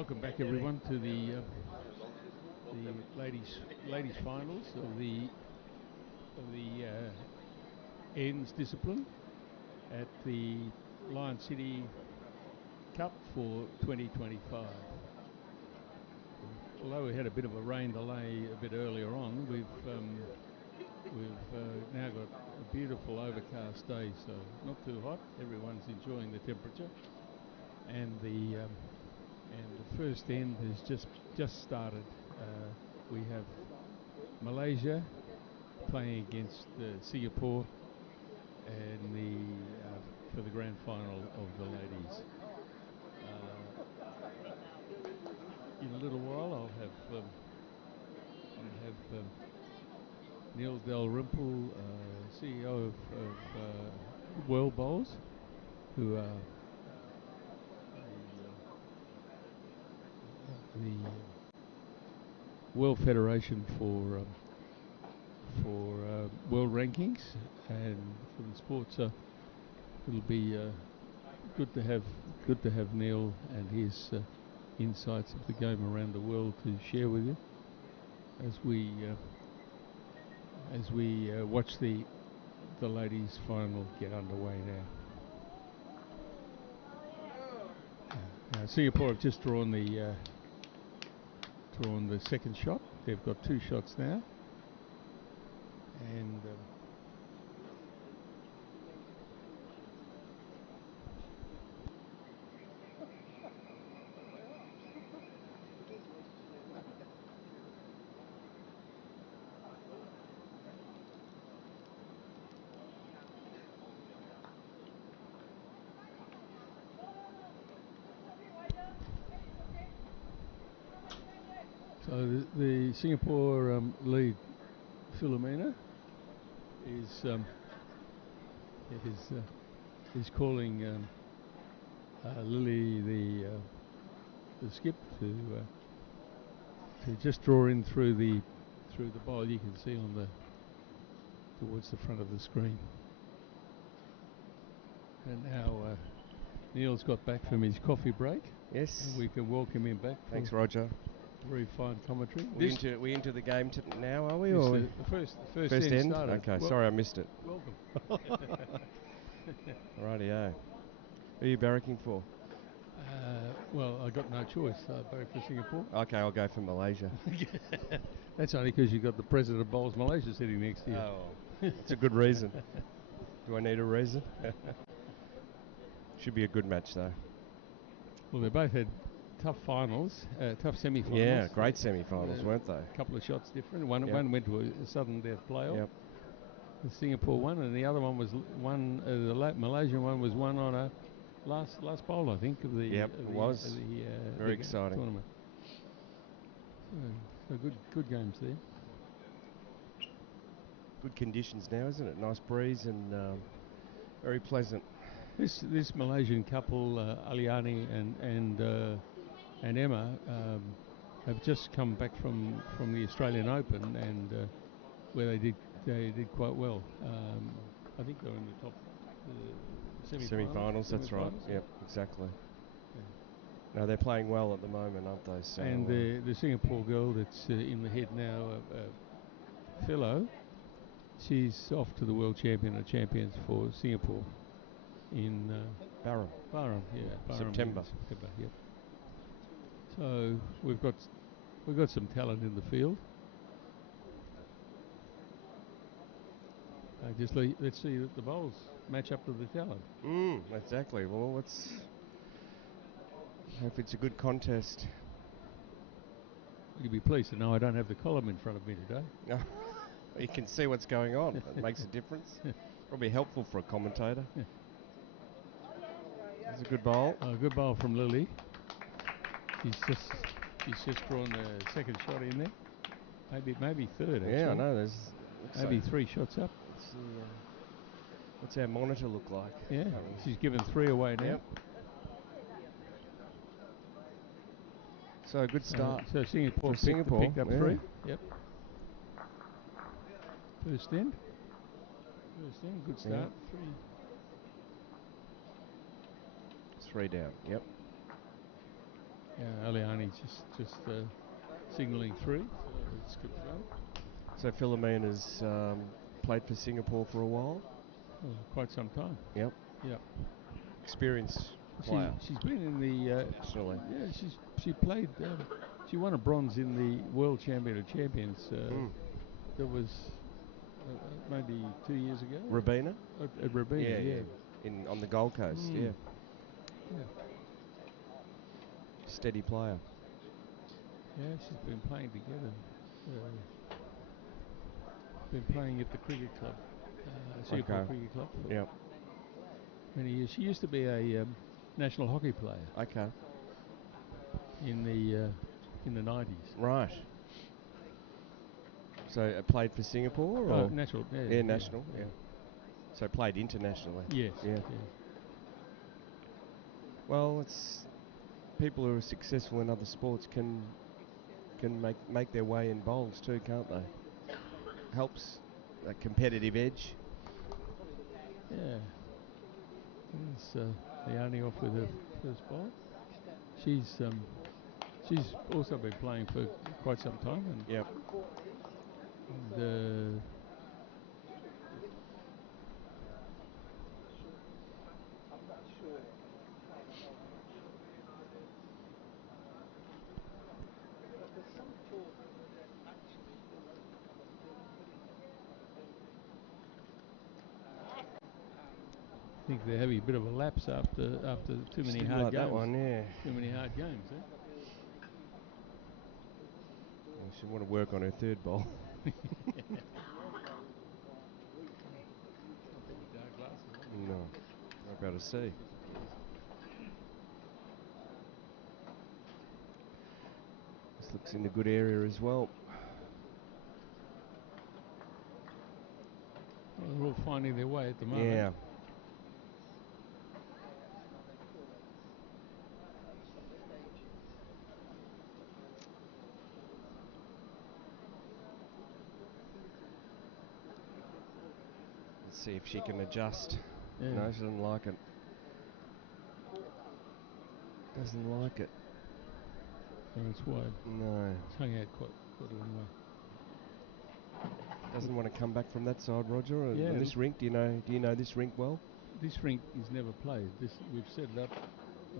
Welcome back, everyone, to the ladies finals of the ends discipline at the Lion City Cup for 2025. Although we had a bit of a rain delay a bit earlier on, we've now got a beautiful overcast day, so not too hot. Everyone's enjoying the temperature, and the first end has just started. We have Malaysia playing against Singapore, and for the grand final of the ladies. In a little while, I'll have Neil Dalrymple, CEO of World Bowls, who are the World Federation for world rankings and for the sport. So it'll be good to have Neil and his insights of the game around the world to share with you as we watch the ladies' final get underway now. Singapore have just drawn the second shot. They've got two shots now, and so the Singapore lead, Philomena, is calling Lily, the skip, to just draw in through the bowl. You can see towards the front of the screen. And now Neil's got back from his coffee break. Yes. And we can welcome him back. Thanks, Roger. Very fine commentary. We into the game now, are we? Or the first end started. Okay, sorry I missed it. Welcome. Rightio. Who are you barracking for? Well, I got no choice. I barrack for Singapore. Okay, I'll go for Malaysia. That's only because you've got the President of Bowls Malaysia sitting next to you. Oh, that's a good reason. Do I need a reason? Should be a good match, though. Well, they both had tough finals, tough semi-finals. Yeah, great semi-finals, weren't they? A couple of shots different. One went to a sudden death playoff. Yep. The Singapore one, and the other one was the Malaysian one was won on a last bowl, I think, of the very exciting tournament. So good games there. Good conditions now, isn't it? Nice breeze and very pleasant. This Malaysian couple, Aliani and Emma, have just come back from the Australian Open, and where they did quite well. I think they're in the top semi-finals. That's right. Yep, exactly. Yeah. No, they're playing well at the moment, aren't they? So, and the Singapore girl that's in the head now, Philo, she's off to the World Champions for Singapore in Barham. Barham, September. Yep. So we've got some talent in the field. Let's see that the bowls match up to the talent. Exactly. Well, let's hope it's a good contest. You'll be pleased to know I don't have the column in front of me today. You can see what's going on. It makes a difference. Probably helpful for a commentator. It's a good bowl. A good bowl from Lily. She's just drawn the second shot in there. Maybe third, actually. Yeah, I know. There's maybe 3 shots up. Let's see, what's our monitor look like? Yeah, she's given 3 away now. Yep. So a good start. So Singapore picked up 3. Yep. First end, good start. 3 down. Yep. Aliani's just signalling 3, so it's good to go. So Philomena's played for Singapore for a while. Oh, quite some time. Yep. Yep. Experienced player. She's been in the Nationally. Yeah, she played. She won a bronze in the World Champion of Champions. That was maybe 2 years ago. Rabina? At Rabina, yeah. On the Gold Coast, yeah. Steady player. Yeah, she's been playing together. Been playing at the cricket club, Singapore Cricket Club. Yep. Many years. She used to be a national hockey player. Okay. In the 90s. Right. So played for Singapore or national? Yeah, national. Yeah. So played internationally. Yes. Yeah. Well, it's people who are successful in other sports can make their way in bowls too, can't they? Helps a competitive edge. Yeah. There's Leone off with her first ball. She's also been playing for quite some time. And yep. And, I think they're having a bit of a lapse after too many hard like games. That one, yeah. Too many hard games, eh? Well, she want to work on her third ball. No, not able to see. This looks in a good area as well. Well, they're all finding their way at the moment. Yeah. Let's see if she can adjust. Yeah. No, she doesn't like it. Doesn't like it. No, it's wide. No. It's hung out quite a long way. Doesn't want to come back from that side, Roger. Yeah. And this rink, do you know this rink well? This rink is never played. We've set it up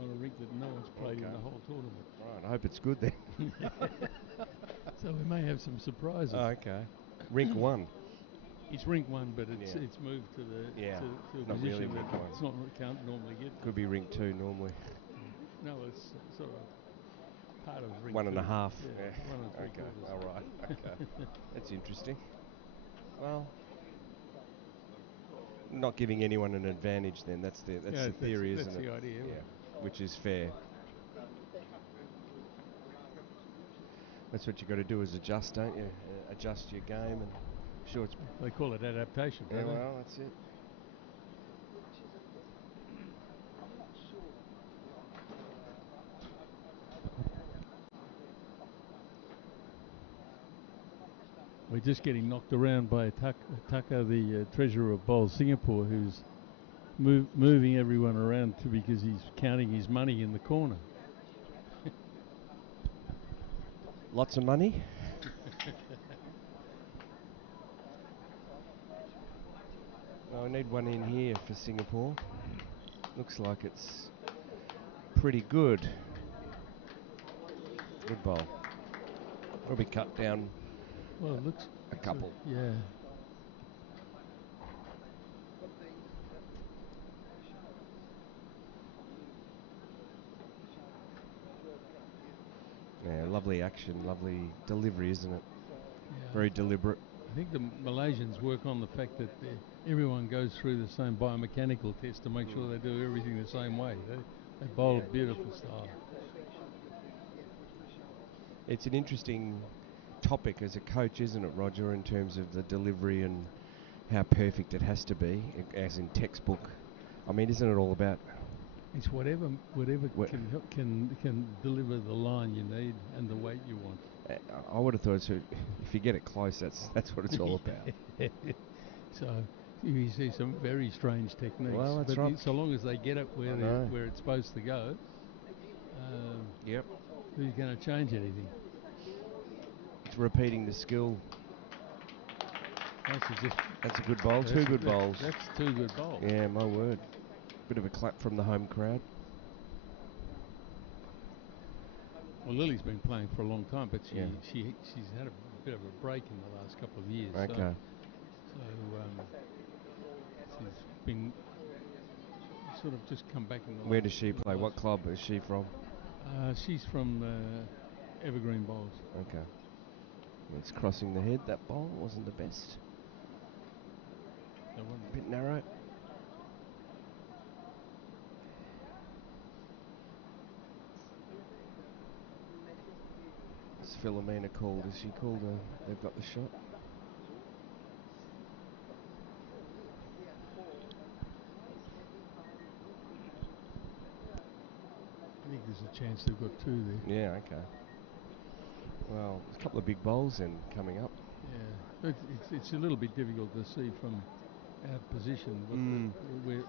on a rink that no one's played in the whole tournament. Right, I hope it's good then. So we may have some surprises. Oh, okay. Rink 1. It's rink 1, but it's moved to the to a not position really that rink 1. it's not can't normally get. Could be rink 2 normally. No, it's sort of part of rink 1 2. and a half. Yeah. 1 and 3 quarters. All right. Okay. That's interesting. Well, not giving anyone an advantage then. That's the theory, isn't it? That's the idea. Yeah. Which is fair. That's what you got to do is adjust, don't you? Adjust your game, and sure it's. They call it adaptation. Yeah, well, that's it. We're just getting knocked around by Tucker, the treasurer of Bowls Singapore, who's moving everyone around because he's counting his money in the corner. Lots of money. Well, I need one in here for Singapore. Looks like it's pretty good. Good bowl. Probably cut down. Well, it looks a couple. Yeah. Yeah, lovely action, lovely delivery, isn't it? Yeah. Very deliberate. I think the Malaysians work on the fact that everyone goes through the same biomechanical test to make sure they do everything the same way. They bowl a beautiful style. It's an interesting topic as a coach, isn't it, Roger, in terms of the delivery and how perfect it has to be, as in textbook. I mean, isn't it all about... It's whatever can deliver the line you need and the weight you want. I would have thought if you get it close, that's what it's all about. So you see some very strange techniques. Well, that's but right. So long as they get it where it's supposed to go. Yep. Who's going to change anything? It's repeating the skill. That's a good bowl. Two good bowls. That's two good bowls. Yeah, my word. Bit of a clap from the home crowd. Well, Lily's been playing for a long time, but she's had a bit of a break in the last couple of years. Okay. So she's been sort of just come back in the. Where does she play? What club is she from? She's from Evergreen Bowls. Okay. It's crossing the head. That bowl wasn't the best. That one. A bit narrow. Is Philomena called? Is she called? They've got the shot. I think there's a chance they've got two there. Yeah, okay. Well, there's a couple of big bowls then coming up. Yeah, it's a little bit difficult to see from our position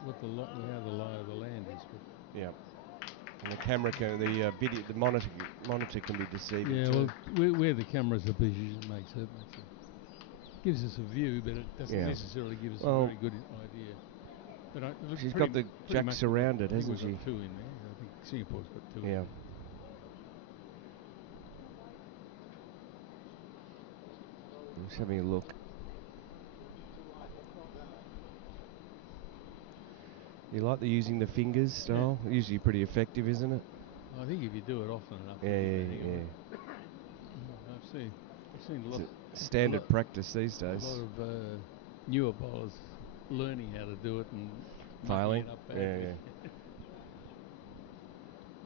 how the lie of the land is. But yeah, and the camera the monitor can be deceiving. Yeah, too. well, where the cameras are positioned gives us a view, but it doesn't necessarily give us a very good idea. But she's got the jacks around it, hasn't she? We've got two in there. I think Singapore's got two. Yeah. Just having a look. You like the using the fingers style? Yeah. Usually pretty effective, isn't it? I think if you do it often enough. Yeah. I've seen a lot. Standard practice these days. A lot of newer bowlers learning how to do it and failing. It up badly.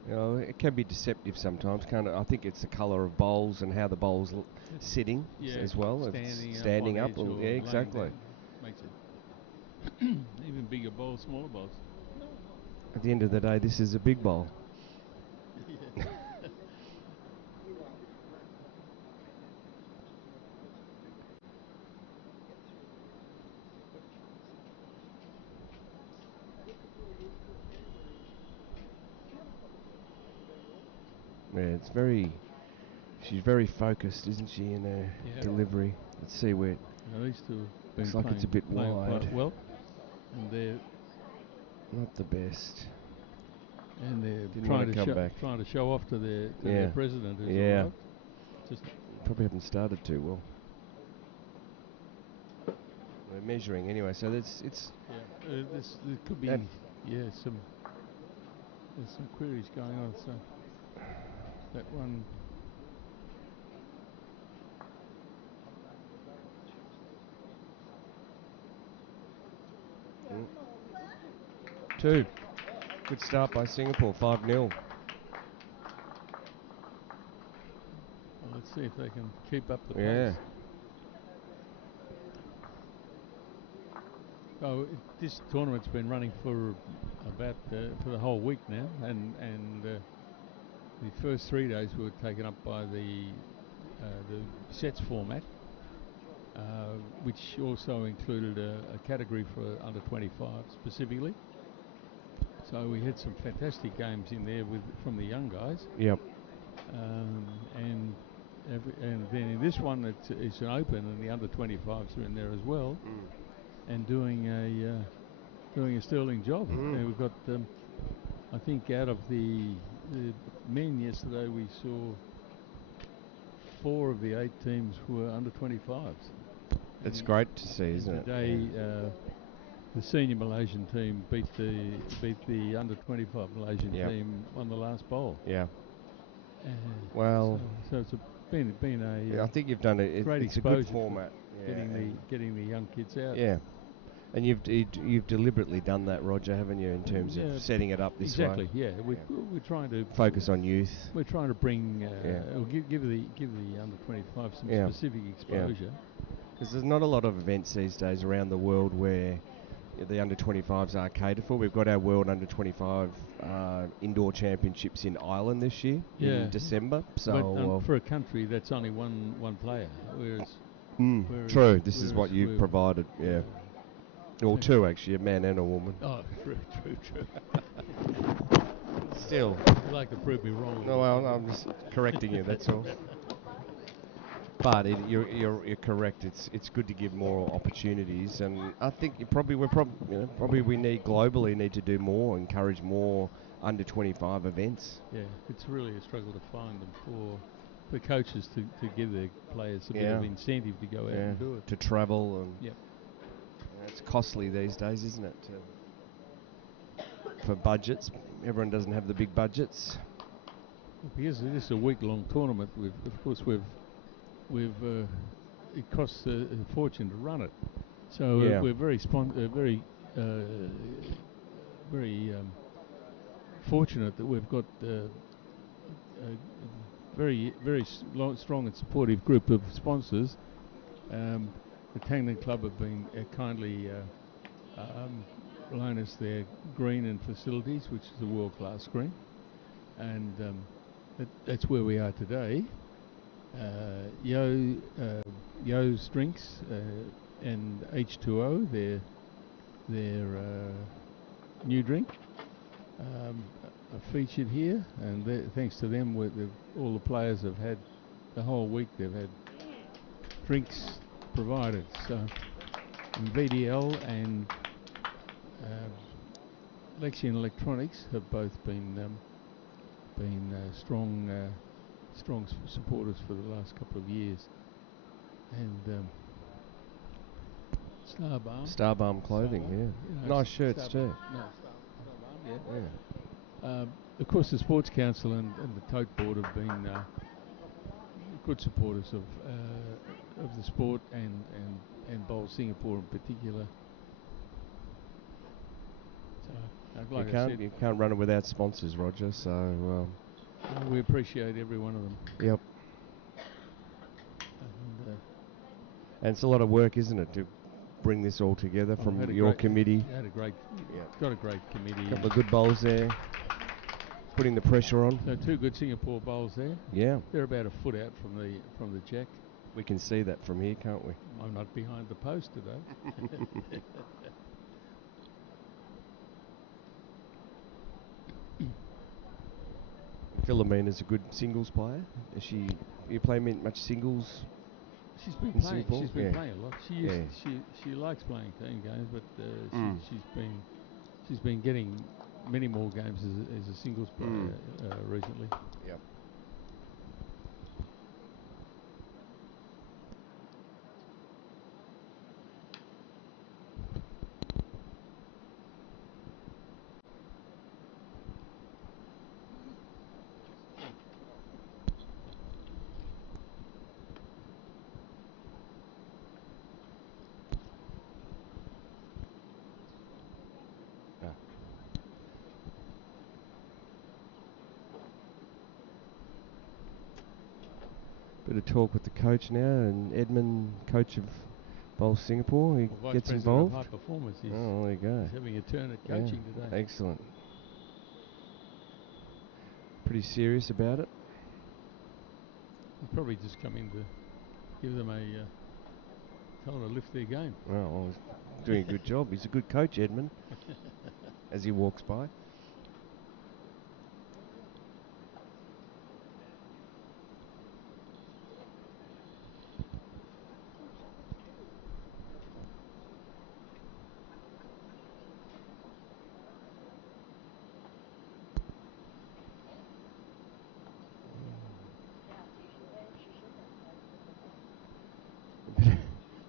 Yeah. It can be deceptive sometimes, can't it? I think it's the colour of bowls and how the bowl's sitting as well. Standing up. Yeah, exactly. Makes it even bigger bowls, smaller bowls. At the end of the day, this is a big bowl. Yeah, she's very focused, isn't she, in her delivery. Let's see where. These two looks like it's a bit wide. Well, and they're not the best. And they're trying to show off to their president who's arrived. Just probably haven't started too well. We're measuring anyway, so there could be there's some queries going on. So that one. Two. Good start by Singapore, 5-0. Well, let's see if they can keep up the pace. Oh, this tournament's been running for about for the whole week now, and the first 3 days were taken up by the sets format, which also included a category for under 25 specifically. So we had some fantastic games in there from the young guys. Yep. And then in this one it's an open, and the under 25s are in there as well, and doing a sterling job. And we've got I think out of the men yesterday we saw 4 of the 8 teams were under 25s. It's great to see, isn't it? Today the senior Malaysian team beat the under 25 Malaysian team on the last bowl. Yeah. So it's been a I think you've done it. It's a good format. Getting the young kids out. Yeah. And you've deliberately done that, Roger, haven't you, in terms of setting it up this way? Exactly. Yeah. We're trying to focus on youth. We're trying to bring give the under 25 some specific exposure. Because there's not a lot of events these days around the world where the under 25s are catered for. We've got our World Under 25 Indoor Championships in Ireland this year in December. So for a country that's only one player, whereas true. This is what you've provided. Yeah. Well, 2 actually, a man and a woman. Oh, true. Still. You'd like to prove me wrong. No, well, I'm just correcting you. That's all. But you're correct. It's good to give more opportunities, and I think probably we need to do more, encourage more under 25 events. Yeah, it's really a struggle to find them for coaches to give their players a bit of incentive to go out and do it. To travel and yep. It's costly these days, isn't it? For budgets, everyone doesn't have the big budgets. Because this is a week-long tournament, it costs a fortune to run it. So we're very fortunate that we've got a very strong and supportive group of sponsors. The Tanglin Club have been kindly loan us their green and facilities, which is a world-class green, and that's where we are today. Yo's drinks and H2O, their new drink, are featured here, and thanks to them, all the players have had the whole week. They've had drinks provided. So, and VDL and Lexian Electronics have both been strong supporters for the last couple of years, and Starbalm clothing, nice shirts too. Of course, the Sports Council and the Tote Board have been good supporters of the sport and Bowl Singapore in particular. So, like you can't run it without sponsors, Roger. So we appreciate every one of them. Yep. And it's a lot of work, isn't it, to bring this all together from your committee? Got a great committee. A couple of good bowls there, putting the pressure on. So 2 good Singapore bowls there. Yeah. They're about a foot out from the jack. We can see that from here, can't we? I'm not behind the post today. Philomena's a good singles player. You play much singles? She's been playing. She's been playing a lot. She likes playing team games, but she's been getting many more games as a singles player recently. Yep. Bit of talk with the coach now, and Edmund, coach of Bowl Singapore, he gets involved. High performance. There you go. He's having a turn at coaching today. Excellent. Pretty serious about it. He's probably just come in to give them tell them to lift their game. Well, he's doing a good job. He's a good coach, Edmund, as he walks by.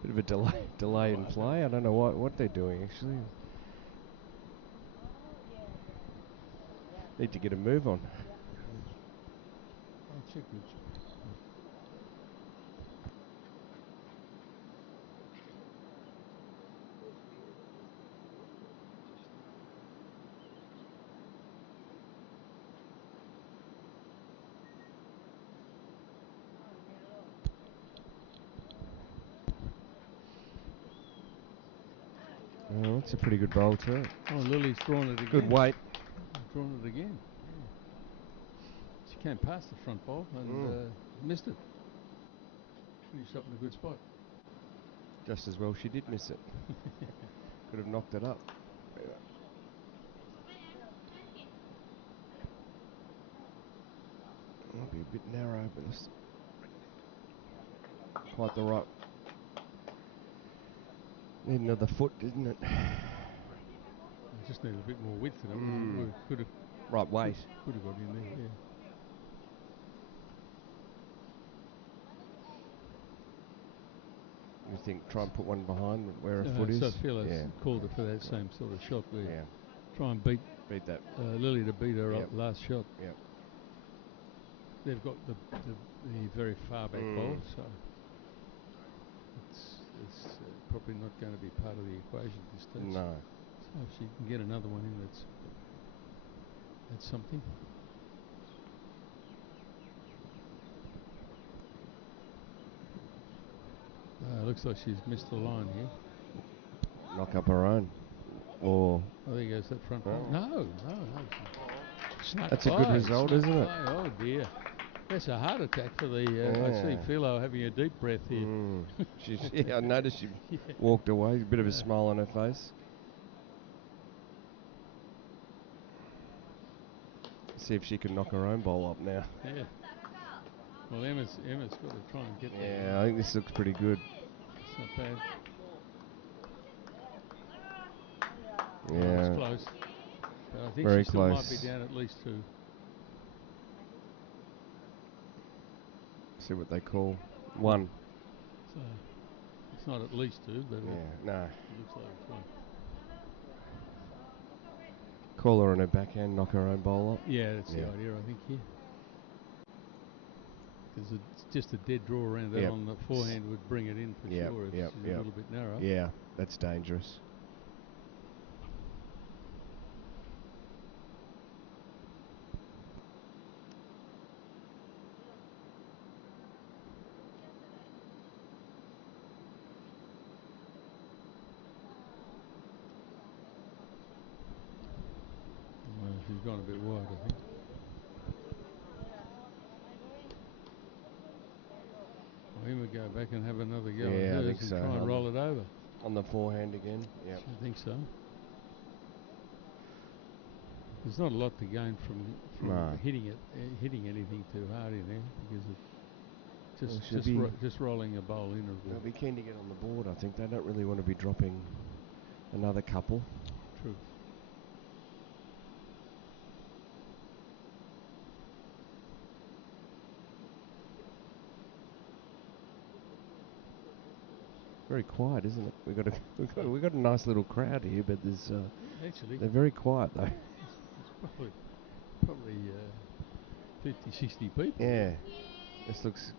Bit of a delay in play. I don't know what they're doing actually. Need to get a move on. I'll check with you. Oh, it's a pretty good bowl too. Oh, Lily's drawn it again. Good weight. Drawn it again. Yeah. She came past the front bowl and missed it. Finished up in a good spot. Just as well she did miss it. Could have knocked it up. Might be a bit narrow, but it's quite the right. Need another foot, didn't it? I just need a bit more width in it. We could have right weight. Could have got in there. Yeah. You think try and put one behind where a foot is? So Phil's called her for that same sort of shot where try and beat that Lily to beat her last shot. Yep. They've got the very far back ball, so it's probably not going to be part of the equation at this stage. No. So if she can get another one in, that's something. Looks like she's missed the line here. Knock up her own. Or there goes that front ball. No. That's a good result, isn't it? Oh dear. That's a heart attack for the. I see Philo having a deep breath here. I noticed she walked away. A bit of a smile on her face. See if she can knock her own ball up now. Yeah. Well, Emma's got to try and get there. Yeah, I think this looks pretty good. It's not bad. Yeah. It's close. But I think Very she still close. might be down at least 2. See what they call 1. So it's not at least 2, but no. It looks like it's 1. Call her on her backhand, knock her own bowl up. Yeah, that's the idea, I think, here. Because it's just a dead draw around that on the forehand would bring it in for sure if she's a little bit narrow. Yeah, that's dangerous. She's gone a bit wide, I think. Well, he would go back and have another go at hers I think and so. try and roll it over. On the forehand again, yeah. I think so. There's not a lot to gain from hitting anything too hard in there because it's just rolling a bowl in. They'll be keen to get on the board, I think. They don't really want to be dropping another couple. True. Very quiet, isn't it? We've got a nice little crowd here, but there's actually they're very quiet though. It's probably 50, 60 people. Yeah, this looks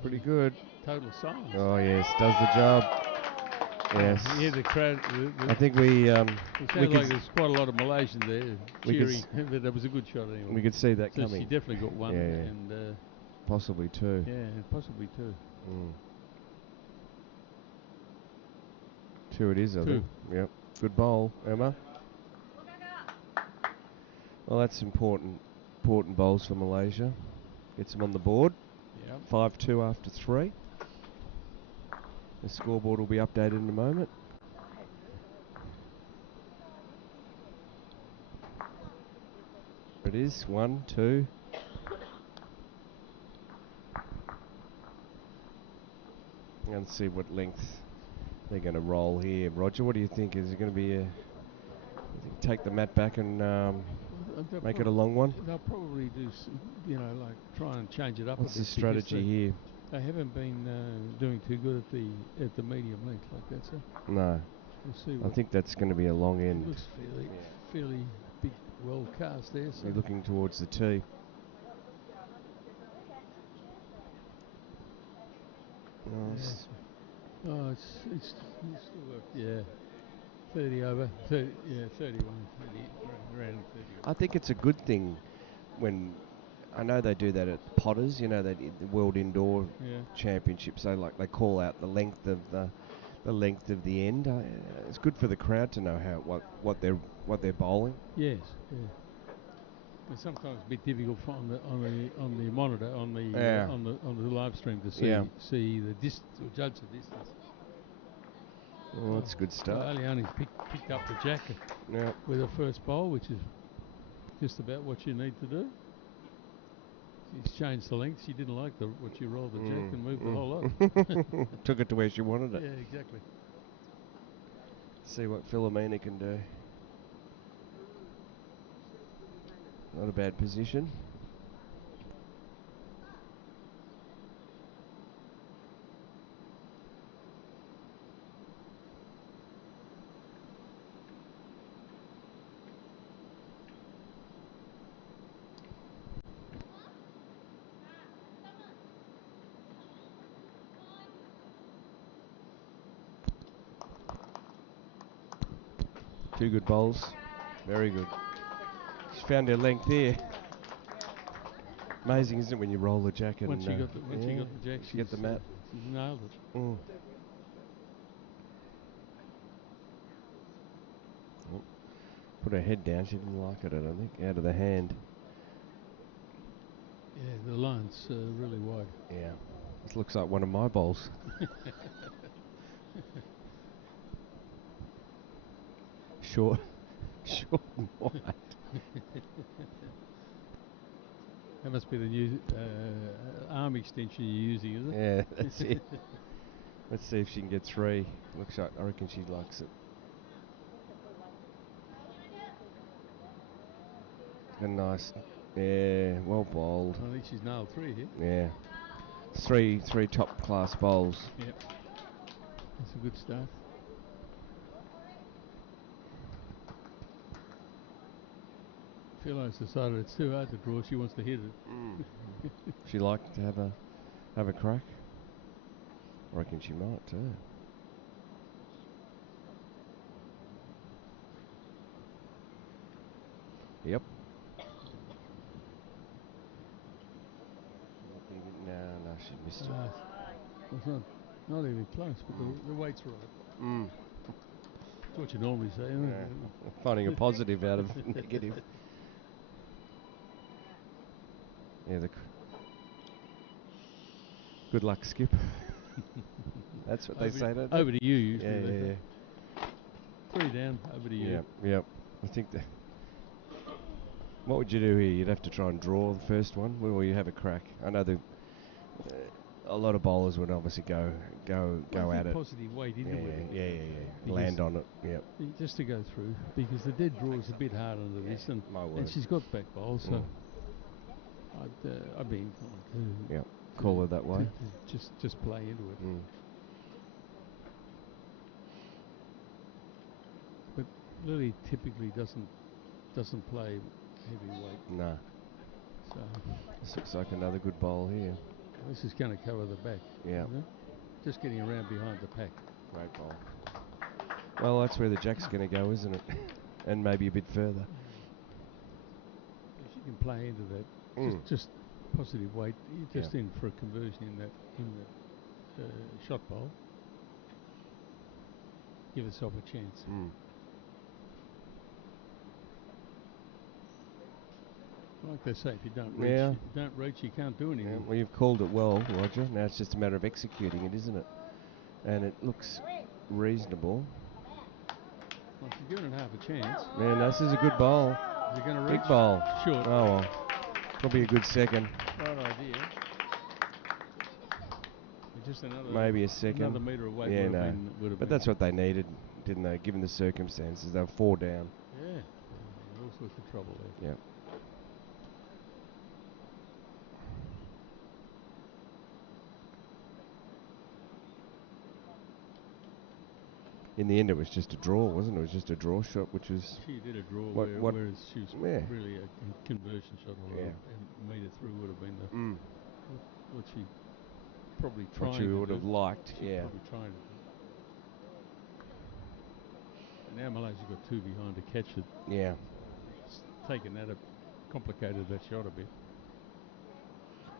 pretty good. Total silence. Oh yes, does the job. Yes. Yeah, the crowd. I think we. It sounds like there's quite a lot of Malaysian there cheering, but that was a good shot anyway. We could see that so coming. She definitely got 1 and possibly 2. Yeah, possibly 2. 2 it is, I think. Yep. Good bowl, Emma. Well, that's important bowls for Malaysia. Gets them on the board. Yep. 5-2 after 3. The scoreboard will be updated in a moment. It is 1, 2. Let's see what length they're going to roll here. Roger, what do you think? Is it going to be take the mat back and make it a long one? They'll probably do, like try and change it up. What's a bit the strategy here? They haven't been doing too good at the medium length like that, so. No. We'll see. I think that's going to be a long end. It looks fairly big, well cast there. So. You're looking towards the tee. Nice. Oh, it's still got 30 over, 30, 31, 30, around 31. I think it's a good thing when I know they do that at Potters, the World Indoor Championships. They call out the length of the end. It's good for the crowd to know what they're bowling. Yes, yeah. It's sometimes a bit difficult on the monitor on the live stream to see the distance or judge the distance. Oh, that's good stuff. So Aliani's picked up the jacket with her first bowl, which is just about what you need to do. She's changed the length. She didn't like what she rolled the jack and moved the whole lot. Took it to where she wanted it. Yeah, exactly. See what Philomena can do. Not a bad position. Two good bowls. Very good. She found her length there. Amazing, isn't it, when you roll the jacket Once and she got the jack, she get the mat. She's nailed it. Put her head down. She didn't like it, I don't think. Out of the hand. Yeah, the line's really wide. Yeah. This looks like one of my bowls. Short and wide. That must be the new arm extension you're using, is it? Yeah, that's it. Let's see if she can get three. Looks like, I reckon she likes it. And nice. Yeah, well bowled. I think she's nailed three here. Yeah. Three top class bowls. Yep. That's a good start. Philo's decided it's too hard to draw. She wants to hit it. She like to have a crack. I reckon she might too. Yep. No, she missed it. It's not even close, but the weight's right. That's what you normally say, isn't it? Finding a positive out of negative. Yeah, good luck, Skip. That's what they say, don't they? Over to you, usually. Yeah. 3 down, over to you. Yep. I think that. What would you do here? You'd have to try and draw the first one, or you have a crack. I know a lot of bowlers would obviously go at it. Positive weight into it. Yeah. Land on it. Yep. Just to go through, because the dead draw is a bit hard under this, and she's got back bowl, so I'd be inclined to. Yep. Call her that way. Just play into it. But Lily typically doesn't play heavyweight. No. So this looks like another good bowl here. This is going to cover the back. Yeah. Just getting around behind the pack. Great bowl. Well, that's where the jack's going to go, isn't it? And maybe a bit further. If she can play into that, just positive weight, just in for a conversion in that shot bowl. Give herself a chance. Like they say, if you don't reach, you can't do anything. Yeah, well, you've called it well, Roger. Now it's just a matter of executing it, isn't it? And it looks reasonable. Well, she's given it half a chance. Man, this is a good bowl. Is it going to reach? Big bowl. Short. Oh, well. Probably a good second. Right idea. Just maybe a second. Another metre away would have been. That's what they needed, didn't they? Given the circumstances, they were 4 down. Yeah. All sorts of trouble there. Yeah. In the end, it was just a draw, wasn't it? It was just a draw shot, which was... She did a draw, whereas she was really a conversion shot. A metre through would have been what she probably tried to do. What she would have liked, Probably trying to do. And now Malaysia's got 2 behind to catch it. Yeah. It's taken that, complicated that shot a bit.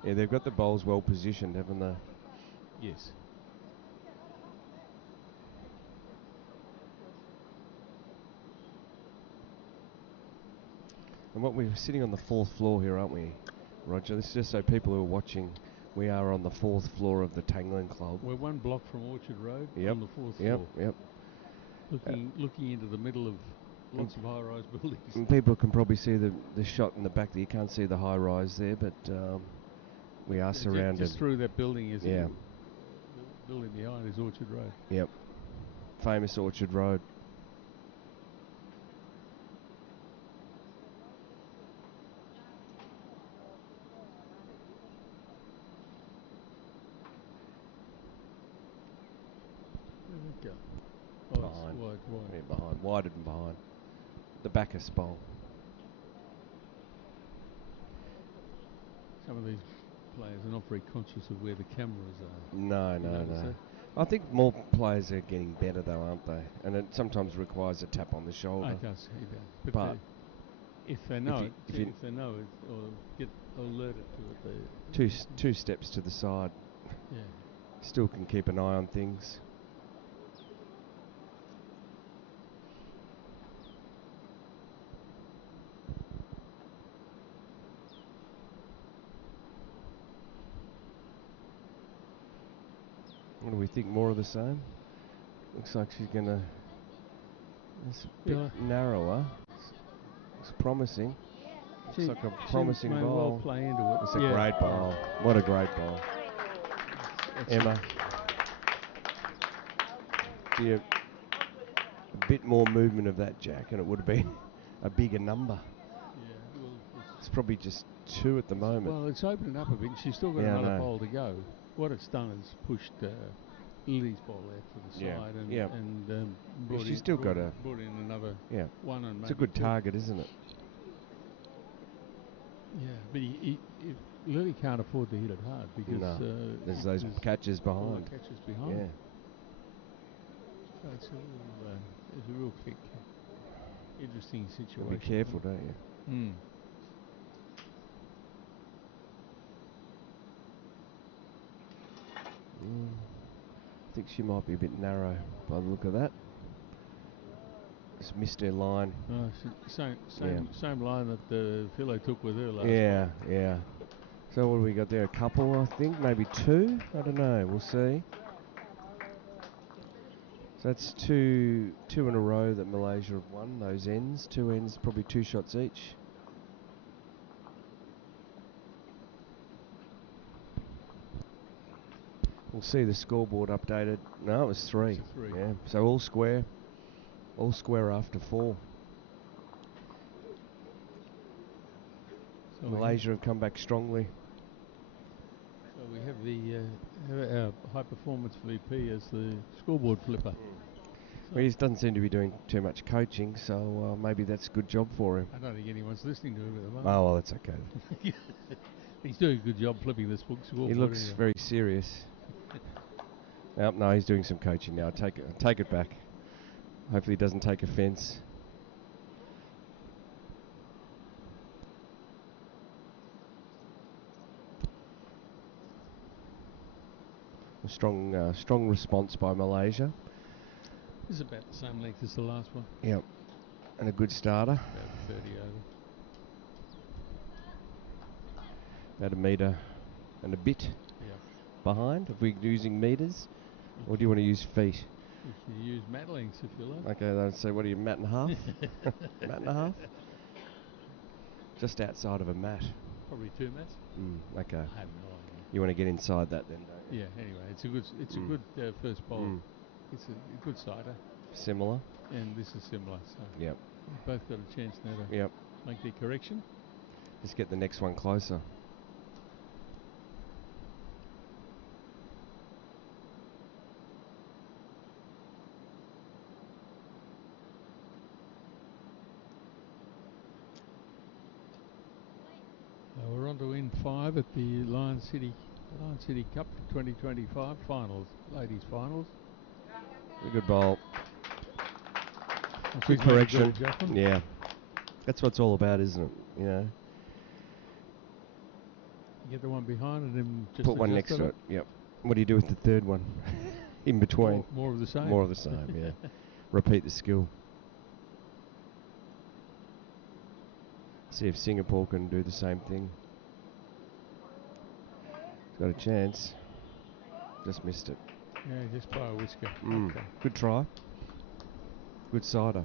Yeah, they've got the bowls well positioned, haven't they? Yes. And we're sitting on the 4th floor here, aren't we, Roger? This is just so people who are watching, we are on the 4th floor of the Tanglin Club. We're 1 block from Orchard Road on the 4th floor. Yep. Looking into the middle of lots of high-rise buildings. And people can probably see the shot in the back there. You can't see the high-rise there, but we are surrounded. Just through that building is Yeah. the building behind is Orchard Road. Yep. Famous Orchard Road. Where'd it go? Oh, Behind. it's wide. Yeah, behind. Wider than behind. The Bacchus Bowl. Some of these players are not very conscious of where the cameras are. No. That? I think more players are getting better though, aren't they? And it sometimes requires a tap on the shoulder. It does. But if they know if it, or get alerted to it, two steps to the side. Yeah. Still can keep an eye on things. What do we think? More of the same? Looks like she's going to... It's a bit narrower. It's promising. Looks like a promising may bowl. well play into it. It's a great bowl. What a great bowl. Emma. A bit more movement of that jack and it would have been a bigger number. Yeah, well, it's probably just 2 at the moment. Well, it's opening up a bit. She's still got another bowl to go. What it's done is pushed Lily's bowl out to the side and brought she's still got brought in another one. And it's a good target, isn't it? Yeah, but Lily can't afford to hit it hard because there's those catches behind. Yeah. So it's a real interesting situation. Be careful, don't you? I think she might be a bit narrow by the look of that. Just missed her line. Same line that the Philo took with her last time. Yeah. So what do we got there? A couple, I think, maybe 2. I don't know. We'll see. So that's two in a row that Malaysia have won. Those ends, 2 ends, probably 2 shots each. We'll see the scoreboard updated. No, it was 3. Yeah, so all square after 4. So Malaysia have come back strongly. So we have our high performance VP as the scoreboard flipper. Well, he doesn't seem to be doing too much coaching, so maybe that's a good job for him. I don't think anyone's listening to him at the moment. Oh, well, that's okay. He's doing a good job flipping this scoreboard. He looks very serious. No, he's doing some coaching now. Take it back. Hopefully he doesn't take offence. A strong response by Malaysia. This is about the same length as the last one. Yep. And a good starter. About 30 over. About a metre and a bit behind. If we're using metres, or do you want to use feet? You can use mat lengths if you like. Okay, then so what are you, mat and a half? Mat and a half? Just outside of a mat. Probably 2 mats. Okay. I have no idea. You want to get inside that then, don't you? Yeah, anyway, it's a good first bowl. It's a good cider. Similar? And this is similar, so yep. We've both got a chance now to make their correction. Let's get the next one closer. We're on to end 5 at the Lion City Cup 2025 finals, ladies finals. A good bowl. Good correction. Yeah. That's what it's all about, isn't it? You know. You get the one behind and then just put one next to it. Yep. What do you do with the third one? In between. More of the same. More of the same, yeah. Repeat the skill. See if Singapore can do the same thing. It's got a chance. Just missed it. Yeah, just by a whisker. Okay. Good try. Good cider.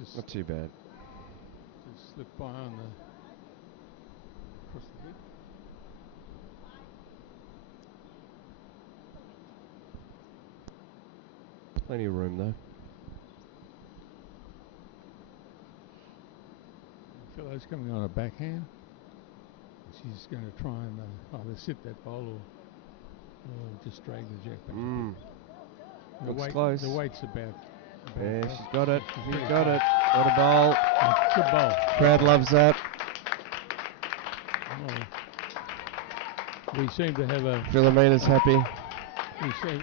just Not too bad. just slipped by on the across the head. Plenty of room though. Fellow's coming on a backhand. She's going to try and either sit that bowl or just drag the jack back. Looks close. The weight's about Yeah, right. she's got it. She's She's got it. What a bowl. Good bowl. Crowd loves that. We seem to have a... Philomena's happy. We seem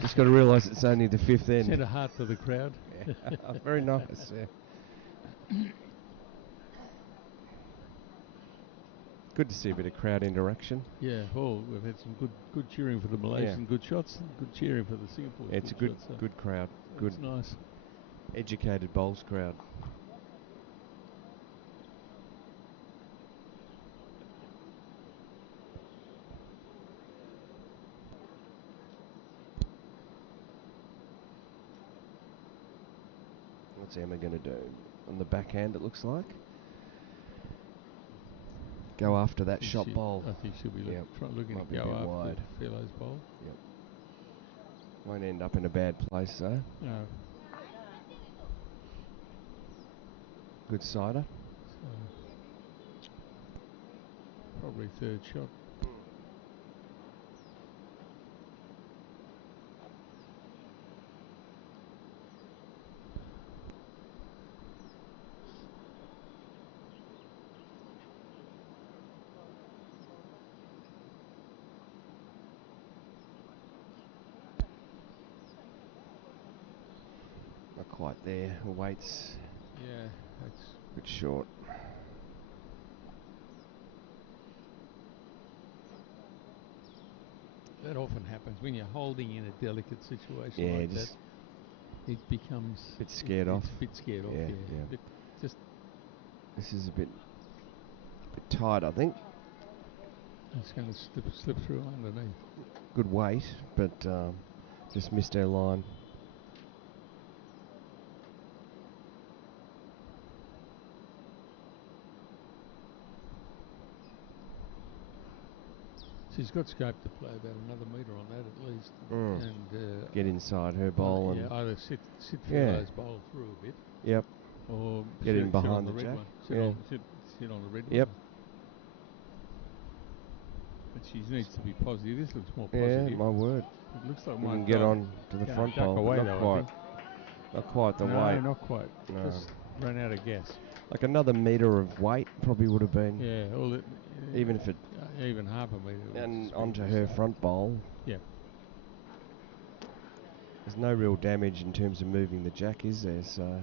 Just got to realise it's only the fifth end. Send a heart to the crowd. Yeah. Very nice. Yeah. Good to see a bit of crowd interaction. Yeah, well, we've had some good cheering for the Malaysian good shots, and good cheering for the Singapore. Yeah, it's a good shots, good crowd. Good, it's nice. Educated bowls crowd. What's Emma going to do? On the backhand, it looks like. Go after that shot bowl. I think she'll be looking Might to be a go bit after wide. Fellow's bowl. Yep. Won't end up in a bad place though. No. Good cider. So probably third shot. Not quite there. The weight's That's a bit short. That often happens when you're holding in a delicate situation Yeah, like just that. It becomes a bit scared off. It's a bit scared off. Yeah. But just this is a bit tight, I think. it's going to slip through underneath. Good weight, but just missed our line. She's got scope to play about another metre on that at least, and get inside her bowl and either sit Fellow's bowl through a bit. Yep. Or get in behind sit on the the red jack. one. Sit on the red Yep. one. But she needs to be positive. This looks more positive. Yeah, my word. It looks like we one can get on to the front bowl. away Not though, quite. Not quite the weight. No, not quite. No. Just ran out of gas. Like another metre of weight probably would have been. Yeah, well, even if it. Even half a metre. And onto her front bowl. Yeah. There's no real damage in terms of moving the jack, is there? So.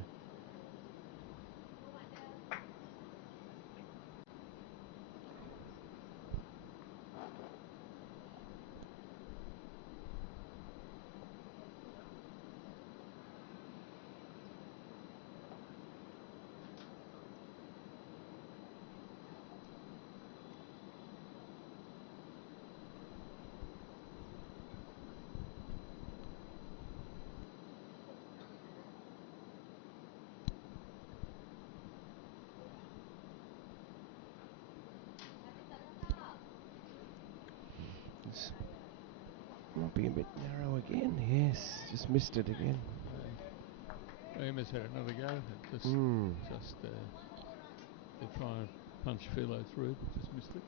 Might be a bit narrow again. Yes, just missed it again. Emma's had another go. Just to try and punch Fellow through, but just missed it.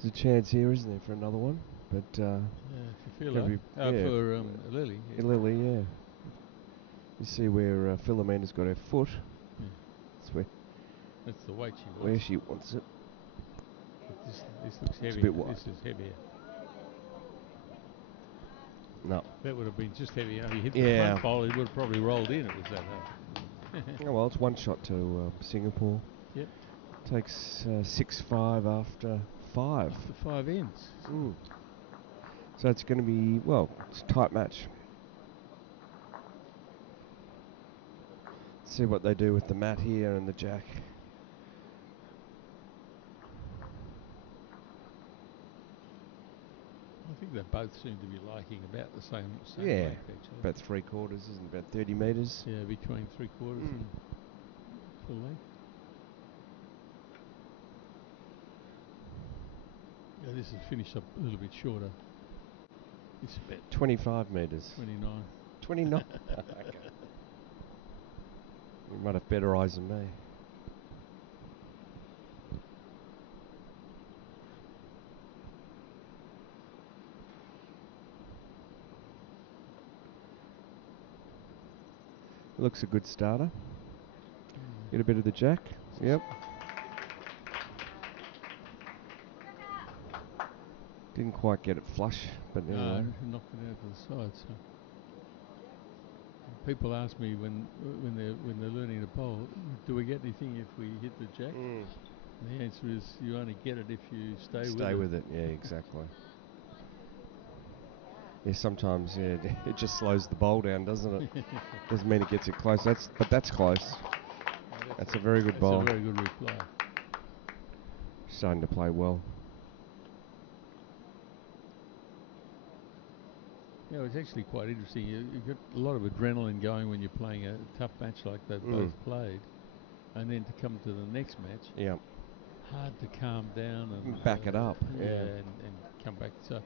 There's a chance here, isn't there, for another one? But for Philo. For Lily. Yeah. Lily, yeah. You see where Philomena's got her foot. Yeah. That's the weight she wants. Where she wants it. This looks heavy. It's a bit wide. This is heavier. No. That would have been just heavy enough. You hit the front bowl, it would have probably rolled in. It was that hard. Oh, well, it's one shot to Singapore. Yep. Takes 6-5 after 5. After 5 ends. So it's going to be, well, it's a tight match. See what they do with the mat here and the jack. they both seem to be liking about the same Yeah, length, actually. about 3/4, isn't it? About 30 metres. Yeah, between 3/4 and full length. Yeah, this is finished up a little bit shorter. It's about 25 metres. 29. 29. Okay. You might have better eyes than me. Looks a good starter. Get a bit of the jack. Yep. Didn't quite get it flush, but No, anyway. knocked it out to the side. So people ask me when they're learning to bowl, do we get anything if we hit the jack? And the answer is you only get it if you stay with it. Yeah, exactly. Yeah, sometimes it just slows the bowl down, doesn't it? Doesn't mean it gets it close. But that's close. Yeah, That's a very good bowl. That's a very good reply. Starting to play well. Yeah, it's actually quite interesting. You get a lot of adrenaline going when you're playing a tough match like they've both played, and then to come to the next match, hard to calm down and back it up. and come back. So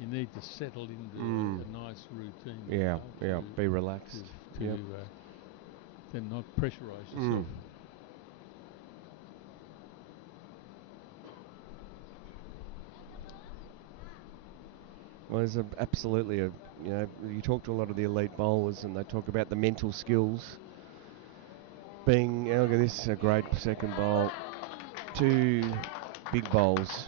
you need to settle into a nice routine. Be relaxed. To then not pressurise yourself. Well, there's absolutely you talk to a lot of the elite bowlers and they talk about the mental skills being, look at this, a great second bowl. 2 big bowls.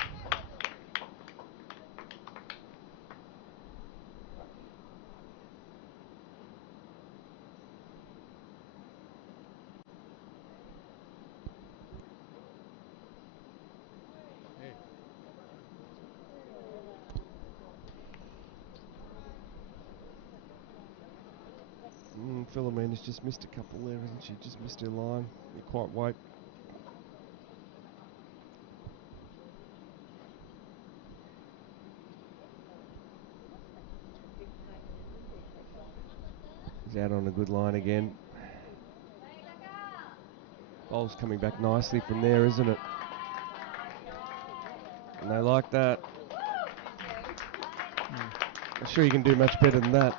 Philomena's just missed a couple there, hasn't she? Just missed her line. You quite wait. He's out on a good line again. Bowl's coming back nicely from there, isn't it? And they like that. I'm sure you can do much better than that.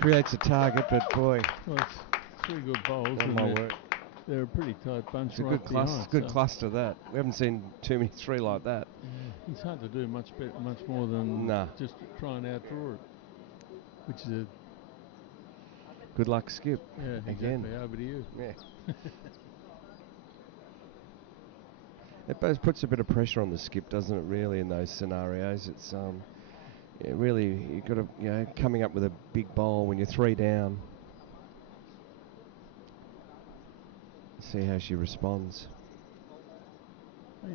Creates a target, but boy. Well, it's 3 good bowls. That might work. They're a pretty tight bunch. It's a right good cluster, that. We haven't seen too many 3 like that. Yeah, it's hard to do much more than just try and outdraw it, which is a good luck, Skip. Yeah, again. Exactly. Over to you. Yeah. It both puts a bit of pressure on the skip, doesn't it? Really, in those scenarios, it's really you've got to coming up with a big bowl when you're 3 down. See how she responds.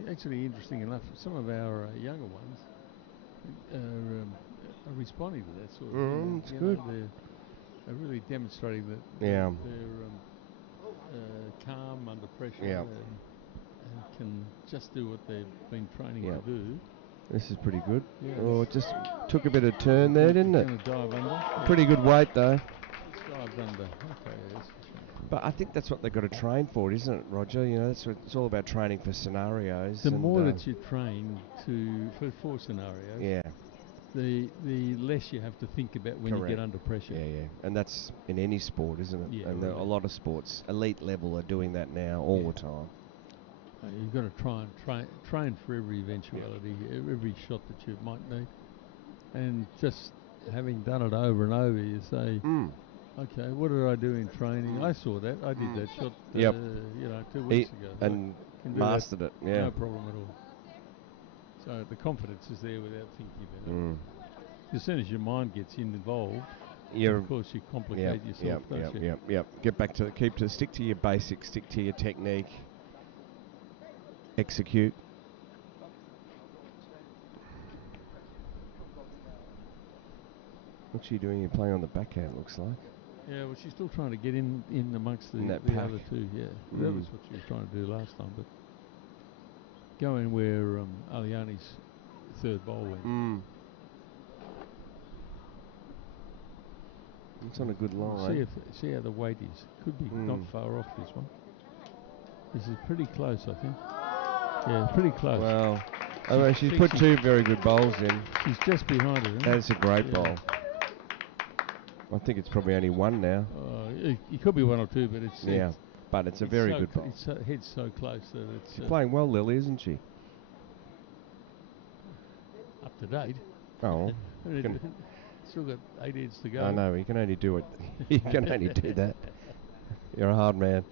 Actually, interesting enough, some of our younger ones are responding to that sort of thing. It's good. They're really demonstrating that they're calm under pressure and can just do what they've been training to do. This is pretty good. Yeah. Oh, it just took a bit of turn there, didn't it? Dive under. Pretty good weight though. It's dived under. Okay, that's a shame. But I think that's what they've got to train for, isn't it, Roger? That's what it's all about, training for scenarios. The more that you train for scenarios, the less you have to think about when you get under pressure. Yeah. And that's in any sport, isn't it? Yeah, and really. A lot of sports, elite level, are doing that now all the time. You've got to try and train for every eventuality, every shot that you might need. And just having done it over and over, you say, okay, what did I do in training? I saw that. I did that shot 2 weeks ago. And mastered it, No problem at all. So the confidence is there without thinking about it. As soon as your mind gets involved, of course you complicate yourself, don't you? Get back to stick to your basics, stick to your technique. Execute. What's she doing? You're playing on the backhand, looks like. Yeah, well, she's still trying to get in amongst the other 2. Yeah, that was what she was trying to do last time. But going where Aliani's 3rd bowl went. It's on a good See line. see how the weight is. Could be not far off this one. This is pretty close, I think. Yeah, pretty close. Well, I mean, she's put two very good bowls in. She's just behind it. That's a great bowl. I think it's probably only one now. It could be one or two, but it's but it's a very good bowl. Its head's so close that it's. She's playing well, Lily, isn't she? Up to date. Oh. Still got 8 heads to go. I know, you can only do it. You can only do that. You're a hard man.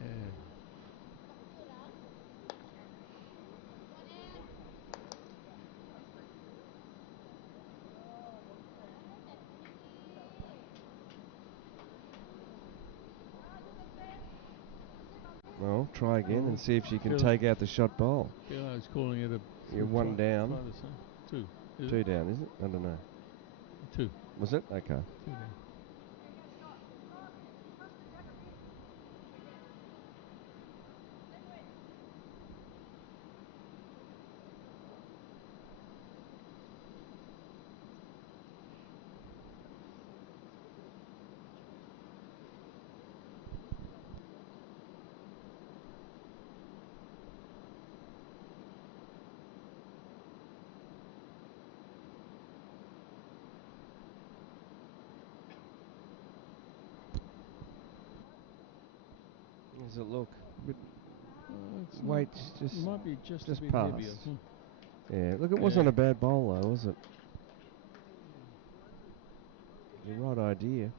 Yeah. Well, try again and see if she can take out the shot bowl. I was calling it a. You're one down. Two. Two down, is it? I don't know. Two. Was it? Okay. 2 down. How does it look? Weight's just might be just a bit past. heavier. Yeah, look, it wasn't a bad bowl though, was it? The right idea.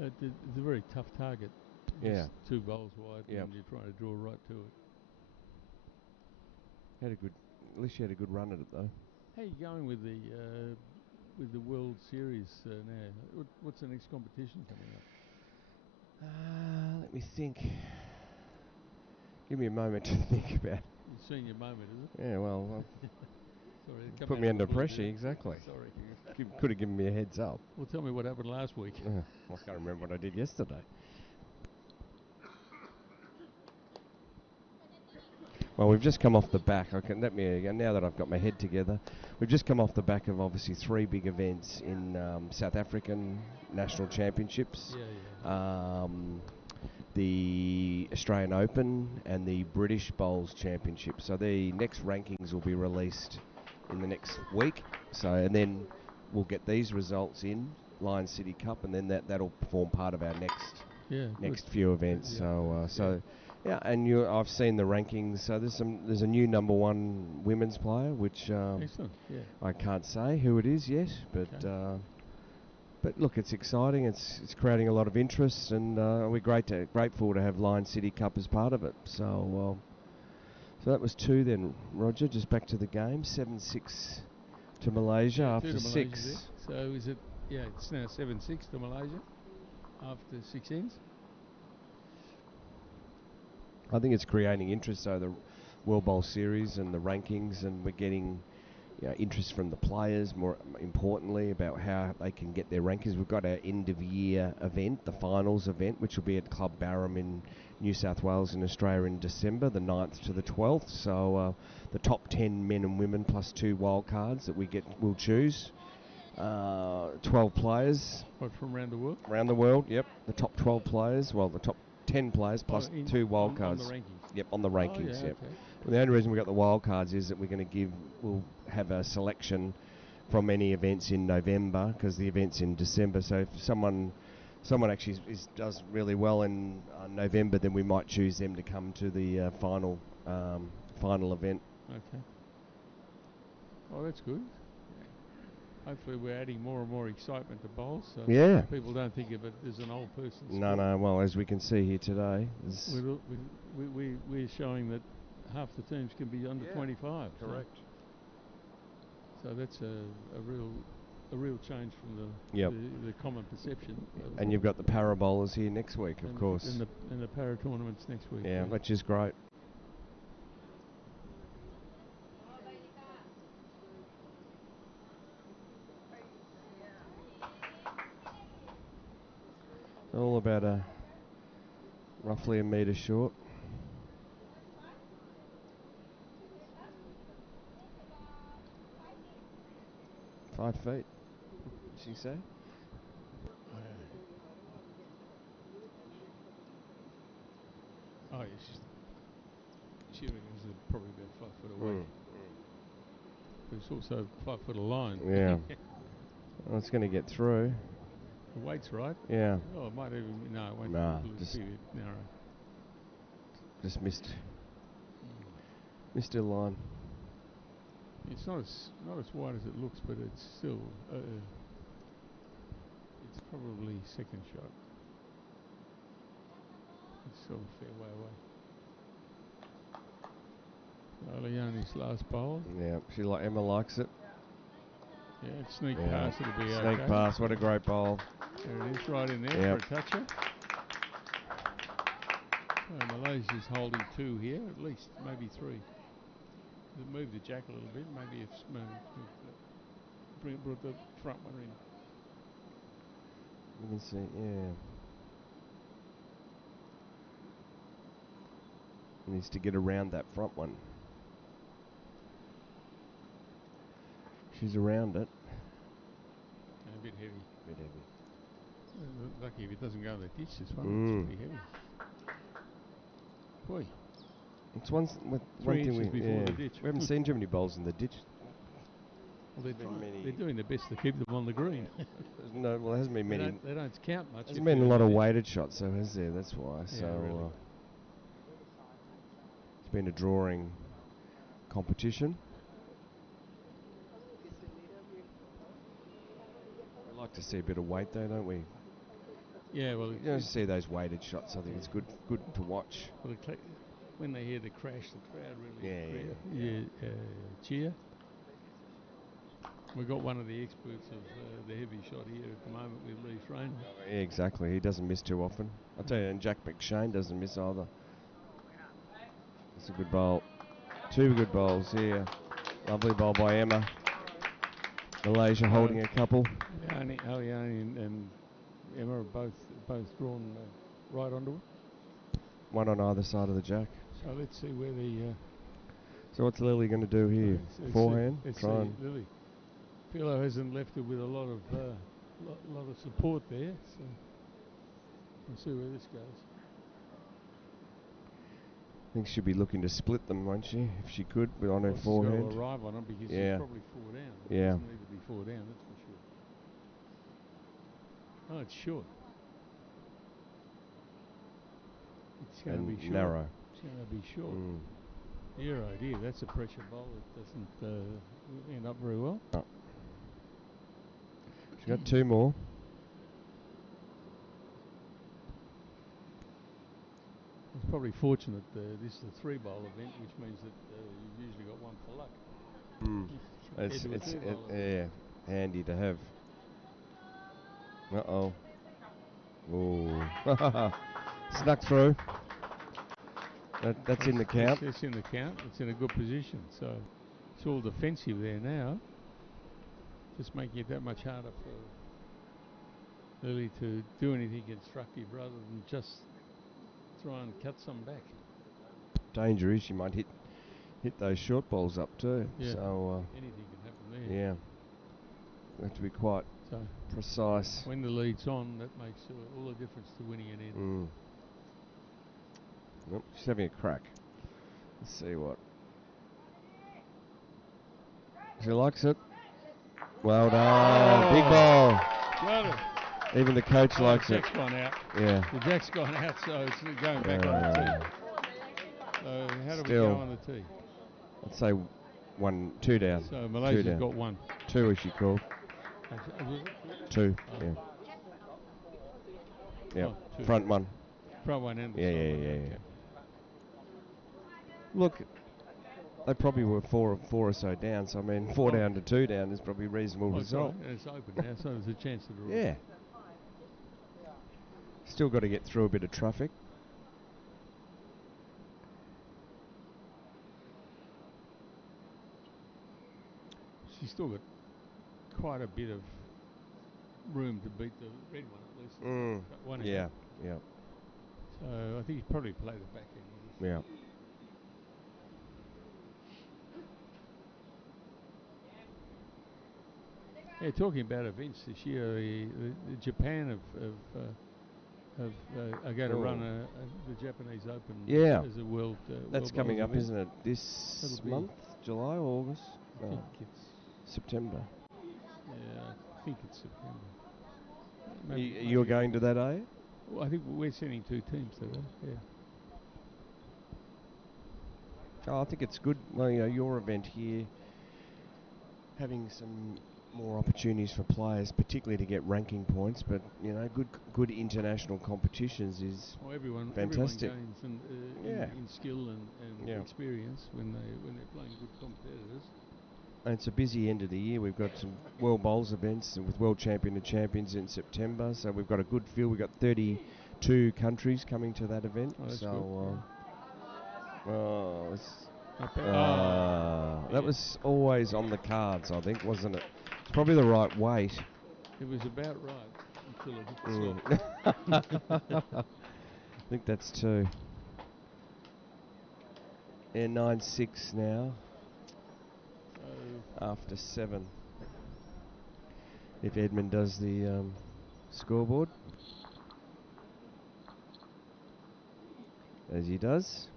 It's a very tough target. Yeah. Just 2 bowls wide, and you're trying to draw right to it. At least she had a good run at it though. How are you going with the World Series now? What's the next competition coming up? Let me think. Give me a moment to think about. You've seen your moment, is it? Yeah, well, sorry, put me under pressure, exactly. Sorry. Could have given me a heads up. Well, tell me what happened last week. I can't remember what I did yesterday. Well, we've just come off the back. Now that I've got my head together, we've just come off the back of obviously 3 big events in South African National Championships. The Australian Open and the British Bowls Championship. So the next rankings will be released in the next week. And then we'll get these results in Lion City Cup, and then that'll form part of our next few events. And I've seen the rankings. So there's a new number 1 women's player, which I can't say who it is yet, but. Okay. But look, it's exciting. It's creating a lot of interest, and we're grateful to have Lion City Cup as part of it. So that was 2 then, Roger. Just back to the game, 7-6 to Malaysia after 6. So is it? Yeah, it's now 7-6 to Malaysia after 6 ends. I think it's creating interest. So the World Bowl Series and the rankings, and we're getting. Interest from the players, more importantly, about how they can get their rankings. We've got our end-of-year event, the finals event, which will be at Club Barham in New South Wales in Australia in December, the 9th to the 12th. So the top 10 men and women plus 2 wild cards that we'll choose. 12 players. What, from around the world? Around the world, yep. The top 12 players, the top 10 players plus 2 wild cards. On the rankings? Yep, on the rankings, yep. Okay. Well, the only reason we've got the wild cards is that we'll have a selection from any events in November, because the event's in December. So if someone actually does really well in November, then we might choose them to come to the final event. Okay. Oh, that's good. Hopefully we're adding more and more excitement to bowls. So people don't think of it as an old person's sport. No. Well, as we can see here today, we're showing that half the teams can be under 25. Correct. So that's a real change from the common perception. And you've got the para bowlers here next week, of course. And the para tournaments next week. Yeah, which is great. All about roughly a metre short. 5 feet, did she say? Oh, yes. She reckons they're probably about 5 foot away. But it's also 5 foot of line. Yeah. Well, it's going to get through. The weight's right. Yeah. Oh, it might even. No, it won't. Nah, It'll just be a bit narrow. Just missed her line. It's not as wide as it looks, but it's still. It's probably second shot. It's still a fair way away. Leonie's last bowl. Yeah, Emma likes it. Yeah, sneak pass, it'll be okay. Sneak pass, what a great bowl. There it is, right in there for a toucher. So Malaysia's holding 2 here, at least, maybe 3. Move the jack a little bit, maybe it's brought the front one in. You can see, yeah. Needs to get around that front one. She's around it. A bit heavy. Bit heavy. Lucky if it doesn't go in the ditch, this one. It's pretty heavy. Boy. It's one thing before the ditch. We haven't seen too many bowls in the ditch. Well, they're doing their best to keep them on the green. There hasn't been many. They don't count much. There's been a lot of weighted shots, so has there? That's why. Yeah, so really. It's been a drawing competition. We like to see a bit of weight, though, don't we? Yeah, well, you don't see those weighted shots. I think it's good to watch. Well, when they hear the crash, the crowd really cheer. We've got one of the experts of the heavy shot here at the moment with Lee Frainer. Yeah, exactly. He doesn't miss too often. I'll tell you, and Jack McShane doesn't miss either. It's a good bowl. 2 good bowls here. Lovely bowl by Emma. Malaysia holding a couple. Aliani and Emma are both drawn right onto it. One on either side of the jack. So let's see where the... So what's Lily going to do here? Forehand? Try and... Lily. Philo hasn't left her with a lot of support there. So we'll see where this goes. I think she'd be looking to split them, won't she? If she could, but on her forehand. She's got to arrive on them because she's probably 4 down. It doesn't need to be 4 down, that's for sure. Oh, it's short. It's going to be short. Narrow. It's going to be short. Dear, oh dear, that's a pressure bowl that doesn't end up very well. Oh. She's got 2 more. It's probably fortunate this is a 3-bowl event, which means that you've usually got 1 for luck. It's handy to have. Uh-oh. Ooh. Snuck through. That's in the count. It's in the count. It's in a good position. So it's all defensive there now. Just making it that much harder for Lily to do anything constructive rather than just try and cut some back. Danger is she might hit those short balls up too. Yeah. So anything can happen there. Yeah. We have to be quite precise. When the lead's on, that makes all the difference to winning an end. Nope, she's having a crack. Let's see what. She likes it. Well done. Big ball. Got it. Even the coach likes it. The jack's gone out. Yeah. The jack's gone out, so it's going back on the tee. So how do we go on the tee? I'd say 2 down. So Malaysia's got 1. 2 is she called. 2, yeah. Yeah, front one. Front one and the side one. Yeah. Look, they probably were 4 or so down, so I mean 4 down to 2 down is probably a reasonable result. It's open now, so there's a chance to draw. Yeah. Still got to get through a bit of traffic. She's still got quite a bit of room to beat the red one at least. One yeah. So I think he's probably played it back in. Yeah. Yeah, talking about events this year, the Japan have are going to Oh. run the Japanese Open Yeah. as a world. That's world coming bowls up, event. isn't it? This That'll be- month, July or August? I No, think it's September. yeah, I think it's September. You're going to that, are you? Well, I think we're sending 2 teams to that. Yeah. Oh, I think it's good. Well, your event here, having some more opportunities for players, particularly to get ranking points, but good international competitions is Everyone fantastic. gains Yeah. in skill and Yeah. experience when they're playing good competitors. And it's a busy end of the year. We've got some World Bowls events with World Champion of Champions in September, so we've got a good field. We've got 32 countries coming to that event. Oh, that's so, good. that was always on the cards, I think, wasn't it? It's probably the right weight. It was about right until it hit the soft. I think that's 2. Yeah, 9-6 now. After 7. If Edmund does the scoreboard. As he does.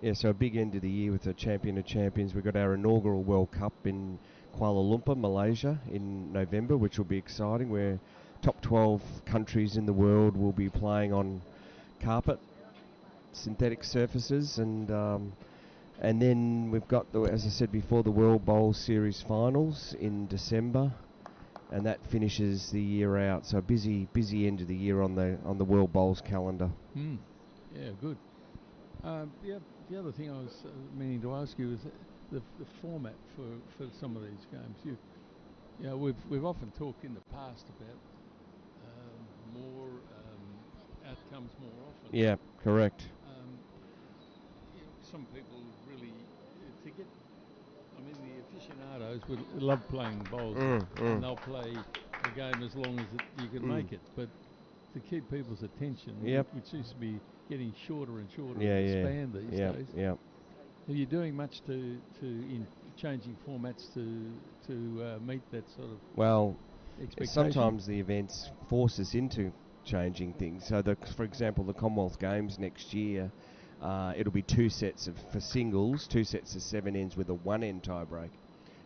Yeah, so a big end of the year with the Champion of Champions. We've got our inaugural World Cup in Kuala Lumpur, Malaysia in November, which will be exciting, where top 12 countries in the world will be playing on carpet, synthetic surfaces, and then we've got, as I said before, the World Bowl Series finals in December, and that finishes the year out. So busy end of the year on the World Bowls calendar. Yeah, good. The other thing I was meaning to ask you is the format for some of these games. We've often talked in the past about more outcomes more often. Yeah, correct. Some people really to get. I mean, the aficionados would love playing bowls, and they'll play the game as long as you can make it. But to keep people's attention, which seems to be getting shorter and shorter in the span these days. Yeah. Are you doing much in changing formats to meet that sort of expectation? Sometimes the events force us into changing things. So, for example, the Commonwealth Games next year, it'll be 2 sets for singles, 2 sets of 7 ends with a 1 end tie break,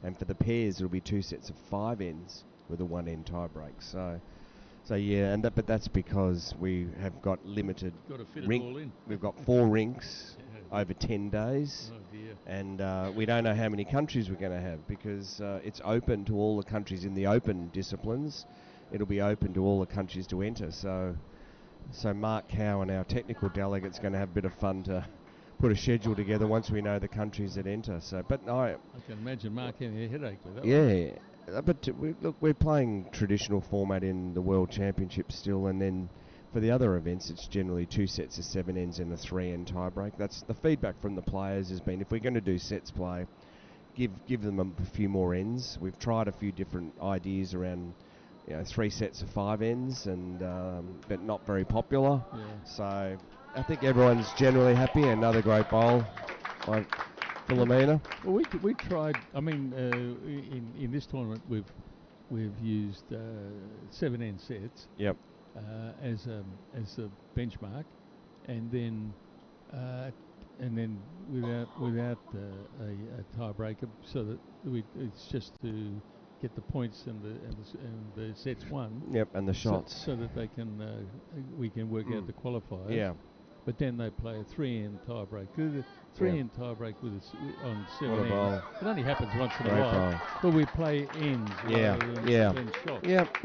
and for the pairs it'll be 2 sets of 5 ends with a 1 end tie break. So yeah, but that's because we have got limited. Got to fit it all in. We've got 4 rinks over 10 days. Oh dear. And we don't know how many countries we're going to have because it's open to all the countries in the open disciplines. It'll be open to all the countries to enter. So Mark Cowan, our technical delegate's going to have a bit of fun to put a schedule together once we know the countries that enter. I can imagine Mark having a headache with that. Yeah. But we're playing traditional format in the World Championship still, and then for the other events, it's generally 2 sets of 7 ends and a 3 end tiebreak. That's the feedback from the players has been, if we're going to do sets play, give them a few more ends. We've tried a few different ideas around, 3 sets of 5 ends, and but not very popular. Yeah. So I think everyone's generally happy. Another great bowl by Philomena. Well, we tried. I mean, in this tournament, we've used 7 end sets. Yep. As a benchmark, and then without a tiebreaker, so that it's just to get the points and the sets won. Yep, and the shots, so that they can we can work out the qualifiers. Yeah. But then they play a 3-end tiebreak. The 3-end tiebreak on 7 ends. Bowl. It only happens once in a while. But we play ends rather than shots. Yep.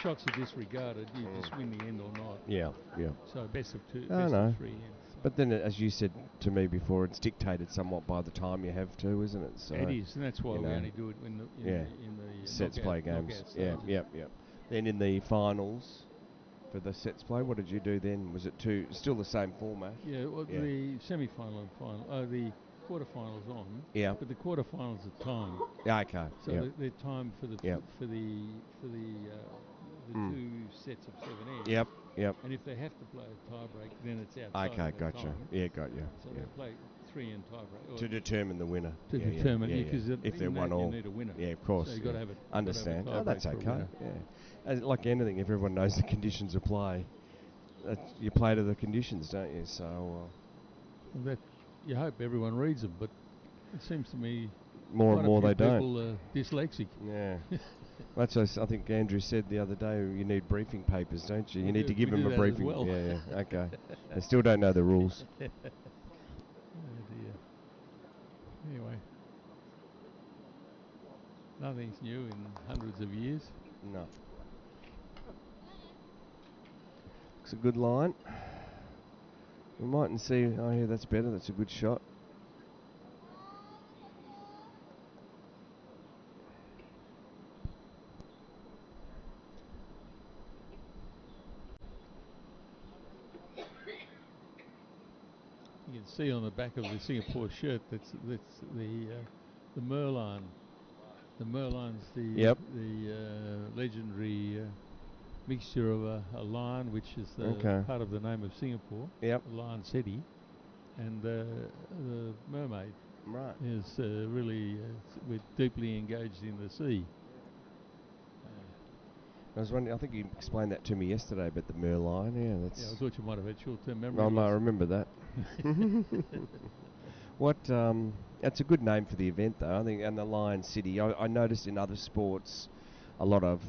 Shots are disregarded. You just win the end or not. Yeah. So best of 2, of 3 ends. But then, as you said to me before, it's dictated somewhat by the time you have to, isn't it? So it is, and that's why we only do it in the sets play games. Yep. Then in the finals, for the sets play, what did you do then? Was it still the same format? Yeah, well, the semi-final and final, the quarterfinals on. Yeah. But the quarterfinals are timed. Yeah, okay. So they're timed for the 2 sets of 7 ends. Yep. And if they have to play a tiebreak, then it's outside. Okay, of that gotcha. time. Yeah, got you. So they play 3-end tiebreak. To determine the winner. To determine, because if they're one all. you need a winner. Yeah, of course. So you've got to have it. Understand. Oh, that's for a okay. winner. Yeah. Like anything, if everyone knows the conditions of play, you play to the conditions, don't you? So. Well, that you hope everyone reads them, but it seems to me more and more they don't. People are dyslexic. Yeah. That's what I think Andrew said the other day. You need briefing papers, don't you? You need to give them a briefing. Well. Yeah. Okay. They still don't know the rules. Oh dear. Anyway, nothing's new in hundreds of years. No. It's a good line. We mightn't see. Oh, yeah, that's better. That's a good shot. You can see on the back of the Singapore shirt that's the Merlion. The Merlion's the legendary mixture of a lion, which is part of the name of Singapore. Yep. Lion City, and the mermaid. Right. Is really we're deeply engaged in the sea. I was wondering. I think you explained that to me yesterday, but the Merlion. Yeah, that's. Yeah, I thought you might have had short-term memory. Oh, no, I remember that. What? That's a good name for the event, though. I think, and the Lion City. I noticed in other sports, a lot of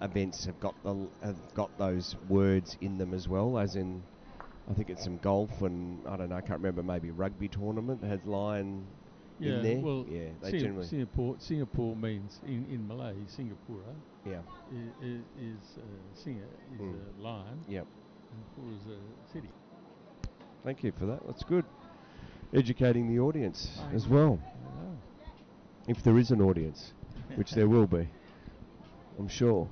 events have got those words in them as well. As in, I think it's some golf and I don't know. I can't remember. Maybe rugby tournament that has lion. In there? Well, yeah, they generally. Singapore means in Malay, Singapura. Yeah. Is a lion. Yep. And Pura is a city. Thank you for that. That's good. Educating the audience as well. If there is an audience, which there will be, I'm sure.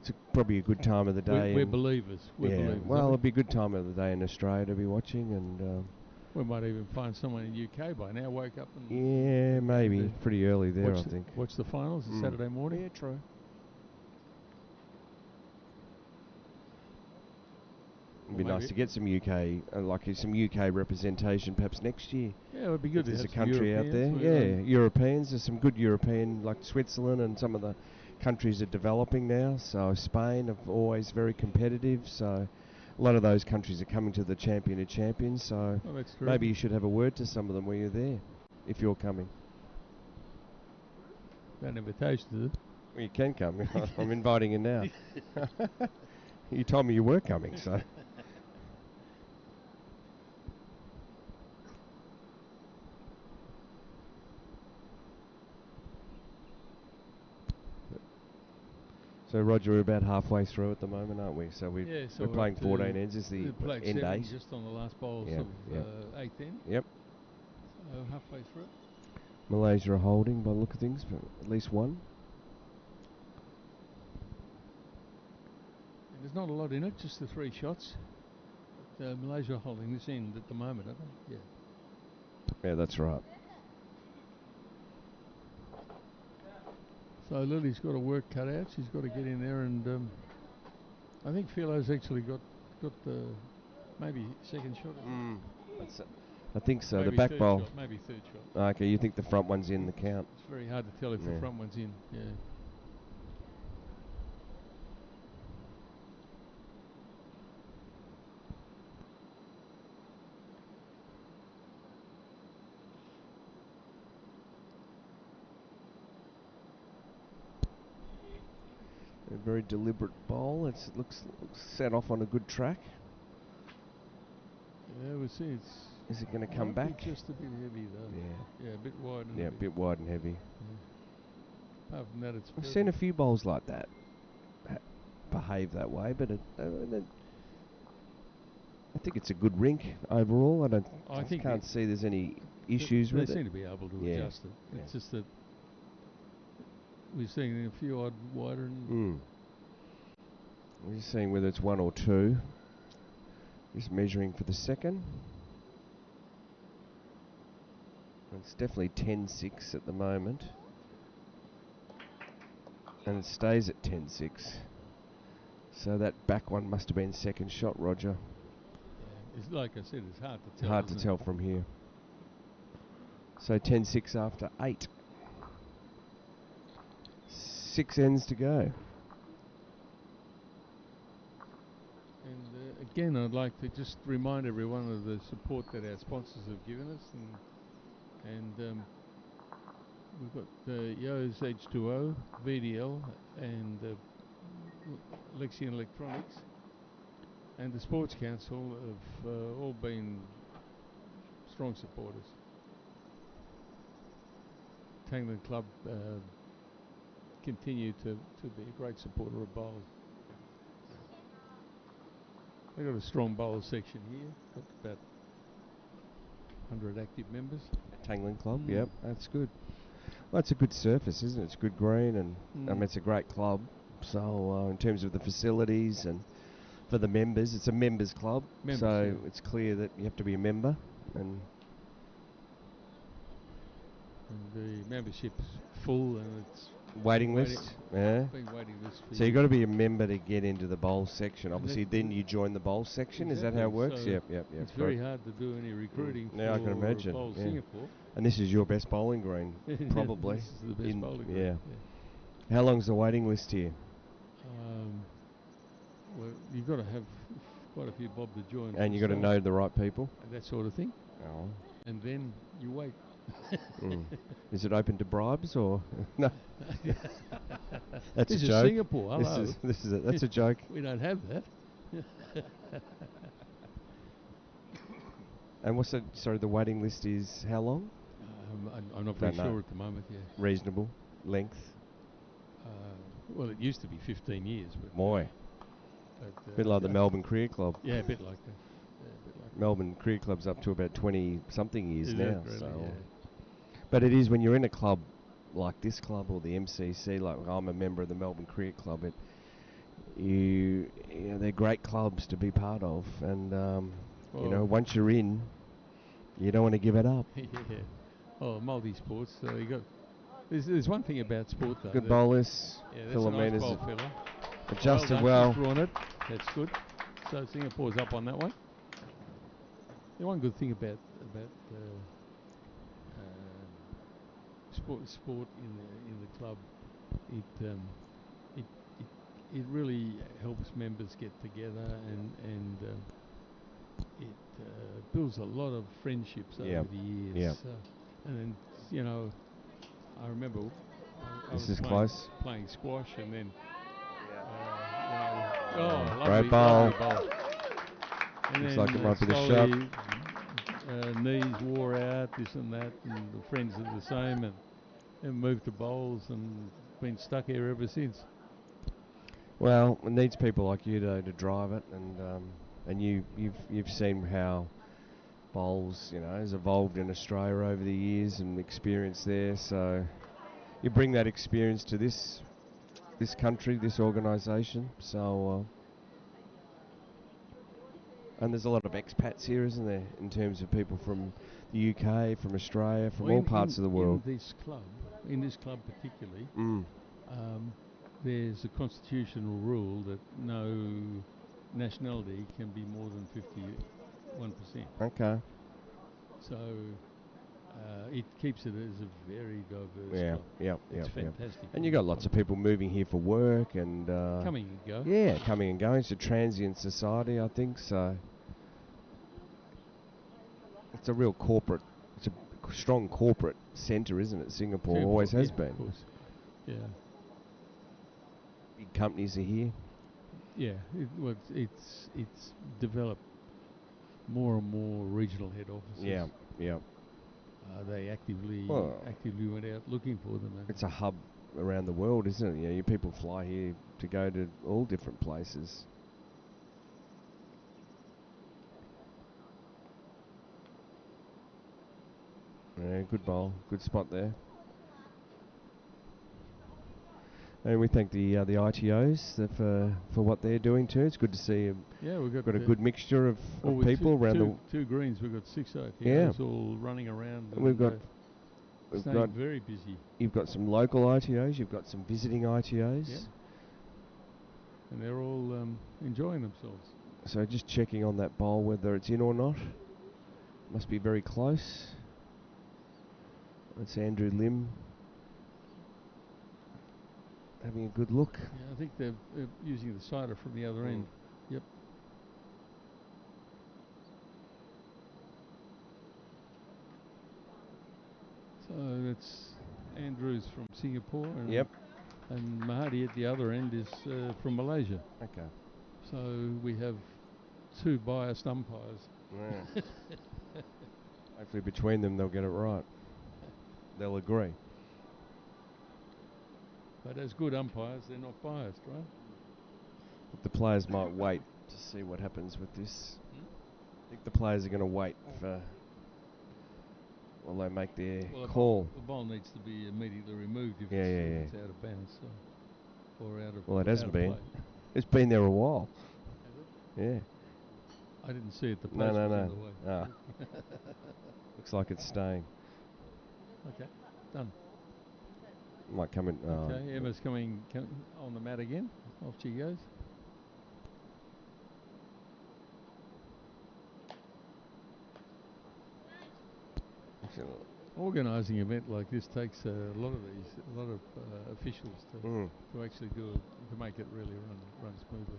It's probably a good time of the day. We're believers. We're believers. Well, it'll be a good time of the day in Australia to be watching, and we might even find someone in UK by now. Wake up and maybe pretty early there. I think. Watch the finals Saturday morning. Yeah, true. It'd be nice to get some UK, some UK representation, perhaps next year. Yeah, it would be good. There's a country out there. Yeah, Europeans. There's some good European, like Switzerland, and some of the countries are developing now. So Spain are always very competitive. So a lot of those countries are coming to the Champion of Champions. So maybe you should have a word to some of them when you're there, if you're coming. Got an invitation, is it? Well, you can come. I'm inviting you now. You told me you were coming, so. So, Roger, we're about halfway through at the moment, aren't we? So we're playing 14 ends. Is the end 8? Just on the last bowl of 8th end. Yep. So halfway through. Malaysia are holding by the look of things, but at least one. And there's not a lot in it, just the 3 shots. But, Malaysia are holding this end at the moment, aren't they? Yeah. Yeah, that's right. So Lily's got a work cut out. She's got to get in there, and I think Philo's actually got the maybe second shot. I think so. Maybe the back bowl. Maybe third shot. Okay, you think the front one's in the count? It's very hard to tell if the front one's in. Yeah. A very deliberate bowl. It looks set off on a good track. Yeah, we'll see. Is it going to come back? Just a bit heavy though. Yeah. Yeah, a bit wide. Yeah, a bit wide and heavy. Yeah. Apart from that, it's. I've seen a few bowls like that behave that way, but I think it's a good rink overall. I can't see there's any issues with it. They seem to be able to adjust it. It's just that we're seeing a few odd wider. We're just seeing whether it's 1 or 2. Just measuring for the second. It's definitely 10-6 at the moment. And it stays at 10-6. So that back one must have been second shot, Roger. It's like I said, it's hard to tell. Hard to tell from here. So 10-6 after 8. 6 ends to go. And again, I'd like to just remind everyone of the support that our sponsors have given us, and we've got Yo's H2O, VDL, and Lexion Electronics, and the Sports Council have all been strong supporters. Tanglin Club continue to be a great supporter of bowls. They've got a strong bowl section here, got about 100 active members. Tanglin Club, yep, that's good. Well, it's a good surface, isn't it? It's good green, and I mean, it's a great club. So in terms of the facilities and for the members, it's a members club. So it's clear that you have to be a member. And the membership's full, and it's waiting list. Yeah. Been waiting list for so you've got to be a member to get into the bowl section. Obviously, then you join the bowl section. Exactly. Is that how it works? So yep. It's very hard to do any recruiting now for I can imagine. Bowl Singapore. And this is your best bowling green, probably. This is the best bowling green. Yeah. How long's the waiting list here? Well, you've got to have quite a few bob to join. And you've got to know the right people? And that sort of thing. Oh. And then you wait. Is it open to bribes or no? That's this a is joke. Singapore. Hello. That's a joke. We don't have that. And what's the the waiting list is how long? I'm not very sure at the moment. Yeah. Reasonable length. Well, it used to be 15 years. But Boy. But, a bit like the Melbourne Career Club. Yeah, a bit like that. Yeah, a bit like Melbourne Career Club's up to about 20-something years now. Really? So. Yeah. But it is when you're in a club like this club or the MCC, like I'm a member of the Melbourne Cricket Club, they're great clubs to be part of, and once you're in, you don't want to give it up. Yeah. Oh, multi-sports. So you got. There's one thing about sport though. Good bowlers. Yeah, that's a nice bowl fella. Adjusted well. Drawn it. That's good. So Singapore's up on that one. The one good thing about sport in the club, it really helps members get together, and it builds a lot of friendships over the years. Yeah. And then I remember I was playing squash, and then great bowl. And looks then like it might be the slowly, knees wore out, this and that, and the friends are the same, and moved to bowls, and been stuck here ever since. Well, it needs people like you to drive it, and you've seen how bowls has evolved in Australia over the years and experience there. So you bring that experience to this country, this organisation. So and there's a lot of expats here, isn't there, in terms of people from the UK, from Australia, from all parts of the world. In this club particularly, there's a constitutional rule that no nationality can be more than 51%. Okay. So it keeps it as a very diverse club. It's fantastic. And you got lots of people moving here for work and coming and going. Yeah, coming and going. It's a transient society, I think. So it's a real corporate. It's a strong corporate centre, isn't it? Singapore always has been. Of course. Yeah. Big companies are here. Yeah, it's developed more and more regional head offices. Yeah. They actively went out looking for them. It's a hub around the world, isn't it? You people fly here to go to all different places. Yeah, good bowl, good spot there. And we thank the ITOs for what they're doing too. It's good to see. We've got a good mixture of people around the two greens. We've got 6 ITOs all running around. And we've got very busy. You've got some local ITOs. You've got some visiting ITOs. Yeah. And they're all enjoying themselves. So just checking on that bowl whether it's in or not. Must be very close. That's Andrew Lim having a good look. Yeah, I think they're using the sider from the other end. Yep. So that's Andrews from Singapore. And Mahadi at the other end is from Malaysia. Okay. So we have two biased umpires. Yeah. Hopefully between them they'll get it right. They'll agree. But as good umpires, they're not biased, right? But the players might wait to see what happens with this. I think the players are going to wait for while they make their call. The ball needs to be immediately removed if it's out of bounds or out of. Well, it hasn't been. Play. It's been there a while. Has it? Yeah. I didn't see it. The post was in the way. Ah. Looks like it's staying. Okay, done. Might come in. Okay, Emma's coming on the mat again. Off she goes. Organising an event like this takes a lot of officials to actually to make it really run smoothly.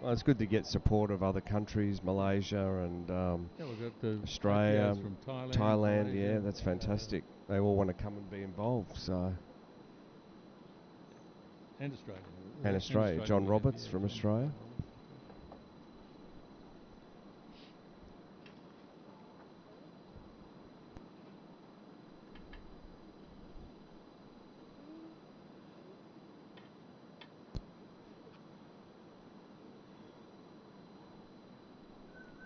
Well, it's good to get support of other countries, Malaysia and we've got the Australia, from Thailand. Malaysia, yeah, that's fantastic. They all want to come and be involved. So. And Australia. And Australia. John Roberts from Australia.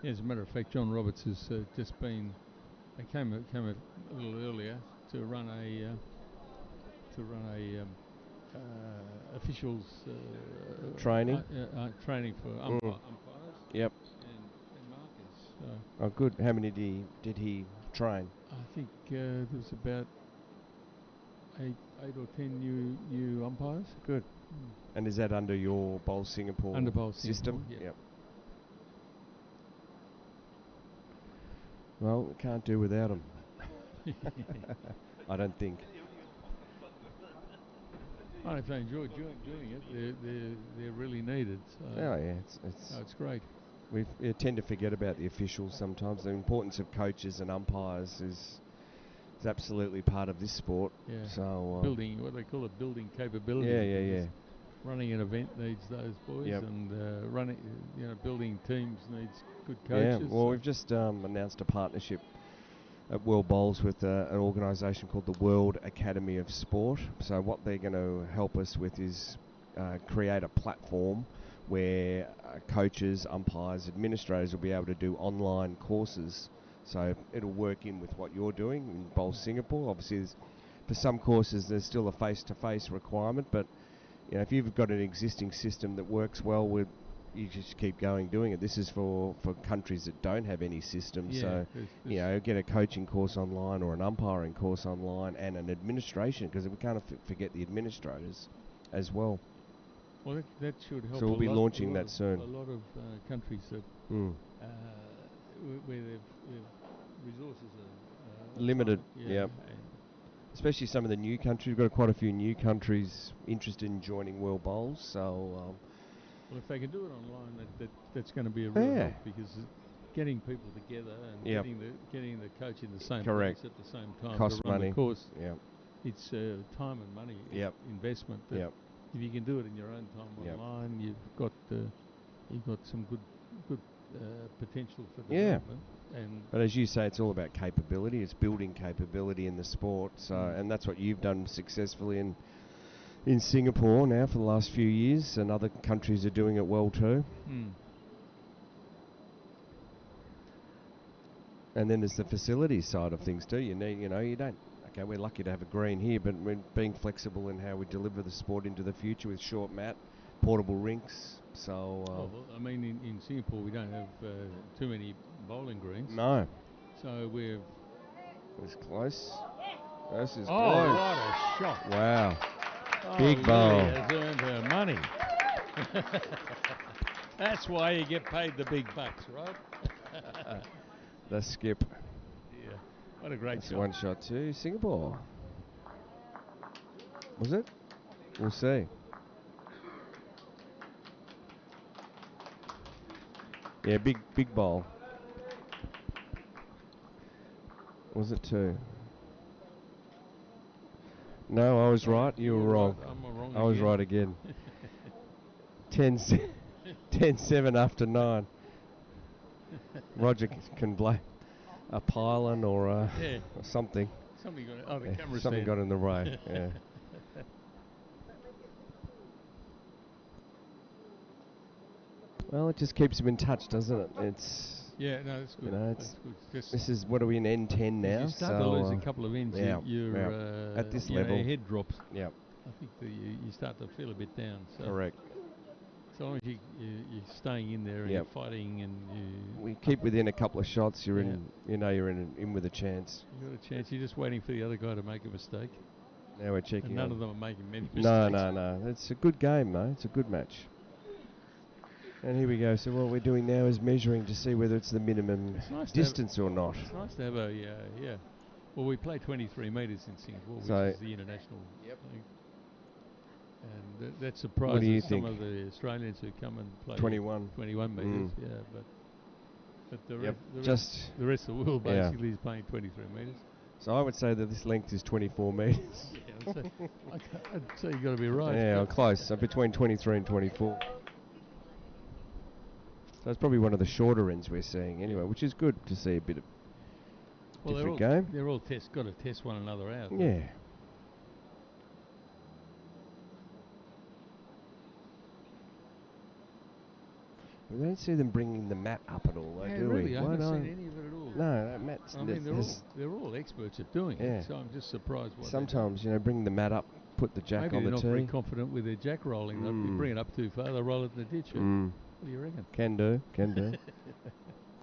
Yeah, as a matter of fact, John Roberts has just been. They came a little earlier to run a officials training for umpires. Yep. And markers. Oh, good. How many did he train? I think there was about eight or 10 new umpires. Good. And is that under your Bowl Singapore system? Yep. Well, we can't do without them. I don't think. Well, if they enjoy doing it, they're really needed. So it's great. We tend to forget about the officials sometimes. The importance of coaches and umpires is absolutely part of this sport. Yeah. So building what they call it, building capability. Yeah. Running an event needs those boys, and building teams needs good Yeah. coaches. Well, we've just announced a partnership at World Bowls with an organisation called the World Academy of Sport. So what they're going to help us with is create a platform where coaches, umpires, administrators will be able to do online courses. So it'll work in with what you're doing in Bowl Singapore. Obviously, for some courses there's still a face-to-face requirement, but if you've got an existing system that works well with, you just keep going doing it. This is for countries that don't have any system. So, get a coaching course online or an umpiring course online and an administration, because we can't forget the administrators as well. Well, that should help. So we'll be launching that soon. A lot of countries that where their resources are limited. Yeah. Especially some of the new countries. We've got quite a few new countries interested in joining World Bowls. So. Well, if they can do it online, that's going to be a real help, because getting people together and getting the coach in the same place at the same time costs to run money. The course. It's time and money investment. But if you can do it in your own time online, you've got some good potential for development. But as you say, it's all about capability. It's building capability in the sport. So, and that's what you've done successfully in Singapore now for the last few years, and other countries are doing it well too. And then there's the facilities side of things too. You don't. Okay, we're lucky to have a green here, but we're being flexible in how we deliver the sport into the future with short mat, portable rinks. So. In Singapore we don't have too many bowling greens. No. So we've. It's close. This is close. What a shot! Wow. Big bowl. Lily has earned her money. That's why you get paid the big bucks, right? The skip. Yeah. What a great That's shot. one shot to Singapore. Was it? We'll see. Yeah, big bowl. Was it two? No, I was right. You were wrong. Right. I'm wrong I was again. right again. 10-7 after 9. Roger can blame a pylon or or something. Something got the Yeah, camera something stand. got in the way. Yeah. Well, it just keeps him in touch, doesn't it? It's Yeah, no, that's good. you know, That's good. Just this is what are we in N10 now? if you start to lose a couple of ends, yeah, you're at this you know, level, your head drops. Yeah, I think you start to feel a bit down. So correct. So long as you're staying in there and you're fighting and we keep within a couple of shots, you're Yeah. in. You know, you're in with a chance. you got a chance. You're just waiting for the other guy to make a mistake. Now we're checking. And none on. of them are making many mistakes. No. It's a good game, though. It's a good match. And here we go. So what we're doing now is measuring to see whether it's the minimum distance or not. It's nice to have a yeah. Well, we play 23 metres in Singapore, which is the international league. And that surprises some of the Australians who come and play 21 metres. Yeah, but the rest of the world basically is playing 23 metres. So I would say that this length is 24 metres. Yeah, I'd say you've got to be right. Yeah, I'm close. So between 23 and 24. So it's probably one of the shorter ends we're seeing anyway, which is good to see a bit of different game. They're all got to test one another out. Yeah. We don't see them bringing the mat up at all, though, do really, we? I haven't seen any of it at all. No, that mat's... I mean, they're all experts at doing it, so I'm just surprised what sometimes, bring the mat up, put the jack Maybe on the tee. Maybe they're not very confident with their jack rolling. If you bring it up too far, they'll roll it in the ditch. What do you reckon? Can do.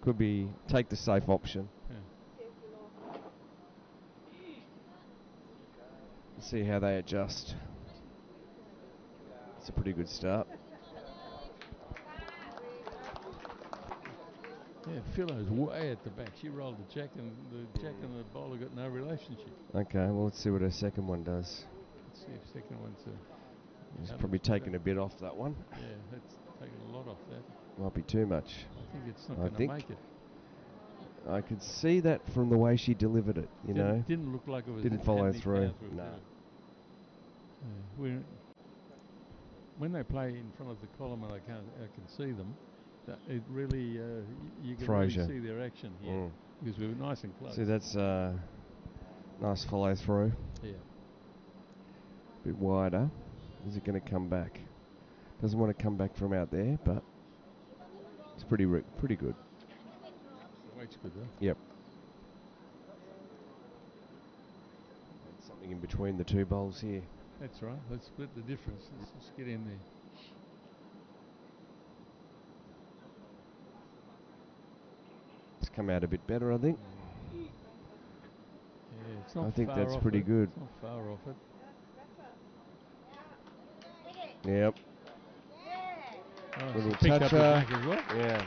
Could be take the safe option. See how they adjust. It's a pretty good start. Yeah, Philo's way at the back. She rolled the jack and the bowler got no relationship. Okay, well, let's see what her second one does. Let's see if second one's it's probably taken a bit off that one. Yeah, it's taken a lot off that. Might be too much. I think it's not going to make it. I could see that from the way she delivered it, know. Didn't look like it was... Didn't follow through. No. When they play in front of the column and I can see them, it really you can really see their action here because we were nice and close. See, that's nice follow through. Yeah. Bit wider. Is it going to come back? Doesn't want to come back from out there, but it's pretty good. The weight's good though. Yep. And something in between the two bowls here. That's right. Let's split the difference. Let's get in there. It's come out a bit better, I think. Yeah, it's not I think far that's off pretty good. It's not far off it. Yep. Oh, little toucher. As well. Yeah.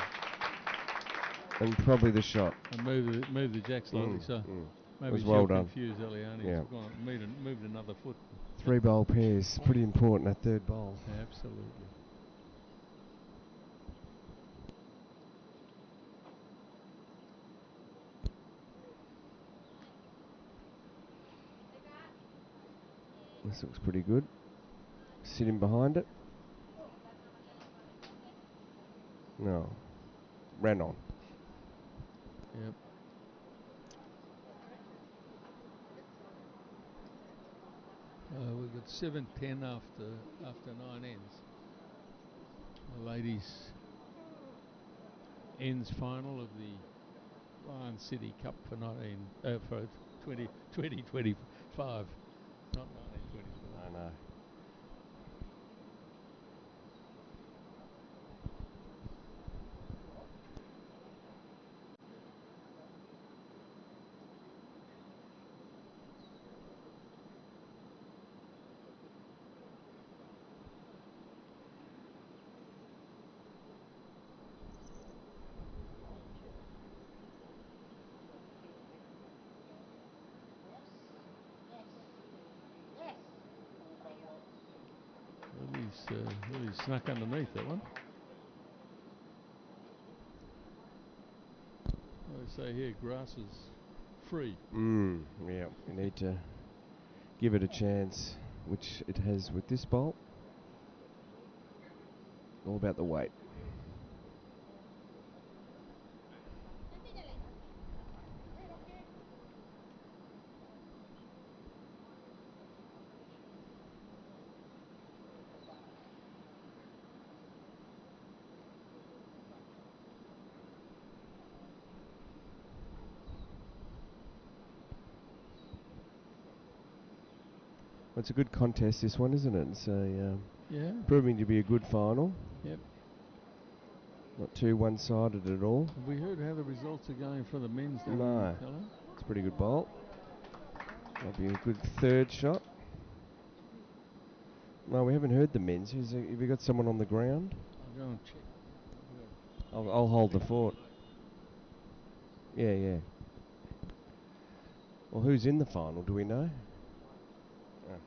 And probably the shot. And move the jack slightly, so maybe well she'll done. confuse Eliane. Yeah. Moved another foot. 3 bowl pairs, pretty important, that third bowl. Yeah, absolutely. This looks pretty good. Sitting behind it. No. Ran on. Yep. We've got 7-10 after 9 ends. The ladies' ends final of the Lion City Cup for 2025, not 1924. No. really snuck underneath that one. They say here, grass is free. Yeah, we need to give it a chance, which it has with this bolt. All about the weight. It's a good contest, this one, isn't it? It's yeah, proving to be a good final. Yep. Not too one-sided at all. Have we heard how the results are going for the men's? No. Colour? It's a pretty good bolt. Might be a good third shot. No, we haven't heard the men's. Have you got someone on the ground? I'll go and check. I'll hold the fort. Yeah. Well, who's in the final? Do we know? Oh.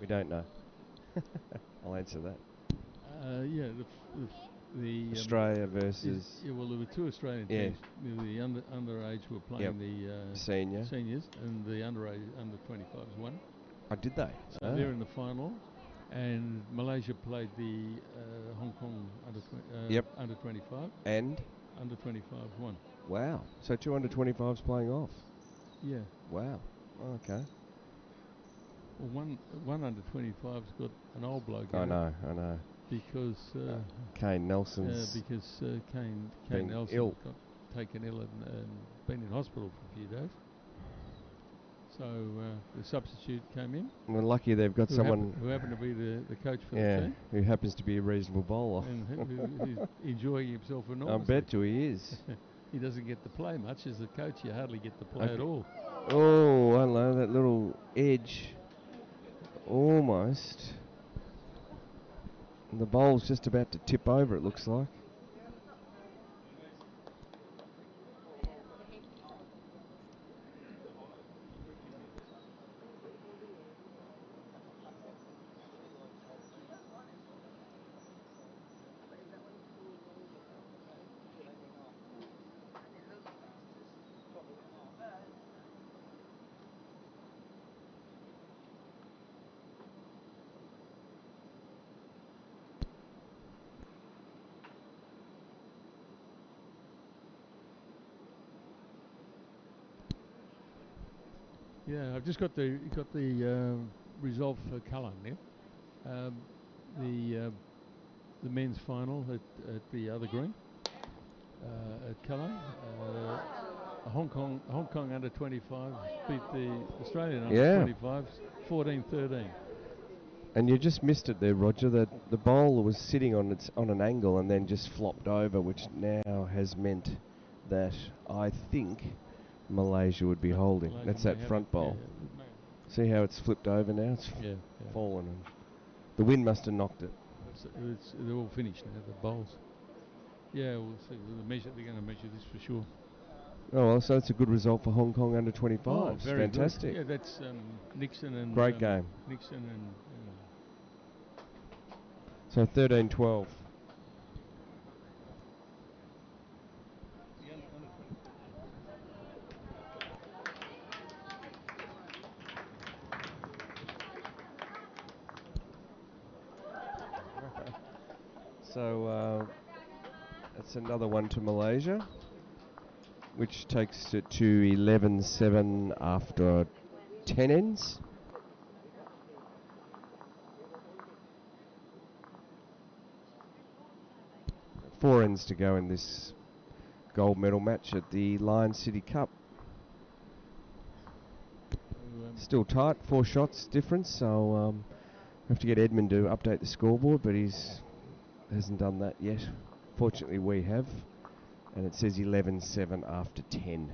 We don't know. I'll answer that. Yeah, the Australia versus... well, there were two Australian teams. The underage were playing the seniors, and the underage under 25s won. Oh, did they? So they're in the final, and Malaysia played the Hong Kong under 25. And under 25 won. Wow. So two under 25s playing off. Yeah. Wow. Okay. Well, one under 25's got an old bloke. I know. Because Kane Nelson's because Kane Nelson ill. got taken ill and been in hospital for a few days. So the substitute came in. We're lucky they've got someone who happened to be the coach for the team. Who happens to be a reasonable bowler. And who's enjoying himself enormously. I bet you he is. He doesn't get to play much. As a coach, you hardly get to play at all. Oh, I don't know, that little edge. Almost. And the bowl's just about to tip over, it looks like. Yeah, I've just got the result for Cullen now. The men's final at the other green at Cullen. Hong Kong under 25 beat the Australian under 25s 14-13. And you just missed it there, Roger. That the bowler was sitting on an angle and then just flopped over, which now has meant that I think Malaysia would be holding. That's that front bowl. See how it's flipped over now? It's fallen. And the wind must have knocked it. They're all finished now, the bowls. Yeah, we'll see. They're going to measure this for sure. Oh, well, so it's a good result for Hong Kong under 25. Oh, very fantastic. Good. Yeah, that's Nixon and... Great game. Nixon and... So 13-12. So that's another one to Malaysia, which takes it to 11-7 after 10 ends. Four ends to go in this gold medal match at the Lion City Cup. Still tight, 4 shots difference, so have to get Edmund to update the scoreboard, but he's hasn't done that yet. Fortunately, we have, and it says 11-7 after 10.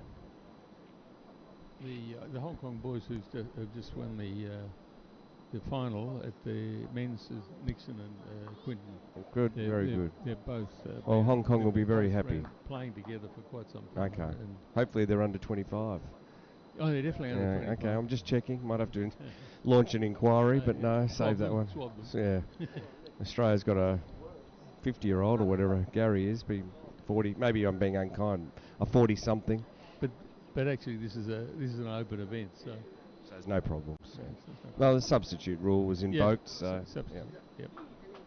The Hong Kong boys have just won the final at the men's is Nixon and Quinton. Good, very good. They're both. Well, Hong Kong will be very happy. Playing together for quite some time. Okay. And hopefully they're under 25. Oh, they're definitely under 25. Okay, I'm just checking. Might have to launch an inquiry, but no, save that one. Swab them. Yeah. Australia's got a 50-year-old or whatever Gary is, be 40. Maybe I'm being unkind. A 40-something. But actually, this is an open event, so there's no problems. no Well, the substitute rule was invoked, so substitute. Yep.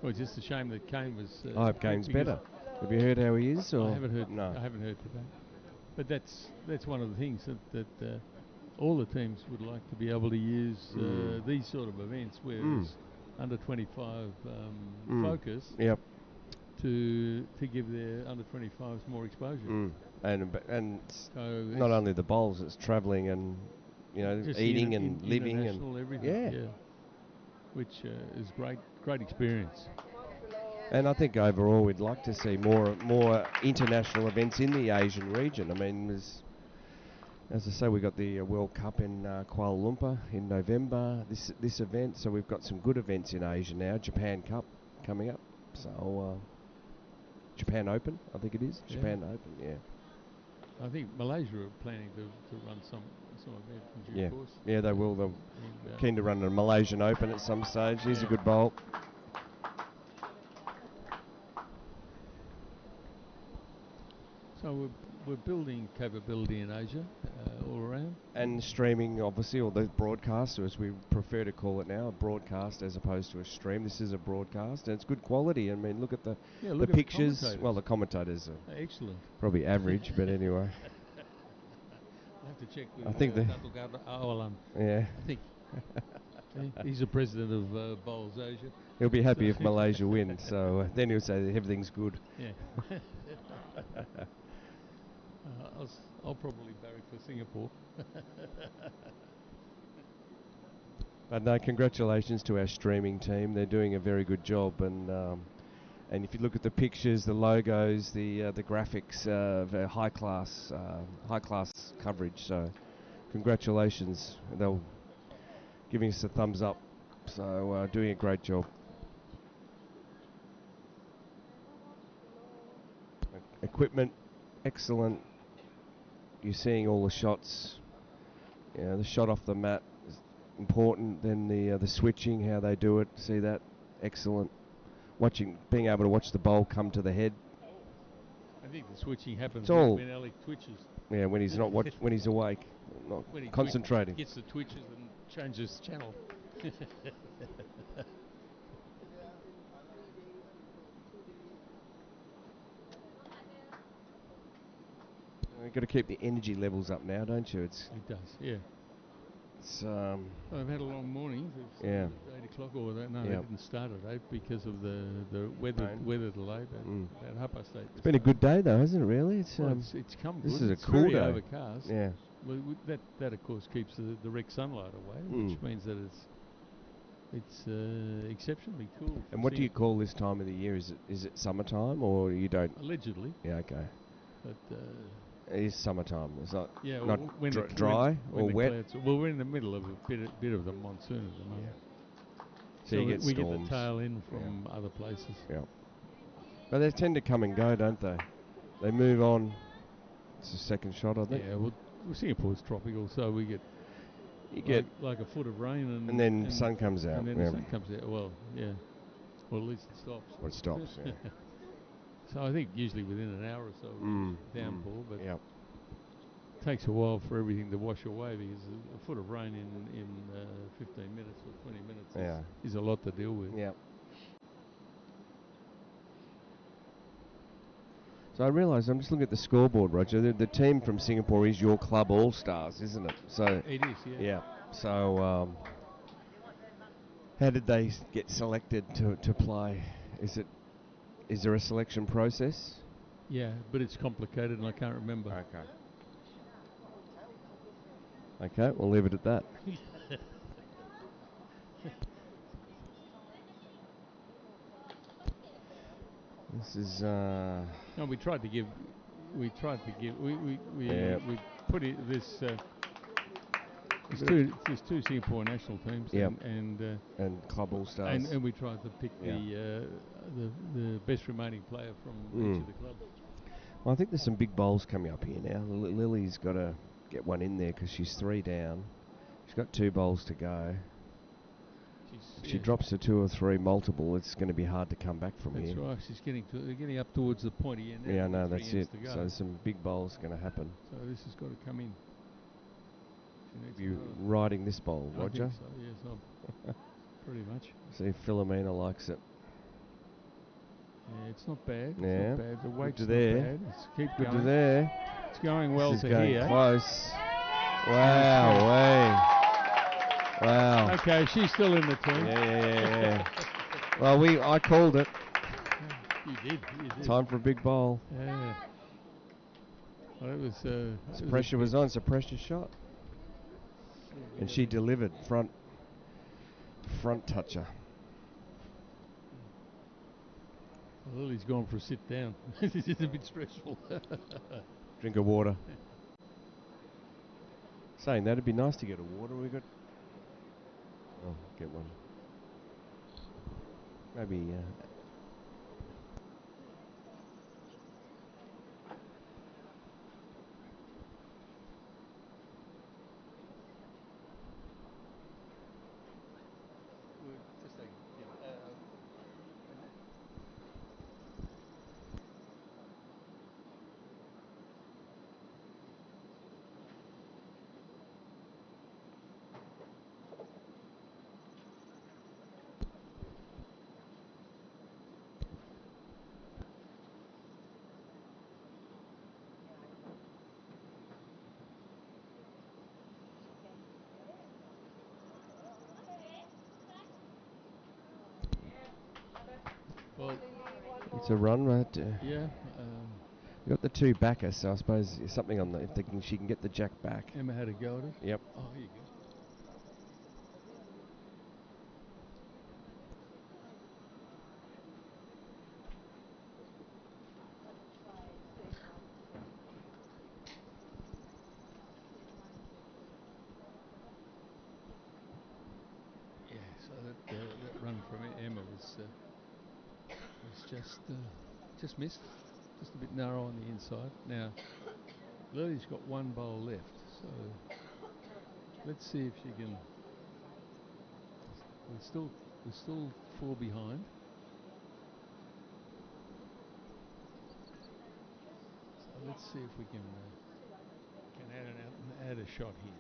Well, it's just a shame that Kane was. I hope Kane's better. Have you heard how he is? Or? I haven't heard. No. I haven't heard today. But that's one of the things that all the teams would like to be able to use these sort of events where there's under 25 focus. Yep. To give their under 25s more exposure. And so not only the bowls, it's travelling and eating and living and everything. Which is great experience. And I think overall we'd like to see more international events in the Asian region. I mean, as I say, we got the World Cup in Kuala Lumpur in November. This event, so we've got some good events in Asia now. Japan Cup coming up, so Japan Open, I think it is. Japan Open, yeah. I think Malaysia are planning to run some event in due course. Yeah, they will. They're keen to run a Malaysian Open at some stage. He's a good bowl. So we're building capability in Asia all around. And streaming, obviously, or the broadcast, or as we prefer to call it now, a broadcast as opposed to a stream. This is a broadcast, and it's good quality. I mean, look at the pictures. The commentators are excellent. Probably average, but anyway. I'll have to check with I think I think he's the president of Bowls Asia. He'll be happy if Malaysia wins, so then he'll say that everything's good. Yeah. I'll probably barrack for Singapore. But no, congratulations to our streaming team. They're doing a very good job, and if you look at the pictures, the logos, the graphics, high class coverage. So, congratulations. They're giving us a thumbs up. So, doing a great job. Equipment, excellent. You're seeing all the shots. The shot off the mat is important. Then the switching, how they do it. See that? Excellent. Being able to watch the bowl come to the head. I think the switching happens when Alec twitches. Yeah, when he's not when he's awake, not when he concentrating. Gets the twitches and changes channel. You've got to keep the energy levels up now, don't you? It does, yeah. It's I've had a long morning. Yeah. 8 o'clock or that. No, they didn't start at 8 because of the weather delay. But about 8:30. It's been a good day though, hasn't it? Really? It's come good. This is it's a cool very day. Overcast. Yeah. Well, that of course keeps the direct sunlight away, which means that it's exceptionally cool. And what do you call this time of the year? Is it summertime or you don't? Allegedly. Yeah. Okay. But it is summertime. It's not when dry or wet. Well, we're in the middle of a bit of the monsoon at the moment. Yeah. So we get the tail in from other places. Yeah. But they tend to come and go, don't they? They move on. It's the second shot, I think. Yeah. Well, Singapore's tropical, so we get like a foot of rain and then sun comes out. And then the sun comes out. Well, yeah. Well, at least it stops. Well, it stops. Yeah. So I think usually within an hour or so downpour, but it takes a while for everything to wash away because a foot of rain in 15 minutes or 20 minutes is a lot to deal with. Yeah. So I realise I'm just looking at the scoreboard, Roger. The team from Singapore is your club all-stars, isn't it? So it is, yeah. Yeah. So how did they get selected to play? Is there a selection process? Yeah, but it's complicated and I can't remember. Okay, we'll leave it at that. This is. No, we tried to give. We put it this. There's two Singapore national teams and club all stars. And we tried to pick the best remaining player from each of the clubs. Well, I think there's some big bowls coming up here now. Lily's got to get one in there because she's 3 down. She's got 2 bowls to go. If she drops to 2 or 3 multiple, it's going to be hard to come back from here. That's right. She's getting up towards the pointy end. Yeah, no, that's it. So some big bowls going to happen. So this has got to come in. You riding this bowl, Roger? I think so, yes, pretty much. See, Philomena likes it. Yeah, it's not bad. Yeah. It's not bad. The weight's not there. bad. It's keep Good going. to there. It's going well this is to going here. Close. Wow, way. Wow. Okay, she's still in the team. Yeah. Well, I called it. You did. Time for a big bowl. Yeah. Well, it was. So pressure was on. It's a pressure shot. And she delivered front toucher. Well, Lily's gone for a sit down. This is a bit stressful. Drink of water. Saying that, it'd be nice to get a water. We got. Oh, get one. Maybe. Well, it's a run, right? Yeah. You got the 2 backers, so I suppose something on the if she can get the jack back. Emma had a go at it. Yep. Oh, here you go. Yeah. So that run from Emma was just missed, just a bit narrow on the inside. Now, Lily's got 1 bowl left, so let's see if she can. We're still 4 behind. So let's see if we can add a shot here.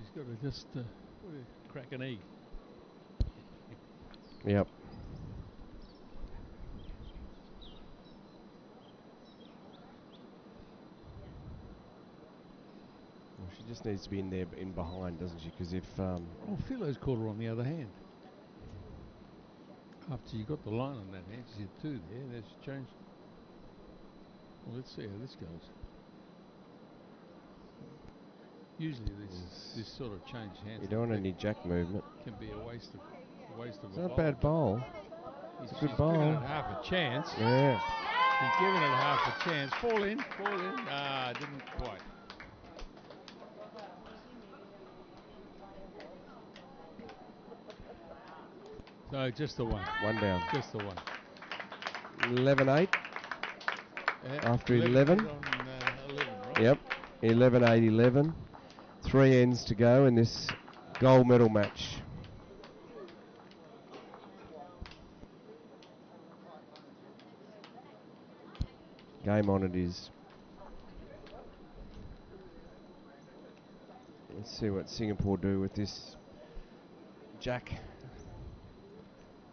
She's got to just crack an egg. Yep. Well, she just needs to be in behind, doesn't she? Because if Well, Philo's caught her on the other hand. After you got the line on that hand, she had 2 there. Then she changed. Well, let's see how this goes. Usually this sort of change hands. you don't want any jack movement. Can be a waste of It's a not a bowl. bad bowl. It's a good bowl. Given it half a chance. Yeah. He's given it half a chance. Fall in. Ah, didn't quite. So just the one. One down. Just the one. 11-8. After 11. On, 11, right? Yep. 11-8-11. 3 ends to go in this gold medal match. Game on it is. Let's see what Singapore do with this jack.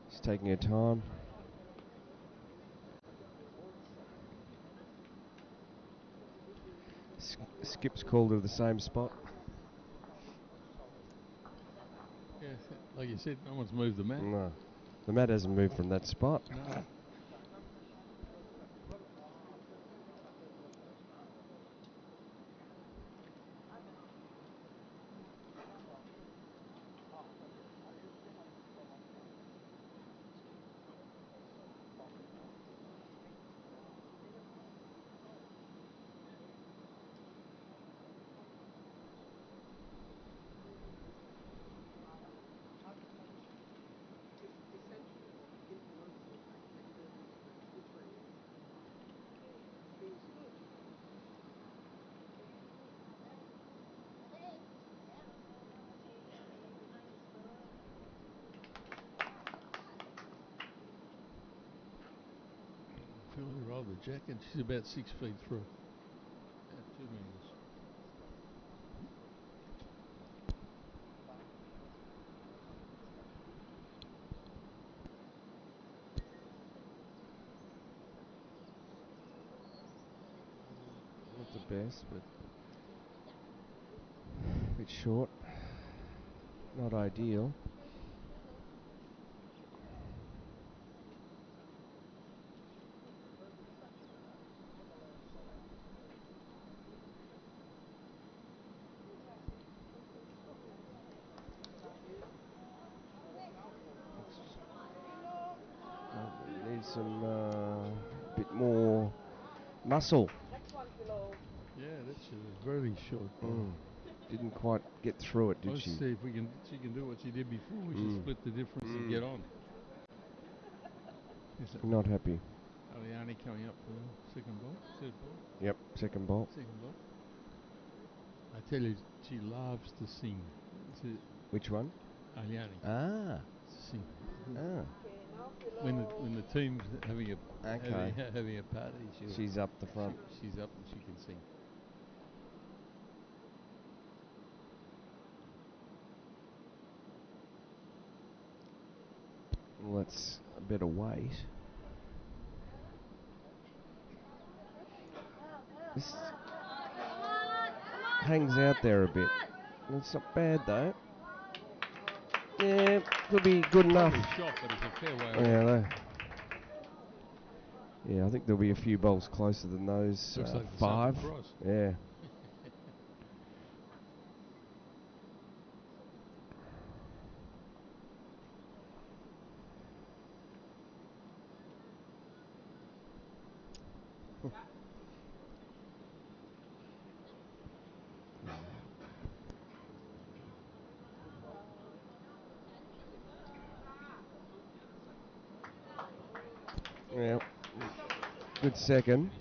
She's taking her time. Skip's called her the same spot. Yeah, like you said, no one's moved the mat. No. The mat hasn't moved from that spot. No. Jack, and she's about 6 feet through. At 2 metres. Not the best, but a bit short. Not ideal. Needs some bit more muscle. Yeah, that's a very short ball. Didn't quite get through it, did Let's she? see if she can do what she did before. We should split the difference and get on. Not happy. Aliani coming up for the second ball, third ball. Yep, second ball. Second ball. I tell you, she loves to sing. Which one? Aliani. Ah. Sing. Ah. When the team's having a party, she's up the front. She's up and she can sing. Well, that's a bit of weight. This hangs out there a bit. It's not bad though. Yeah, could be good enough. Shot, but it's a fair way I think there'll be a few bowls closer than those. Looks like 5. Yeah. Yeah. Good second.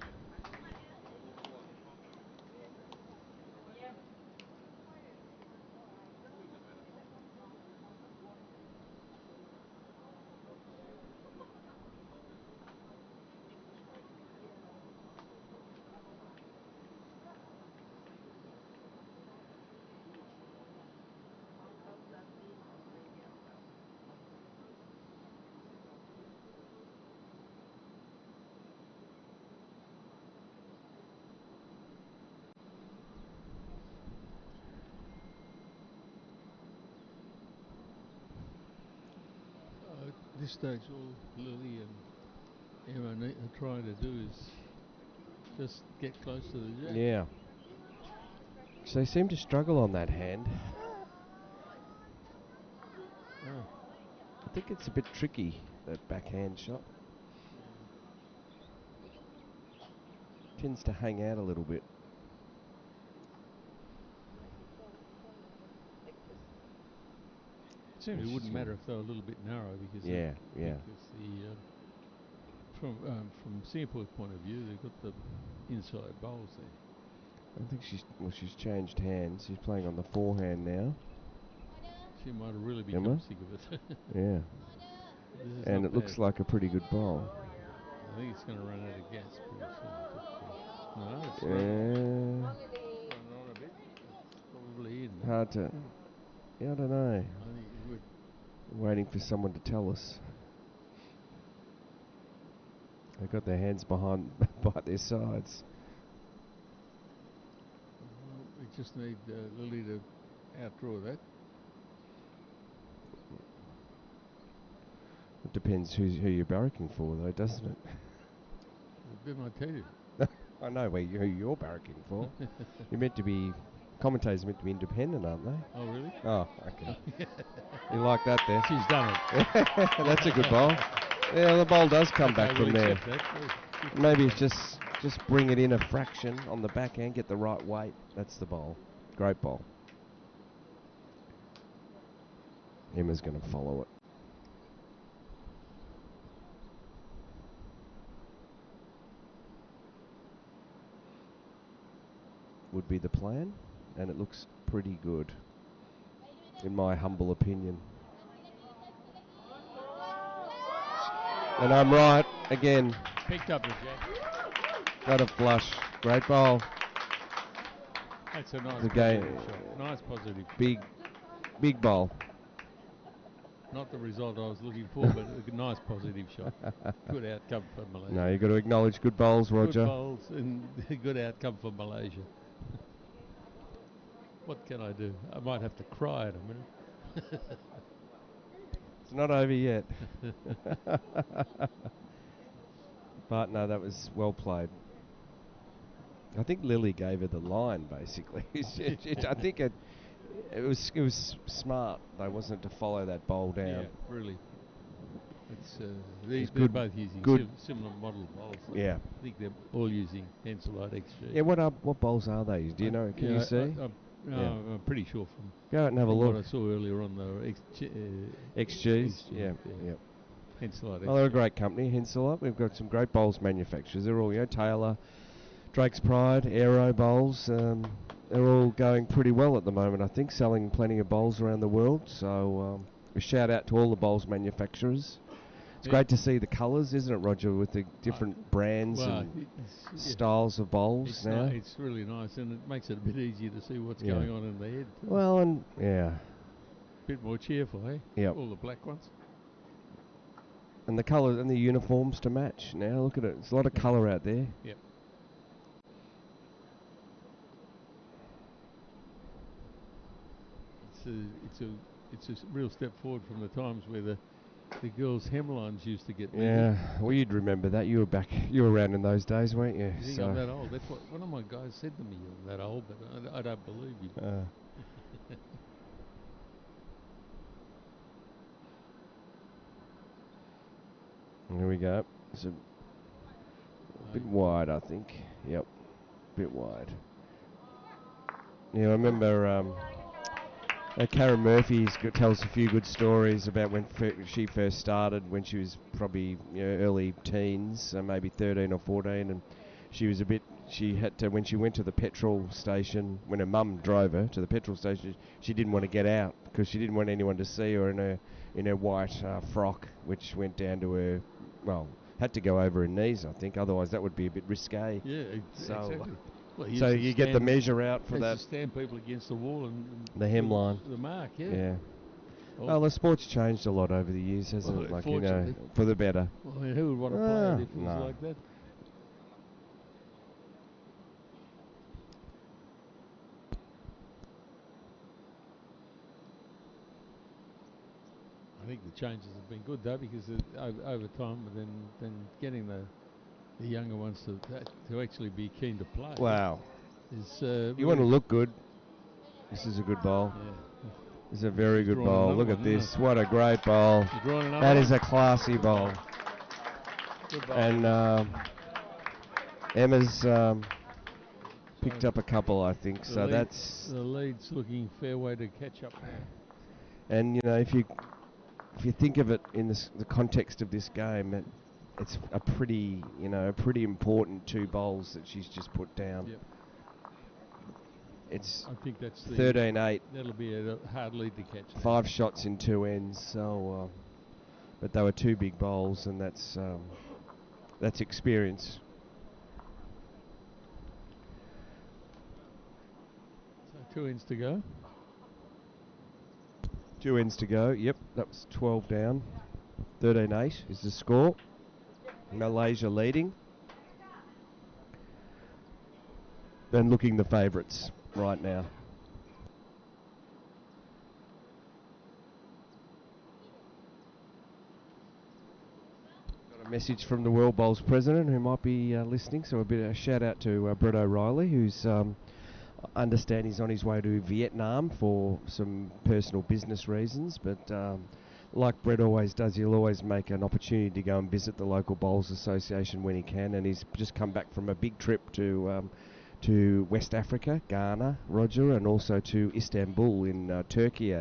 At this stage, all Lily and Emma are trying to do is just get close to the jack. Yeah. So they seem to struggle on that hand. I think it's a bit tricky, that backhand shot. Tends to hang out a little bit. It seems it wouldn't matter if they were a little bit narrow because because from Singapore's point of view, they've got the inside bowls there. I think she's changed hands. She's playing on the forehand now. She might have really become sick of it. Yeah. And it looks like a pretty good bowl. I think it's going to run out of gas pretty soon. No, it's running on a bit. It's probably in. Hard to... Yeah, I don't know. I think it would. Waiting for someone to tell us. They've got their hands behind by their sides. Well, we just need Lily to outdraw that. It depends who you're barracking for, though, doesn't it? Didn't I tell you? I know who you're barracking for. You're meant to be... Commentators are meant to be independent, aren't they? Oh, really? Oh, okay. You like that there? She's done it. That's a good bowl. Yeah, the bowl does come back from there. Maybe it's just bring it in a fraction on the backhand, get the right weight. That's the bowl. Great bowl. Emma's going to follow it. Would be the plan, and it looks pretty good, in my humble opinion. And I'm right again. Picked up the jack. Got a flush. Great bowl. That's a nice The positive game. shot. Nice positive. Big bowl. Not the result I was looking for, but a nice positive shot. Good outcome for Malaysia. No, you've got to acknowledge good bowls, Roger. Good bowls and good outcome for Malaysia. What can I do? I might have to cry in a minute. It's not over yet. But no, that was well played. I think Lily gave her the line, basically. I think it was smart, though, wasn't it, to follow that bowl down? Yeah, really. They're both using similar model bowls. Yeah. I think they're all using Henselite XG. Yeah, what bowls are they? Do you know? Can you see? I'm pretty sure from go out and have a look. What I saw earlier on the XGs. Yeah. Henselite. Well, they're a great company, Henselite. We've got some great bowls manufacturers. They're all, Taylor, Drake's Pride, Aero bowls. They're all going pretty well at the moment, I think, selling plenty of bowls around the world. So a shout out to all the bowls manufacturers. It's great to see the colours, isn't it, Roger, with the different brands and styles of bowls now. It's really nice, and it makes it a bit easier to see what's going on in the head. Well, and bit more cheerful, eh? Yep. All the black ones. And the colours and the uniforms to match now. Look at it. There's a lot of colour out there. Yep. It's a real step forward from the times where the girls' hemlines used to get mended. Yeah, well, you'd remember that. You were around in those days, weren't you? You think I'm that old? That's what one of my guys said to me. You're that old, but I don't believe you. Here we go. It's a bit wide, I think. Yep, bit wide. Yeah, I remember Karen Murphy tells a few good stories about when she first started, when she was probably early teens, maybe 13 or 14, and she had to, when she went to the petrol station, when her mum drove her to the petrol station, she didn't want to get out because she didn't want anyone to see her in her white frock, which went down to her, had to go over her knees, I think, otherwise that would be a bit risque. Yeah, exactly. Well, so you get the measure out for that. To stand people against the wall and the hemline. The mark, yeah. Well, the sport's changed a lot over the years, hasn't it? Like, for the better. Well, I mean, who would want to play it if it was like that? I think the changes have been good though, because over time, then getting the younger ones to actually be keen to play. Wow. You want to look good. This is a good bowl. Yeah. This is a very good bowl. Look at this. What a great bowl. That is a classy bowl. Good bowl. And Emma's picked up a couple, I think. So that's the lead's looking fair way to catch up now. And if you think of it in the context of this game, it's a pretty important two bowls that she's just put down. Yep. I think that's 13-8. That'll be a hard lead to catch. 5 shots in 2 ends. So, but they were 2 big bowls, and that's experience. So 2 ends to go. 2 ends to go. Yep, that was 12 down. 13-8 is the score. Malaysia leading. And looking the favourites right now. Got a message from the World Bowls president who might be listening, so a shout out to Brett O'Reilly, who's understand he's on his way to Vietnam for some personal business reasons, but like Brett always does, he'll always make an opportunity to go and visit the local Bowls Association when he can, and he's just come back from a big trip to West Africa, Ghana, Roger, and also to Istanbul in Turkey.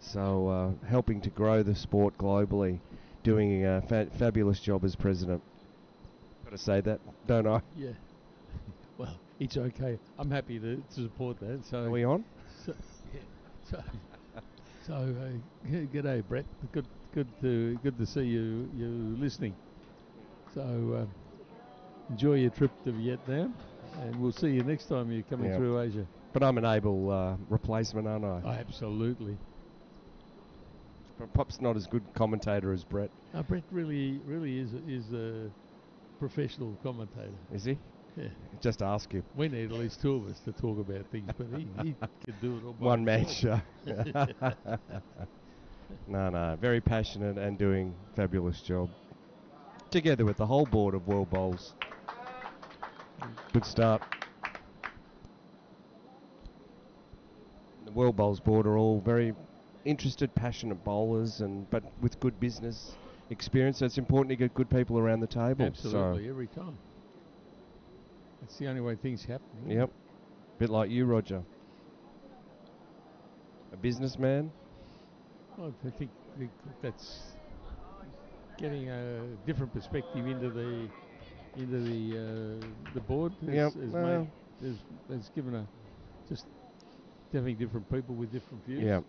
So helping to grow the sport globally, doing a fabulous job as president. Got to say that, don't I? Yeah. Well, it's okay. I'm happy to support that. So are we on? So g'day, Brett. Good to see you listening. So enjoy your trip to Vietnam, and we'll see you next time you're coming Yep. through Asia. But I'm an able replacement, aren't I? Oh, absolutely. But Pop's not as good commentator as Brett. Brett really is a professional commentator. Is he? Yeah. Just ask him. We need at least two of us to talk about things, but he can do it all by One man himself. show. No. Very passionate and doing fabulous job. Together with the whole board of World Bowls. Good start. The World Bowls board are all very interested, passionate bowlers, but with good business experience. So it's important to get good people around the table. Absolutely, every time. That's the only way things happen. Yep. Bit like you, Roger. A businessman. Well, I think that's getting a different perspective into the board. Has given just having different people with different views. Yeah.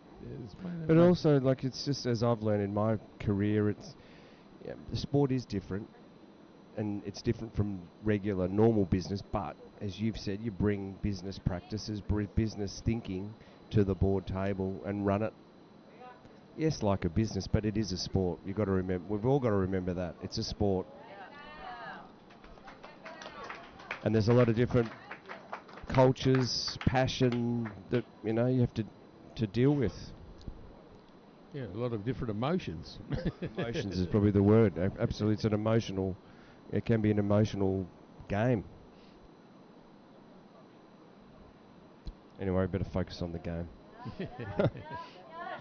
But also, like, it's just as I've learned in my career, the sport is different, and it's different from regular, normal business. But as you've said, you bring business practices, business thinking to the board table and run it. Yes, like a business, but it is a sport. You've got to remember. We've all got to remember that it's a sport, and there's a lot of different cultures, passion that you have to deal with. Yeah, a lot of different emotions. Emotions is probably the word. Absolutely, it's an emotional. It can be an emotional game. Anyway, we better focus on the game.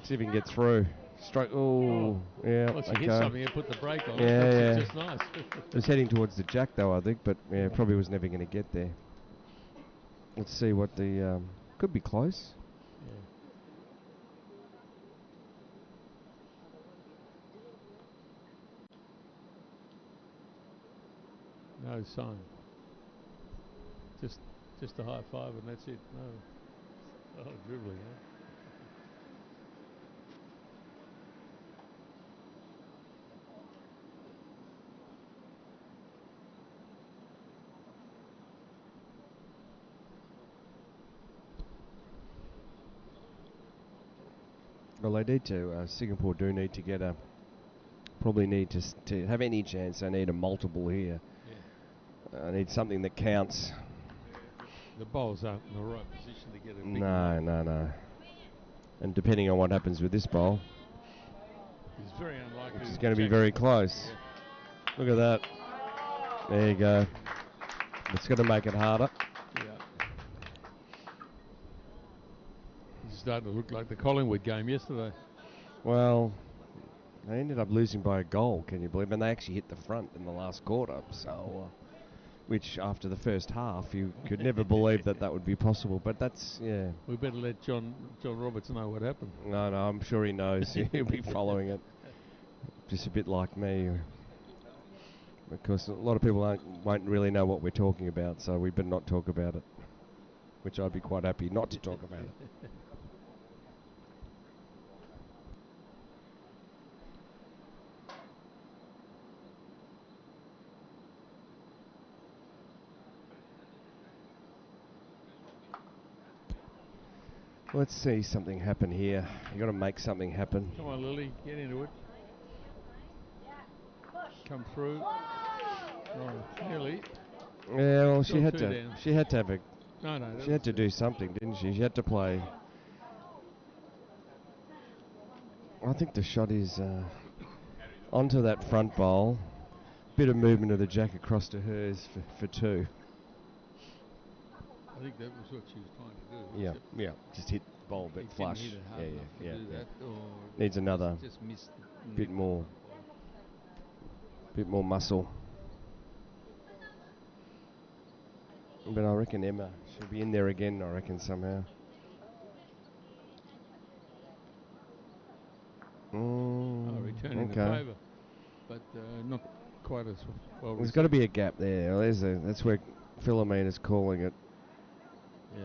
See if we can get through. Straight. Oh, yeah. Once you hit something, you put the brake on. Yeah, It's just nice. It was heading towards the jack, though, I think, but probably was never going to get there. Let's see what the could be close. No sign. Just a high five and that's it. No. Oh, dribbling, eh? Well, they need to. Singapore do need to get probably need to have any chance. They need a multiple here. Yeah. Need something that counts. The bowls aren't in the right position to get a big No. And depending on what happens with this bowl, it's very unlikely. Which is going to be very close. Yeah. Look at that. There you go. It's going to make it harder. Yeah. It's starting to look like the Collingwood game yesterday. Well, they ended up losing by a goal, can you believe? And they actually hit the front in the last quarter. So, which after the first half, you could never believe that would be possible. But that's, yeah. We better let John Roberts know what happened. No, I'm sure he knows. He'll be following it. Just a bit like me. Because a lot of people won't really know what we're talking about, so we better not talk about it. Which I'd be quite happy not to talk about it. Let's see something happen here. You got to make something happen. Come on, Lily, get into it. Come through. Oh, nearly. Yeah, well, she had to have a. No. She had to do something, didn't she? She had to play. I think the shot is onto that front bowl. Bit of movement of the jack across to hers for two. I think that was what she was trying to do. Yeah. Just hit the bowl a bit flush. Hit it hard enough to do that, or needs another just missed bit more muscle. But I reckon Emma should be in there again. I reckon somehow. Returning the favour, but not quite as well. There's got to be a gap there. That's where Philomena's calling it. Yeah.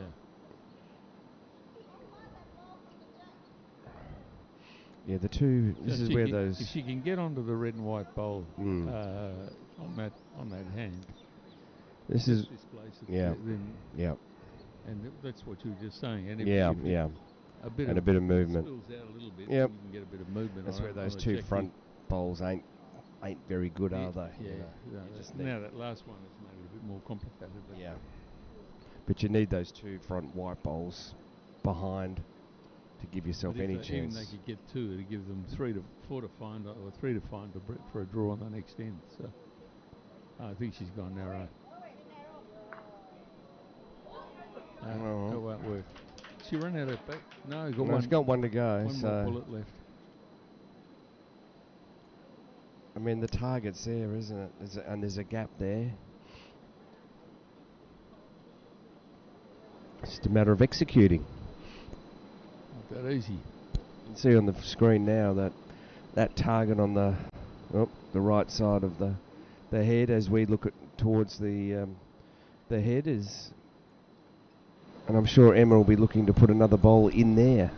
Yeah, the two. This is where those. If she can get onto the red and white bowl on that hand, This is this place. yeah. Then, Yeah. and that's what you were just saying. And if, Yeah, if yeah. a bit And of a bit of movement. spills out a little bit, Yep. then you can get a bit of movement. That's on where it, those on a two jack front bowls ain't very good, are they? Yeah. You know, No, you just now need- that last one has made it a bit more complicated. But yeah. But you need those two front white bowls behind to give yourself but any if even they chance. could get two, it'd give them 3 to 4 to find, or 3 to find for a draw on the next end. So I think she's gone narrow. Oh. That won't work. She run out of back. No, got No, one. she's got one to go. One more bullet left. I mean, the target's there, isn't it? And there's a gap there. It's just a matter of executing. Not that easy. You can see on the screen now that target on the right side of the head as we look towards the head is, and I'm sure Emma will be looking to put another bowl in there.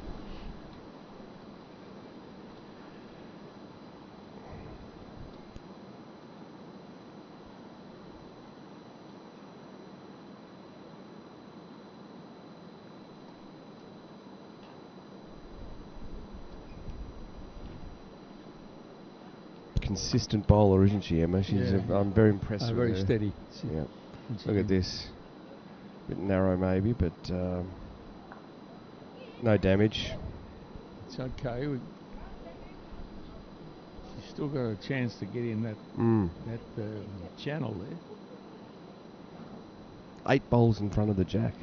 Consistent bowler, isn't she, Emma? She's I'm very impressed with very her. steady. Yeah. Look at this. Bit narrow maybe, but no damage. It's okay. She's still got a chance to get in that channel there. 8 bowls in front of the jack.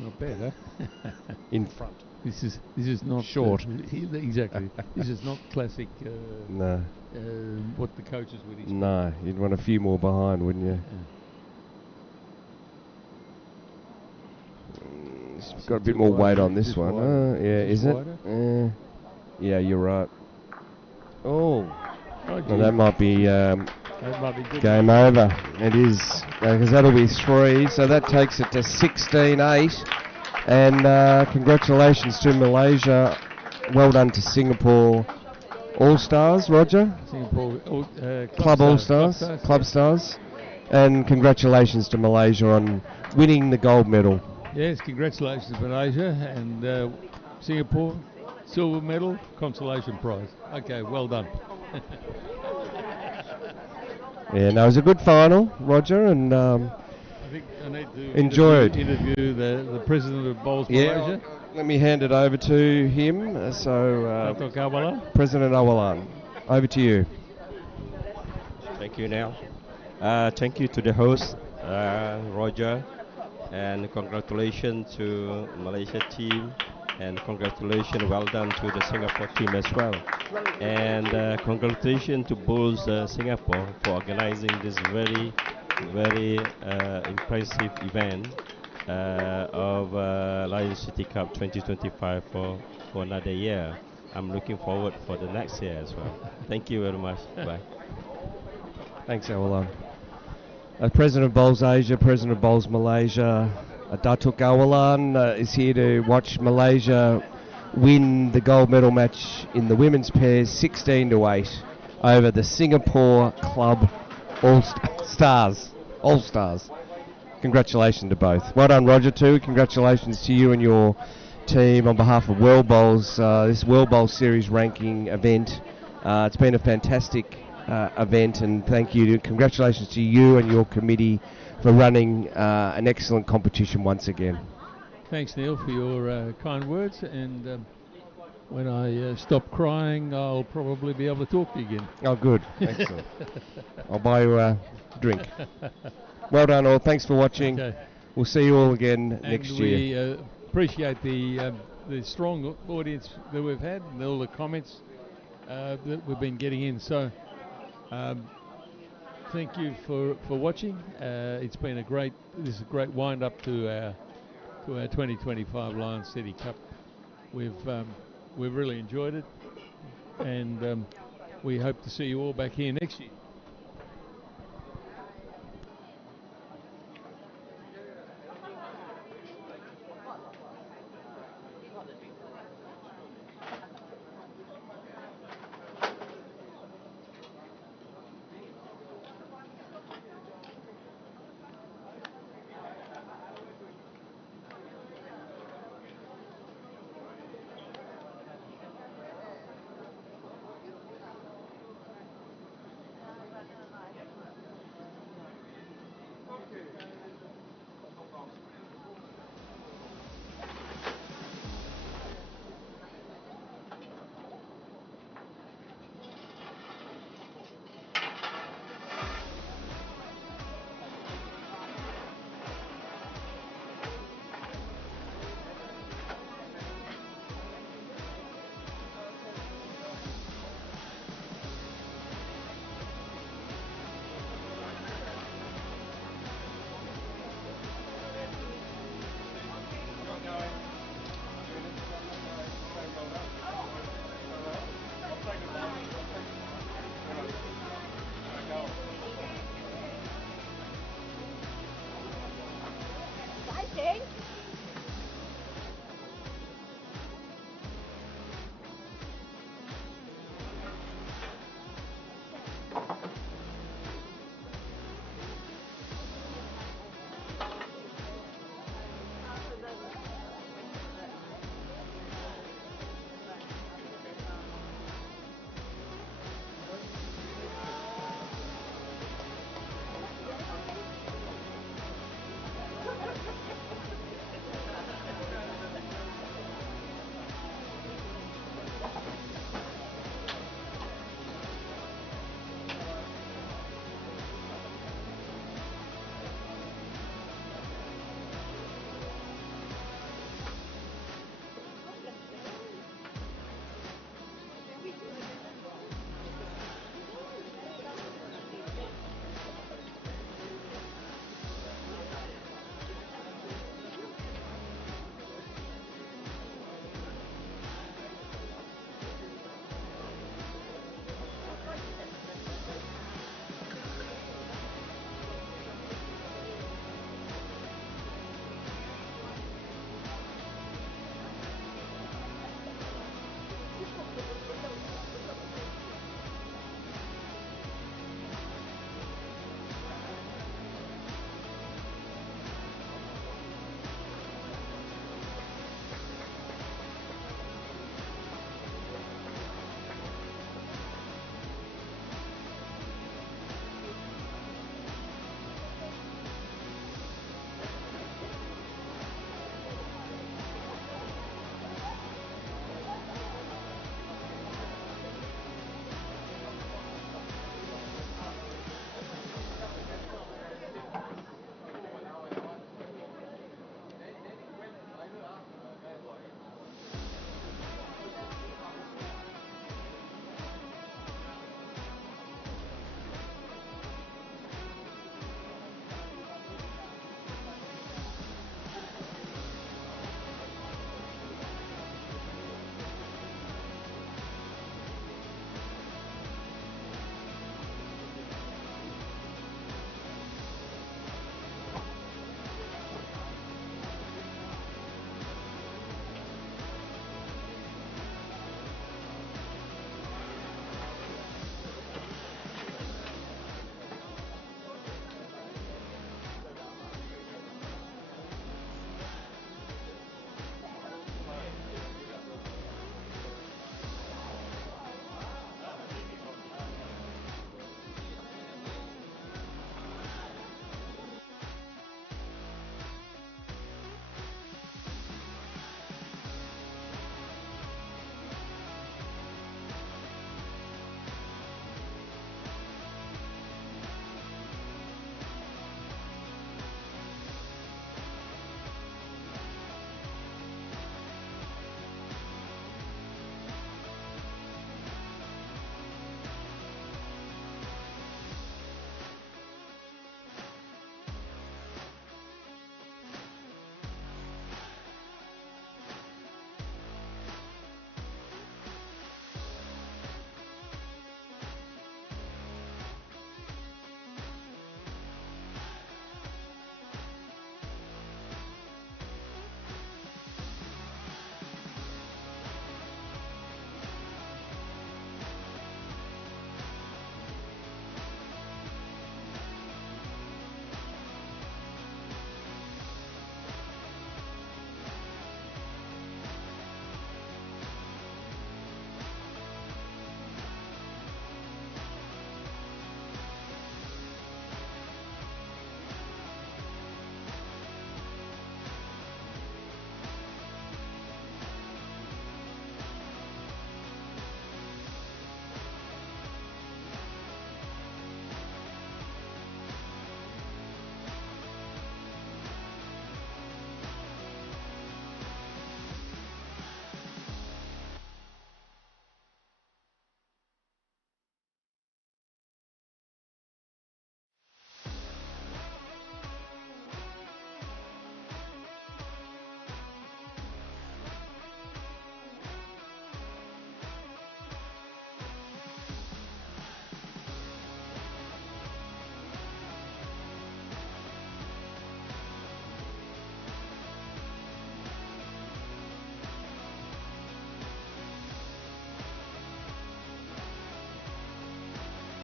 Not bad, huh? In front. This is not short. Exactly. This is not classic. No. What the coaches would expect. No, you'd want a few more behind, wouldn't you? It's got a bit more weight on this one. Yeah, is it? Yeah, you're right. Oh, well, that might be good. game over. It is, because that'll be 3, so that takes it to 16-8. And congratulations to Malaysia. Well done to Singapore All-Stars, Roger. Singapore Club All-Stars, Club Stars. And congratulations to Malaysia on winning the gold medal. Yes, congratulations Malaysia, and Singapore, silver medal, consolation prize. Okay, well done. Yeah, no, it was a good final, Roger, and I think I need to interview the president of Bowls Malaysia. Let me hand it over to him. Dr. Kawalan. President Awalan, over to you. Thank you, Neil. Thank you to the host, Roger, and congratulations to Malaysia team, and congratulations, well done to the Singapore team as well. And congratulations to both Singapore for organizing this very, very impressive event of Lion City Cup 2025 for another year. I'm looking forward for the next year as well. Thank you very much. Bye. Thanks, Awalan. President of Bowls Asia, President of Bowls Malaysia, Datuk Awalan is here to watch Malaysia win the gold medal match in the women's pairs 16-8 over the Singapore Club All-Stars. Congratulations to both. Well done, Roger, too. Congratulations to you and your team on behalf of World Bowls, this World Bowl Series ranking event. It's been a fantastic event, and congratulations to you and your committee for running an excellent competition once again. Thanks, Neil, for your kind words, and when I stop crying, I'll probably be able to talk to you again. Oh, good. Excellent. I'll buy you a drink. Well done, all. Thanks for watching. Okay. We'll see you all again next We year. appreciate the strong audience that we've had and all the comments that we've been getting in. So thank you for watching. It's been a great wind up to our 2025 Lions City Cup. We've really enjoyed it, and we hope to see you all back here next year.